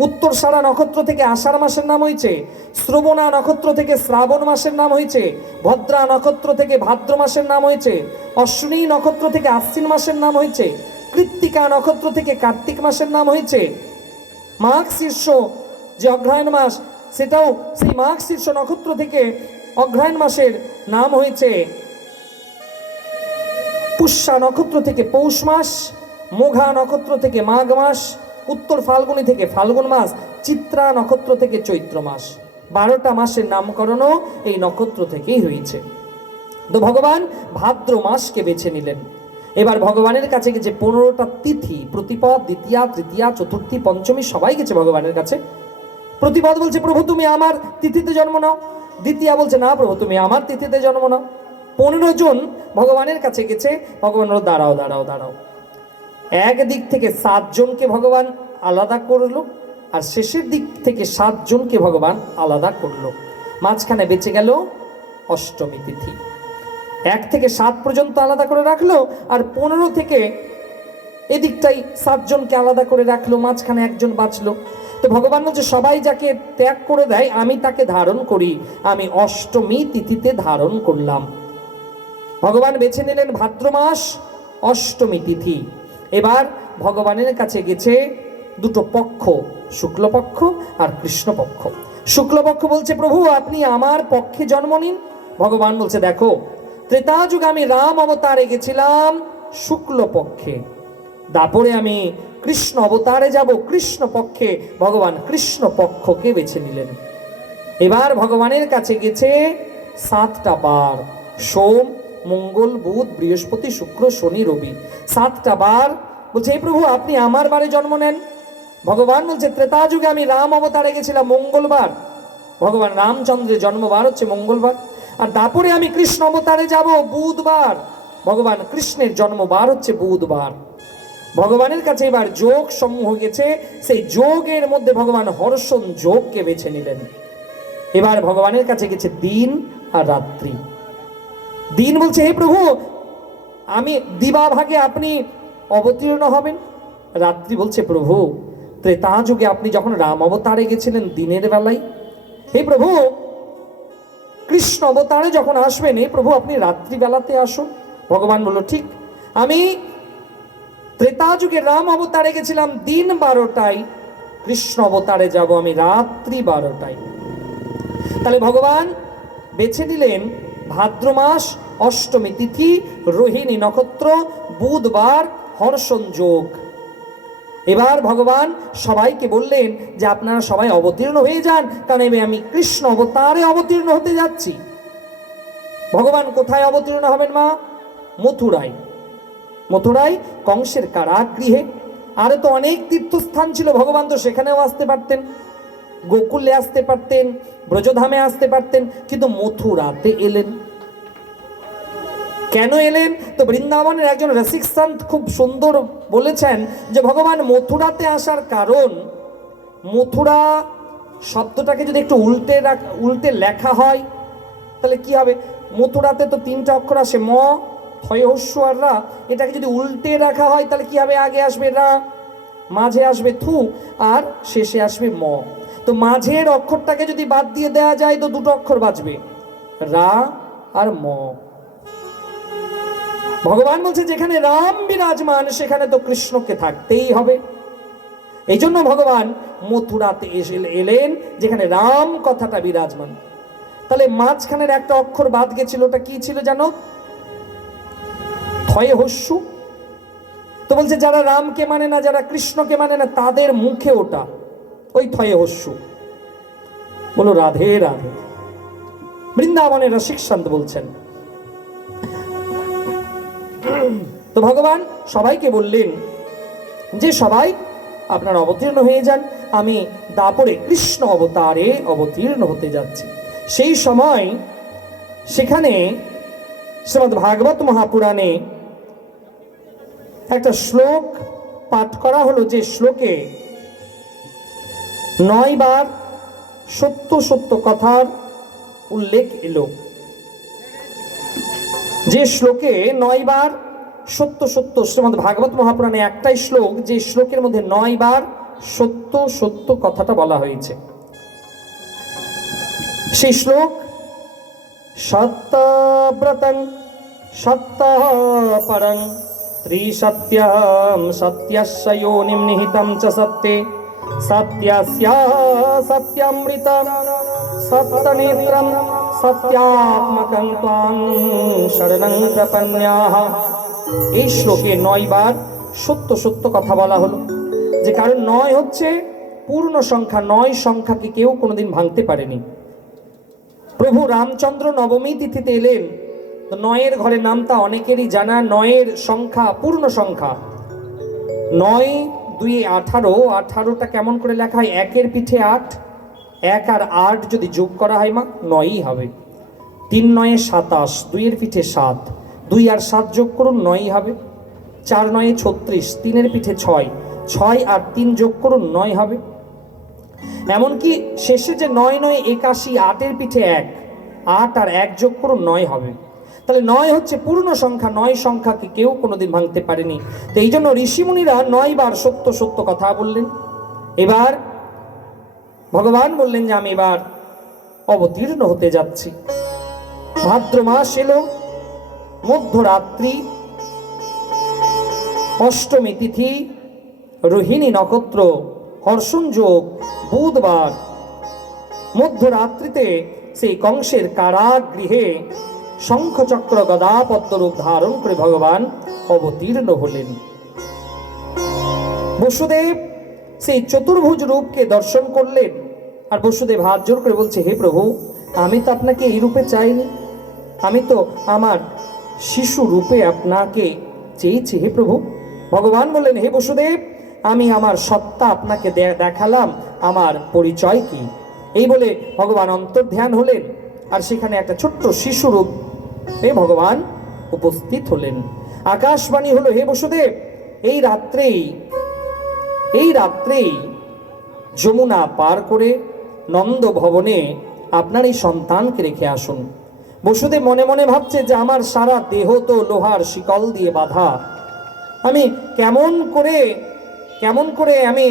উত্তরসারা নক্ষত্র থেকে আষাঢ় মাসের নাম হয়েছে, শ্রবণা নক্ষত্র থেকে শ্রাবণ মাসের নাম হয়েছে, ভদ্রা নক্ষত্র থেকে ভাদ্র মাসের নাম হয়েছে, অশ্বিনী নক্ষত্র থেকে আশ্বিন মাসের নাম হয়েছে, কৃত্তিকা নক্ষত্র থেকে কার্তিক মাসের নাম হয়েছে, মাঘ শীর্ষ যে অগ্রহায়ণ মাস সেটাও সেই মাঘ শীর্ষ নক্ষত্র থেকে অগ্রহায়ণ মাসের নাম হয়েছে, পুষ্যা নক্ষত্র থেকে পৌষ মাস, মোঘা নক্ষত্র থেকে মাঘ মাস, উত্তর ফাল্গুনি থেকে ফাল্গুন মাস, চিত্রা নক্ষত্র থেকে চৈত্র মাস। 12টা মাসের নামকরণও এই নক্ষত্র থেকেই হয়েছে। তো ভগবান ভাদ্র মাসকে বেছে নিলেন। এবার ভগবানের কাছে গেছে 15টা তিথি, প্রতিপদ, দ্বিতীয়া, তৃতীয়া, চতুর্থী, পঞ্চমী, সবাই গেছে ভগবানের কাছে। প্রতিপদ বলছে প্রভু তুমি আমার তিথিতে জন্ম নাও, দ্বিতীয়া বলছে না প্রভু তুমি আমার তিথিতে জন্ম নাও। 15 জন ভগবানের কাছে গেছে। ভগবান বলল দাঁড়াও দাঁড়াও দাঁড়াও। একদিক থেকে 7 জনকে ভগবান আলাদা করলো, আর শেষের দিক থেকে 7 জনকে ভগবান আলাদা করলো। মাঝখানে বেঁচে গেল অষ্টমী তিথি। 1 থেকে 7 পর্যন্ত আলাদা করে রাখলো, আর 15 থেকে এদিকটাই 7 জনকে আলাদা করে রাখলো, মাঝখানে একজন বাঁচলো। তো ভগবান বলছে সবাই যাকে ত্যাগ করে দেয় আমি তাকে ধারণ করি, আমি অষ্টমী তিথিতে ধারণ করলাম। ভগবান বেছে নিলেন ভাদ্র মাস, অষ্টমী তিথি। এবার ভগবানের কাছে গেছে 2টো পক্ষ, শুক্লপক্ষ আর কৃষ্ণপক্ষ। শুক্লপক্ষ বলছে প্রভু আপনি আমার পক্ষে জন্ম নিন। ভগবান বলছে দেখো ত্রেতা যুগে আমি রাম অবতারে গেছিলাম শুক্লপক্ষে, তারপরে আমি কৃষ্ণ অবতারে যাব কৃষ্ণ পক্ষে। ভগবান কৃষ্ণ পক্ষকে বেছে নিলেন। এবার ভগবানের কাছে গেছে 7টা বার, সোম, মঙ্গল, বুধ, বৃহস্পতি, শুক্র, শনি, রবি, 7টা বার। বলছে এই প্রভু আপনি আমার বারে জন্ম নেন। ভগবান বলছে ত্রেতা যুগে আমি রাম অবতারে গেছিলাম মঙ্গলবার, ভগবান রামচন্দ্রের জন্মবার হচ্ছে মঙ্গলবার। আর তারপরে আমি কৃষ্ণ অবতারে যাব বুধবার, ভগবান কৃষ্ণের জন্মবার হচ্ছে বুধবার। ভগবানের কাছে এবার যোগ সমূহ গেছে, সেই যোগের মধ্যে ভগবান হর্ষণ যোগকে বেছে নিলেন। এবার ভগবানের কাছে গেছে দিন আর রাত্রি। দিন বলছে হে প্রভু আমি দিবা ভাগে আপনি অবতীর্ণ হবেন। রাত্রি বলছে প্রভু ত্রেতা যুগে আপনি যখন রাম অবতারে গেছিলেন দিনের বেলায়, হে প্রভু কৃষ্ণ অবতারে যখন আসবেন হে প্রভু আপনি রাত্রিবেলাতে আসুন। ভগবান বলল ঠিক, আমি ত্রেতা যুগে রাম অবতারে গেছিলাম দিন 12টায়, কৃষ্ণ অবতারে যাব আমি রাত্রি 12টায়। তাহলে ভগবান বেছে নিলেন ভাদ্র মাস, অষ্টমী তিথি, রোহিণী নক্ষত্র, বুধবার, হর্ষণ যোগ। এবার ভগবান সবাইকে বললেন যে আপনারা সবাই অবতীর্ণ হয়ে যান, কারণ আমি কৃষ্ণ অবতারে অবতীর্ণ হতে যাচ্ছি। ভগবান কোথায় অবতীর্ণ হবেন মা? মথুরায়। মথুরায় কংসের কারাগৃহে। আরো তো অনেক তীর্থস্থান ছিল, ভগবান তো সেখানেও আসতে পারতেন, গোকুলে আসতে পারতেন, ব্রজধামে আসতে পারতেন, কিন্তু মথুরাতে এলেন। কেন এলেন? তো বৃন্দাবনের একজন রসিক সন্ত খুব সুন্দর বলেছেন যে ভগবান মথুরাতে আসার কারণ, মথুরা শব্দটাকে যদি একটু উল্টে লেখা হয় তাহলে কি হবে? মথুরাতে তো 3টা অক্ষর আসে, ম, থয়, হস্য আর রা। এটাকে যদি উল্টে রাখা হয় তাহলে কি হবে? আগে আসবে রা, মাঝে আসবে থু, আর শেষে আসবে ম। তো মাঝের অক্ষরটাকে যদি বাদ দিয়ে দেওয়া যায় তো 2টো অক্ষর বাঁচবে, রা আর ম। ভগবান বলছে যেখানে রাম বিরাজমান সেখানে তো কৃষ্ণকে থাকতেই হবে। এই জন্য ভগবান মথুরাতে এলেন যেখানে রাম কথাটা বিরাজমান। তাহলে মাঝখানের একটা অক্ষর বাদ গেছিল, ওটা কি ছিল জানো? থয়ে হস্য। তো বলছে যারা রামকে মানে না, যারা কৃষ্ণকে মানে না, তাদের মুখে ওটা ওই থয়ে হস্য। বলো রাধে রাধে। বৃন্দাবনের রসিক সন্ত বলছেন। তো ভগবান সবাইকে বললেন যে সবাই আপনারা অবতীর্ণ হয়ে যান, আমি তারপরে কৃষ্ণ অবতারে অবতীর্ণ হতে যাচ্ছি। সেই সময় সেখানে শ্রীমদ্ ভাগবত মহাপুরাণে একটা শ্লোক পাঠ করা হলো, যে শ্লোকে 9 বার সত্য সত্য কথার উল্লেখ এলো। যে শ্লোকে 9 বার সত্য সত্য, শ্রীমদ্ ভাগবত মহাপুরাণে একটাই শ্লোক যে শ্লোকের মধ্যে 9 বার সত্য সত্য কথাটা বলা হয়েছে। সেই শ্লোক, সত্যব্রতং সত্যপরং ত্রিসত্যম সত্যস্য যোনিম নিহিতম চ সত্যে সত্যস্য সত্যামৃতম সত্যনেত্রম সত্যাত্মকং ত্বাং শরণং প্রপন্যাঃ। এই শ্লোকে 9 বার সত্য সত্য কথা বলা হলো, যে কারণ 9 হচ্ছে পূর্ণ সংখ্যা। 9 সংখ্যাকে কেউ কোনোদিন ভাঙতে পারেনি। প্রভু রামচন্দ্র নবমী তিথিতে এলেন, তো 9-এর ঘরে নামটা অনেকেরই জানা। 9-এর সংখ্যা পূর্ণ সংখ্যা। 9 2 18, 18টা কেমন করে লেখা হয়? 1-এর পিঠে 8, 1 আর 8 যদি যোগ করা হয় মা 9ই হবে। 3 9 27, 2-এর পিঠে 7, 2 আর 7 যোগ করুন 9ই হবে। 4 9 36, 3-এর পিঠে 6, 6 আর 3 যোগ করুন 9 হবে। এমনকি শেষে যে 9 9 81, 8-এর পিঠে 1, 8 আর 1 যোগ করুন 9 হবে। তাহলে 9 হচ্ছে পূর্ণ সংখ্যা। 9 সংখ্যাকে কেউ কোনোদিন ভাঙতে পারেনি। তো এই জন্য ঋষিমুনিরা 9 বার সত্য সত্য কথা বললেন। এবার ভগবান বললেন যে আমি এবার অবতীর্ণ হতে যাচ্ছি। ভাদ্র মাস এলো, মধ্যরাত্রি, অষ্টমী তিথি, রোহিণী নক্ষত্র, হর্ষণ যোগ, বুধবার। মধ্যরাত্রিতে সেই কংসের কারাগৃহে শঙ্খচক্র গদা পদ্মরূপ ধারণ করে ভগবান অবতীর্ণ হলেন। বসুদেব সেই চতুর্ভুজ রূপকে দর্শন করলেন, আর বসুদেব হাত জোর করে বলছে, হে প্রভু, আমি তো আপনাকে এই রূপে চাইনি, আমি তো আমার শিশু রূপে আপনাকে চেয়েছি হে প্রভু। ভগবান বললেন, হে বসুদেব, আমি আমার সত্তা আপনাকে দেখালাম, আমার পরিচয় কি। এই বলে ভগবান অন্তর্ধ্যান হলেন, আর সেখানে একটা ছোট্ট শিশু রূপে ভগবান উপস্থিত হলেন। আকাশবাণী হলো, হে বসুদেব, এই রাত্রেই যমুনা পার করে নন্দ ভবনে আপনার এই সন্তানকে রেখে আসুন। বসুদেব মনে মনে ভাবছে যে আমার সারা দেহ তো লোহার শিকল দিয়ে বাঁধা, আমি কেমন করে আমি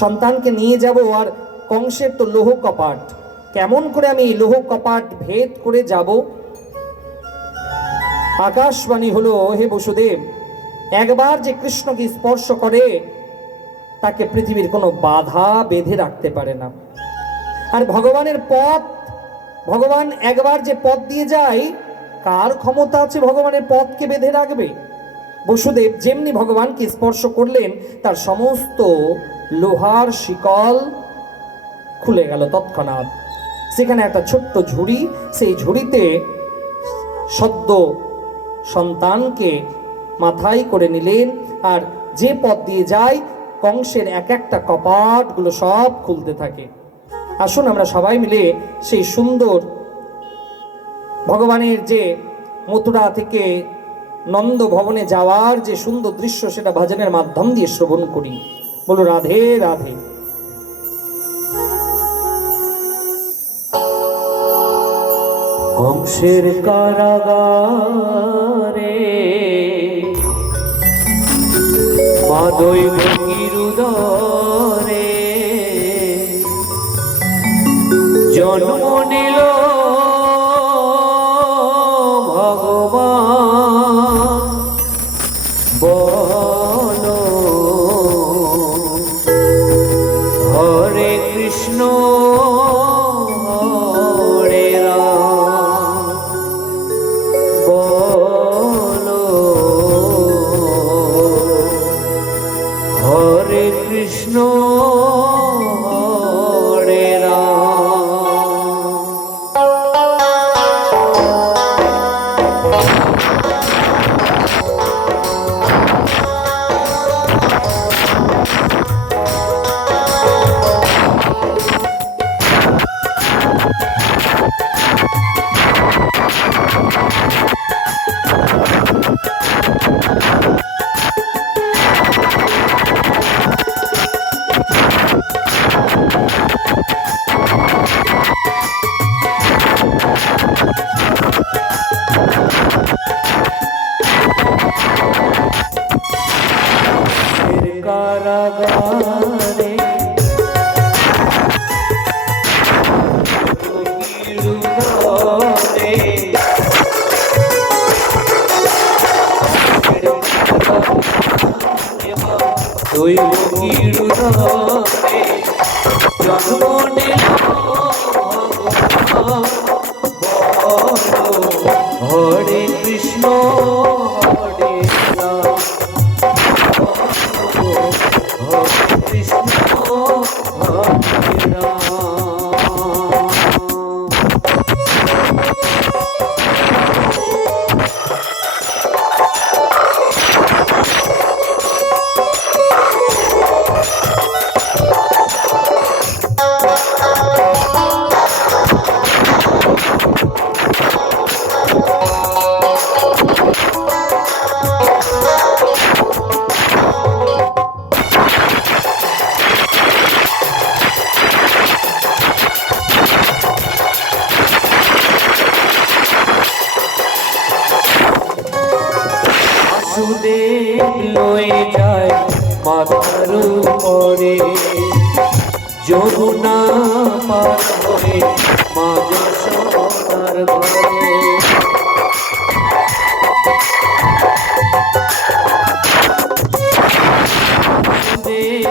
সন্তানকে নিয়ে যাব, আর কংসের তো লৌহ কপাট, কেমন করে আমি এই লৌহ কপাট ভেদ করে যাব। আকাশবাণী হলো, হে বসুদেব, একবার যে কৃষ্ণকে স্পর্শ করে তাকে পৃথিবীর কোনো বাধা বেঁধে রাখতে পারে না। আর ভগবানের পথ, ভগবান একবার যে পথ দিয়ে যায়, কার ক্ষমতা আছে ভগবানের পথকে বেঁধে রাখবে? বসুদেব যেমনি ভগবানকে স্পর্শ করলেন, তার সমস্ত লোহার শিকল খুলে গেল তৎক্ষণাৎ। সেখানে একটা ছোট্ট ঝুড়ি, সেই ঝুড়িতে সদ্য সন্তানকে মাথায় করে নিলেন, আর যে পথ দিয়ে যায় কংসের এক একটা কপাটগুলো সব খুলতে থাকে। আসুন আমরা সবাই মিলে সেই সুন্দর ভগবানের যে মথুরা থেকে নন্দ ভবনে যাওয়ার যে সুন্দর দৃশ্য, সেটা ভজনের মাধ্যম দিয়ে শ্রবণ করি। বলো রাধে রাধে। কংসের কারাগারে মাদৈ ভঙ্গির উদরে জন্ম নিল ভগবান। বলো হরে কৃষ্ণ হরে রাম, বলো হরে কৃষ্ণ হরে রাম। দৈব কিরণে জন্ম নিল ভগবান। বলো হরে কৃষ্ণ হরে রাম, হরে কৃষ্ণ হরে রাম। বাসুদেব লয়ে যায় মাথার উপরে, যমুনা পার হয়ে মা যশোদার ঘরে। বাসুদেব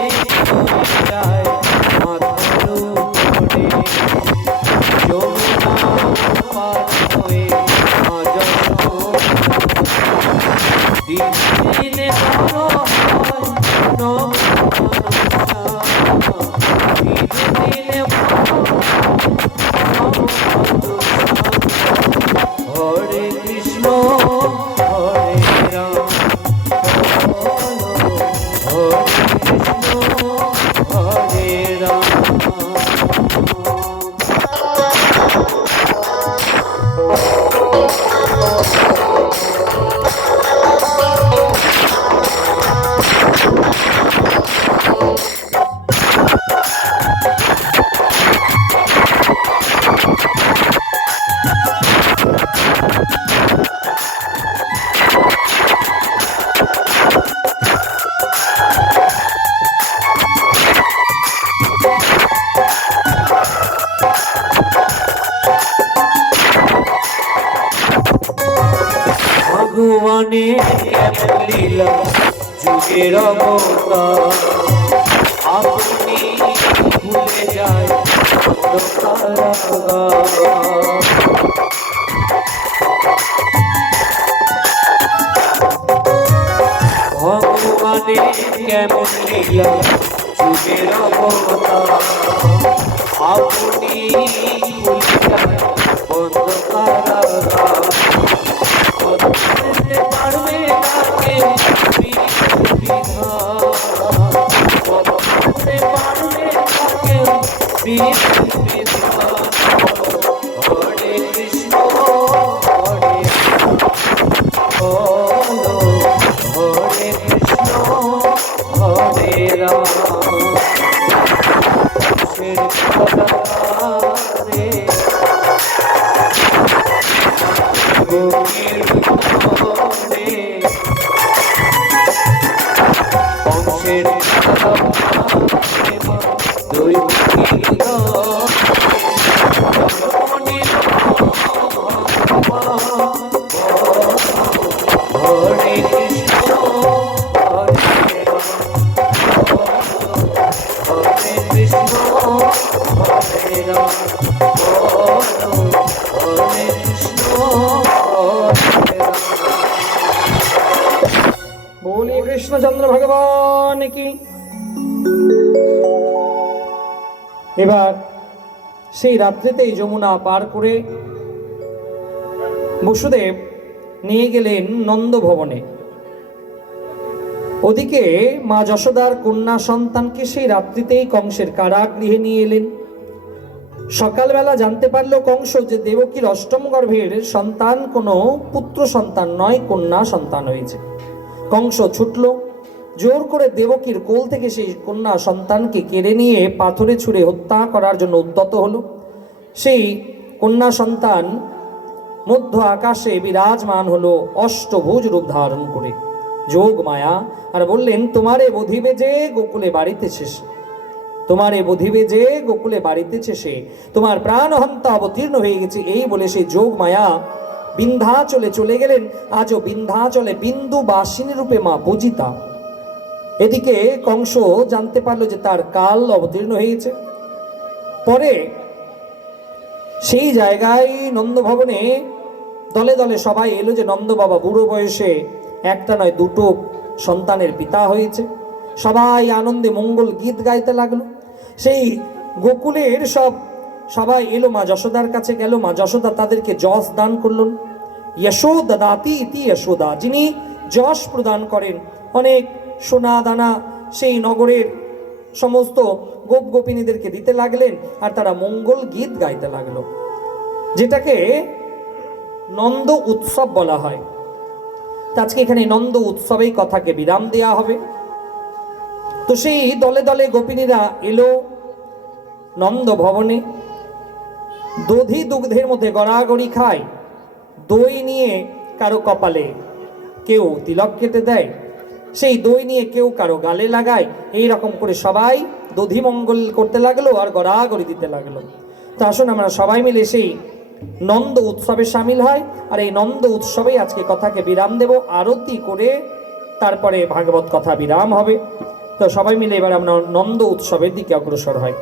লয়ে যায় মাথার উপরে, যমুনা পার হয়ে মা যশোদার দিনে বড় হয় নববর্ষা, দিনে হরে কৃষ্ণ হরে রাম, হরে কৃষ্ণ হরে রাম। ভগবানের কেমন লীলা যুগের অবতার, আপনি ভুলে যায় ভগবানের কেমন লীলা যুগের অবতার, আপনি ভুলে যায় অন্ধকারাগার। পারবে না কেউ বিধান, পারবে না কেউ বিধান। হরে কৃষ্ণ হরে বলো, হরে কৃষ্ণ হরে রাম। রে গোপীর বংশের দৈব হরে কৃষ্ণ হরে হরে কৃষ্ণ হরে রাম, হরে কৃষ্ণ হরে রাম। বলি কৃষ্ণচন্দ্র ভগবান কি। এবার সেই রাত্রিতেই যমুনা পার করে বসুদেব নিয়ে গেলেন নন্দভবনে। ওদিকে মা যশোদার কন্যা সন্তানকে সেই রাত্রিতেই কংসের কারাগৃহে নিয়ে এলেন। সকালবেলা জানতে পারল কংস যে দেবকীর অষ্টম গর্ভের সন্তান কোনো পুত্র সন্তান নয়, কন্যা সন্তান হয়েছে। কংস ছুটল, জোর করে দেবকীর কোল থেকে সেই কন্যা সন্তানকে কেড়ে নিয়ে পাথরে ছুঁড়ে হত্যা করার জন্য উদ্যত হলো। সেই কন্যা সন্তান মধ্য আকাশে বিরাজমান হলো অষ্টভুজ রূপ ধারণ করে, যোগ মায়া, আর বললেন তোমারে বধিবে যে গোকুলে বাড়িতেছে সে, তোমারে বধিবে যে গোকুলে বাড়িতেছে সে, তোমার প্রাণহন্তা অবতীর্ণ হয়ে গেছে। এই বলে সেই যোগ মায়া বিন্ধ্যাচলে চলে গেলেন। আজও বিন্ধ্যাচলে বিন্দু বাসিনী রূপে মা পূজিতা। এদিকে কংস জানতে পারলো যে তার কাল অবতীর্ণ হয়েছে। পরে সেই জায়গায় নন্দভবনে দলে দলে সবাই এলো যে নন্দ বাবা বুড়ো বয়সে একটা নয় দুটো সন্তানের পিতা হয়েছে। সবাই আনন্দে মঙ্গল গীত গাইতে লাগলো। সেই গোকুলের সবাই এলো, মা যশোদার কাছে গেল। মা যশোদা তাদেরকে যশ দান করলেন। যশোদা দাতি ইতি যশোদা, যিনি যশ প্রদান করেন। অনেক সোনা দানা সেই নগরের সমস্ত গোপ গোপিনীদেরকে দিতে লাগলেন, আর তারা মঙ্গল গীত গাইতে লাগলো, যেটাকে নন্দ উৎসব বলা হয়। আজকে এখানে নন্দ উৎসবেই কথাকে বিরাম দেয়া হবে। তো সেই দলে দলে গোপিনীরা এলো নন্দ ভবনে। দধি দুগ্ধের মধ্যে গড়াগড়ি খায়। দই নিয়ে কারো কপালে কেউ তিলক কেটে দেয়, সেই দই নিয়ে কেউ কারো গালে লাগায়। এই রকম করে সবাই দধি মঙ্গল করতে লাগলো আর গড়াগড়ি দিতে লাগলো। তো আসুন আমরা সবাই মিলে সেই নন্দ উৎসবে সামিল হয়। আর এই নন্দ উৎসবেই আজকে কথাকে বিরাম দেব। আরতি করে তারপরে ভাগবত কথা বিরাম হবে। তো সবাই মিলে এবার আমরা নন্দ উৎসবের দিকে অগ্রসর হয়।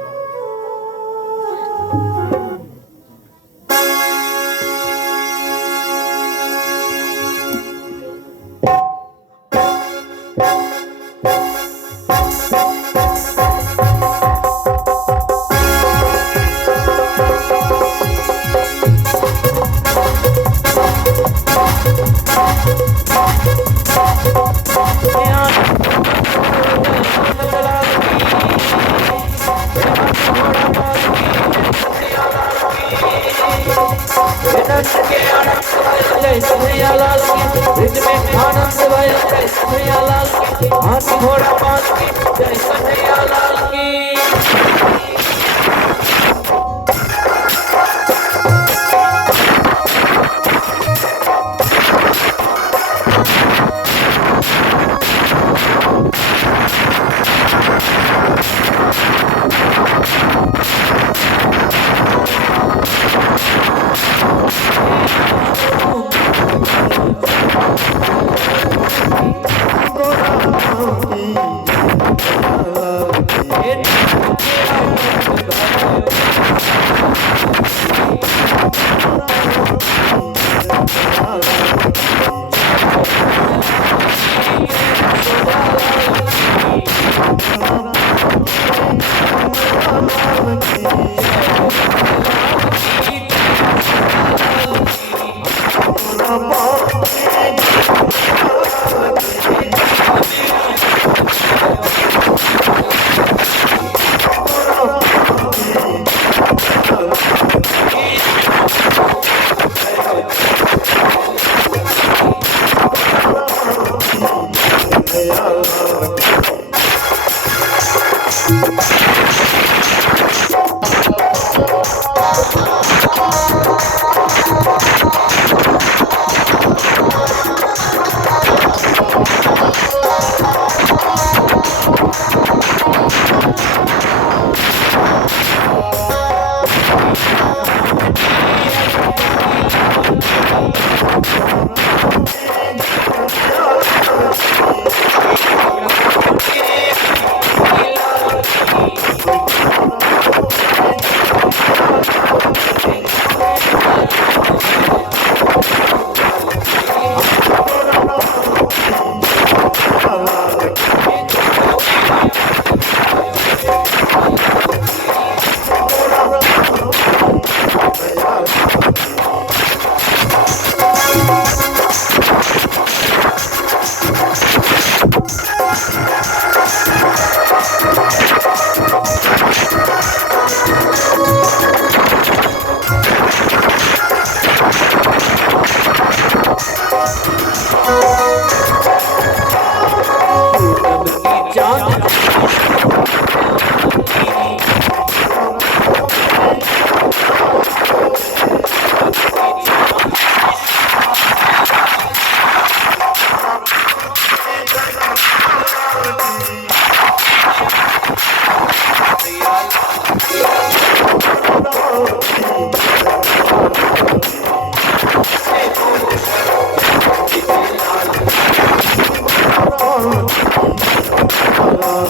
जय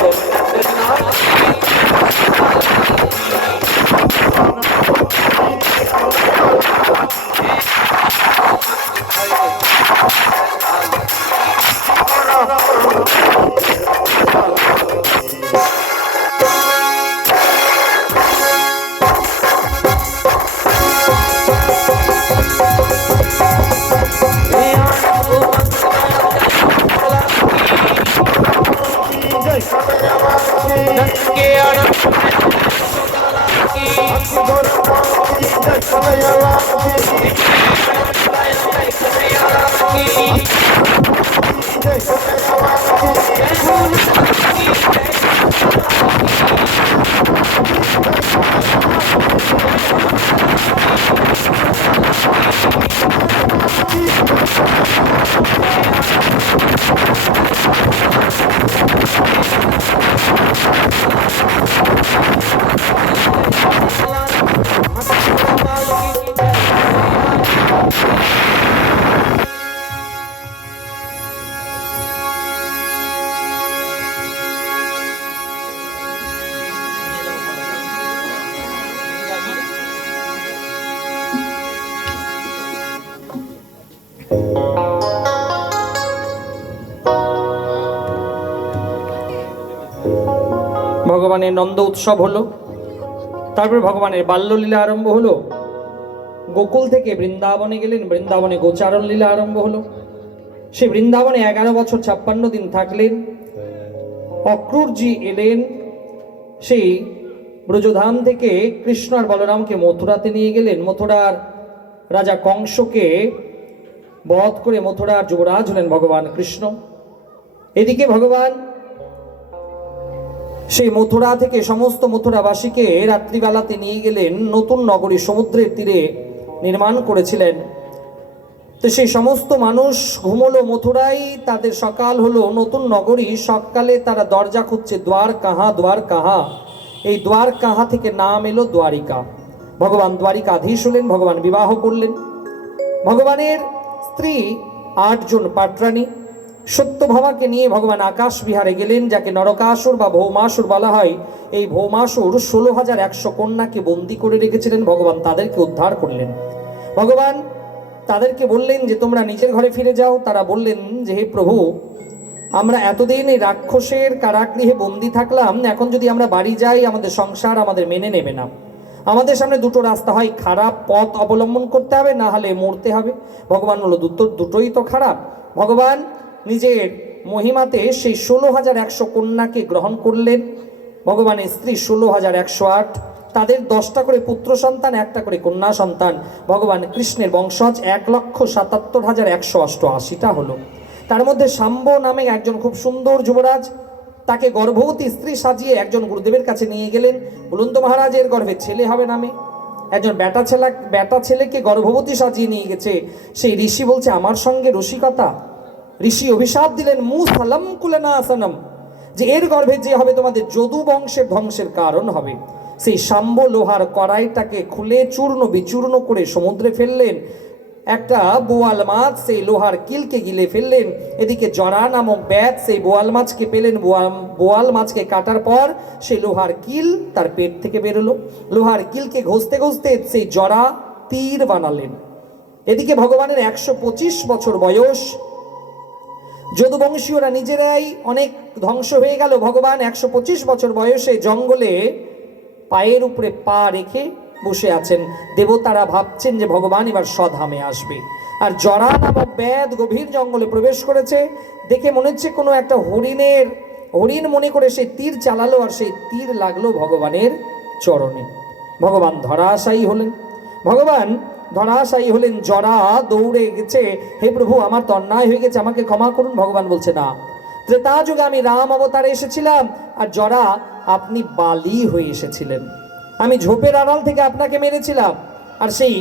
गोविंद नाम ভগবানের নন্দ উৎসব হলো, তারপরে ভগবানের বাল্যলীলা আরম্ভ হলো। গোকুল থেকে বৃন্দাবনে গেলেন, বৃন্দাবনে গোচারণ লীলা আরম্ভ হলো। সে বৃন্দাবনে 11 বছর 56 দিন থাকলেন। অক্রূরজি এলেন সেই ব্রজধাম থেকে কৃষ্ণ আর বলরামকে মথুরাতে নিয়ে গেলেন। মথুরার রাজা কংসকে বধ করে মথুরার যুবরাজ হলেন ভগবান কৃষ্ণ। এদিকে ভগবান সেই মথুরা থেকে সমস্ত মথুরাবাসীকে রাত্রিবেলাতে নিয়ে গেলেন নতুন নগরী, সমুদ্রের তীরে নির্মাণ করেছিলেন। তো সেই সমস্ত মানুষ ঘুমলো মথুরায়, তাদের সকাল হলো নতুন নগরী। সকালে তারা দরজা খুঁজছে, দ্বার কাহা, দ্বার কাহা। এই দ্বার কাহা থেকে নাম এলো দ্বারিকা। ভগবান দ্বারিকাধীশ হলেন, ভগবান বিবাহ করলেন। ভগবানের স্ত্রী 8 জন পাটরানী। সত্যভামাকে নিয়ে ভগবান আকাশ বিহারে গেলেন, যাকে নরকাসুর বা ভৌমাসুর বলা হয়। এই ভৌমাসুর 16,100 কন্যাকে বন্দী করে রেখেছিলেন। ভগবান তাদেরকে উদ্ধার করলেন। ভগবান তাদেরকে বললেন যে তোমরা নিজের ঘরে ফিরে যাও। তারা বললেন যে হে প্রভু, আমরা এতদিন এই রাক্ষসের কারাগৃহে বন্দী থাকলাম, এখন যদি আমরা বাড়ি যাই আমাদের সংসার আমাদের মেনে নেবে না। আমাদের সামনে দুটো রাস্তা, হয় খারাপ পথ অবলম্বন করতে হবে, না হলে মরতে হবে। ভগবান বলল দুটোই তো খারাপ। ভগবান নিজের মহিমাতে সেই 16,100 কন্যাকে গ্রহণ করলেন। ভগবানের স্ত্রী 16,108, তাদের 10টা করে পুত্র সন্তান, 1টা করে কন্যা সন্তান। ভগবান কৃষ্ণের বংশজ 1,77,188টা হলো। তার মধ্যে শাম্ব নামে একজন খুব সুন্দর যুবরাজ, তাকে গর্ভবতী স্ত্রী সাজিয়ে একজন গুরুদেবের কাছে নিয়ে গেলেন। বলুন তো মহারাজের গর্ভে ছেলে হবে নামে। একজন বেটা ছেলেকে গর্ভবতী সাজিয়ে নিয়ে গেছে। সেই ঋষি বলছে আমার সঙ্গে রসিকতা। ঋষি অভিশাপ দিলেন মুসালম কুলনাসনম, যে এর গর্ভে যে হবে তোমাদের যদু বংশের ধ্বংসের কারণ হবে। সেই শাম্ব লোহার কড়াইটাকে খুলে চূর্ণ বিচূর্ণ করে সমুদ্রে ফেললেন। একটা বোয়াল মাছ সেই লোহার কিলকে গিলে ফেললেন। এদিকে জরা নামক ব্যাধ সেই বোয়াল মাছকে পেলেন। বোয়াল মাছকে কাটার পর সেই লোহার কিল তার পেট থেকে বেরোলো। লোহার কিলকে ঘষতে ঘষতে সেই জরা তীর বানালেন। এদিকে ভগবানের 125 বছর বয়স। যদুবংশীয়রা নিজেরাই অনেক ধ্বংস হয়ে গেল। ভগবান 125 বছর বয়সে জঙ্গলে পায়ের উপরে পা রেখে বসে আছেন। দেবতারা ভাবছেন যে ভগবান এবার স্বধামে আসবে। আর জরা নামক ব্যাধ গভীর জঙ্গলে প্রবেশ করেছে। দেখে মনে হচ্ছে কোনো একটা হরিণ মনে করে সেই তীর চালালো, আর সেই তীর লাগলো ভগবানের চরণে। ভগবান ধরাশায়ী হলেন। জরা দৌড়ে গেছে, হে প্রভু আমার তো অন্যায় হয়ে গেছে, আমাকে ক্ষমা করুন। ভগবান বলছে না, ত্রেতা যুগে আমি রাম অবতারে এসেছিলাম, আর জরা আপনি বালি হয়ে এসেছিলেন। আমি ঝোপের আড়াল থেকে আপনাকে মেরেছিলাম, আর সেই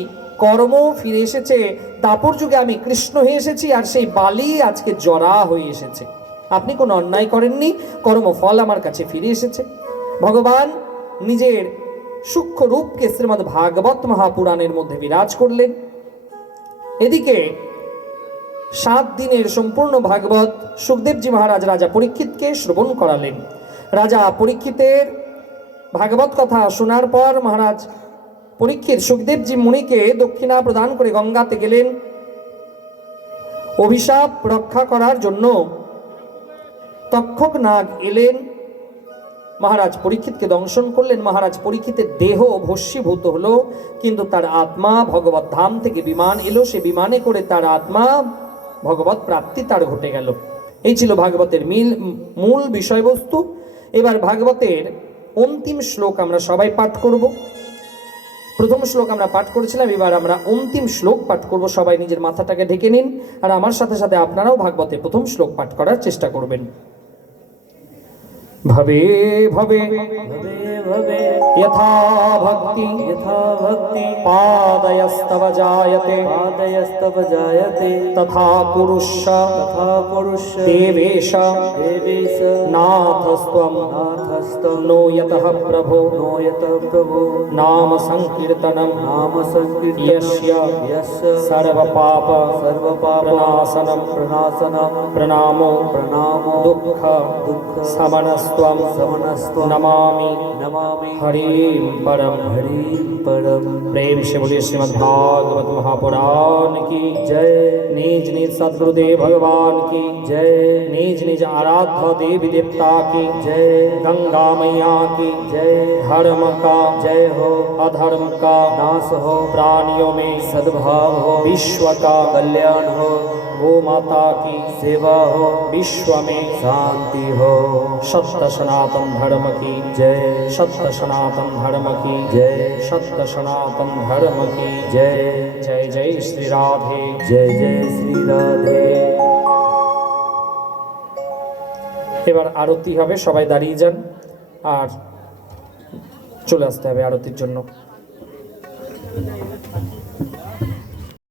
কর্ম ফিরে এসেছে। দাপর যুগে আমি কৃষ্ণ হয়ে এসেছি, আর সেই বালি আজকে জরা হয়ে এসেছে। আপনি কোনো অন্যায় করেননি, কর্মফল আমার কাছে ফিরে এসেছে। ভগবান নিজের সূক্ষ্ম রূপকে শ্রীমদ্ ভাগবত মহাপুরাণের মধ্যে বিরাজ করলেন। এদিকে 7 দিনের সম্পূর্ণ ভাগবত সুখদেবজি মহারাজ রাজা পরীক্ষিতকে শ্রবণ করালেন। রাজা পরীক্ষিতের ভাগবত কথা শোনার পর মহারাজ পরীক্ষিত সুখদেবজি মুনিকে দক্ষিণা প্রদান করে গঙ্গাতে গেলেন। অভিশাপ রক্ষা করার জন্য তক্ষক নাগ এলেন, মহারাজ পরীক্ষিতকে দংশন করলেন। মহারাজ পরীক্ষিতের দেহ ভস্মীভূত হলো, কিন্তু তার আত্মা ভগবত ধাম থেকে বিমান এলো, সে বিমানে করে তার আত্মা ভগবত প্রাপ্তি তার ঘটে গেল। এই ছিল ভাগবতের মূল বিষয়বস্তু। এবার ভাগবতের অন্তিম শ্লোক আমরা সবাই পাঠ করব। প্রথম শ্লোক আমরা পাঠ করেছিলাম, এবার আমরা অন্তিম শ্লোক পাঠ করব। সবাই নিজের মাথাটাকে ঢেকে নিন, আর আমার সাথে সাথে আপনারাও ভাগবতের প্রথম শ্লোক পাঠ করার চেষ্টা করবেন। ভবে ভবে यथा भक्ति पादयस्तव जायते तथा पुरुष देवेश नाथस्त्वं नो यतः प्रभो नाम संकीर्तनं यस्य सर्वपाप प्रणासनं प्रणामो दुःख शमनस्त्वं नमामि हरिं परम। प्रेम से बोलिए श्रीमद् भागवत महापुराण की जय। निज निज सद्गुरुदेव भगवान की जय। निज निज आराध्य देवी देवता की जय। गंगा मैया की जय। धर्म का जय हो, अधर्म का नाश हो, प्राणियों में सद्भाव हो, विश्व का कल्याण हो, गो माता की सेवा हो, विश्व में शांति हो। सत्य सनातन धर्म की जय। सत्य सनातन धर्म की जय। सत्य सनातन धर्म की जय। जय जय श्री राधे, जय जय श्री राधे। এবার আরতি হবে, সবাই দাঁড়িয়ে যান আর চলে আসতে হবে আরতির জন্য।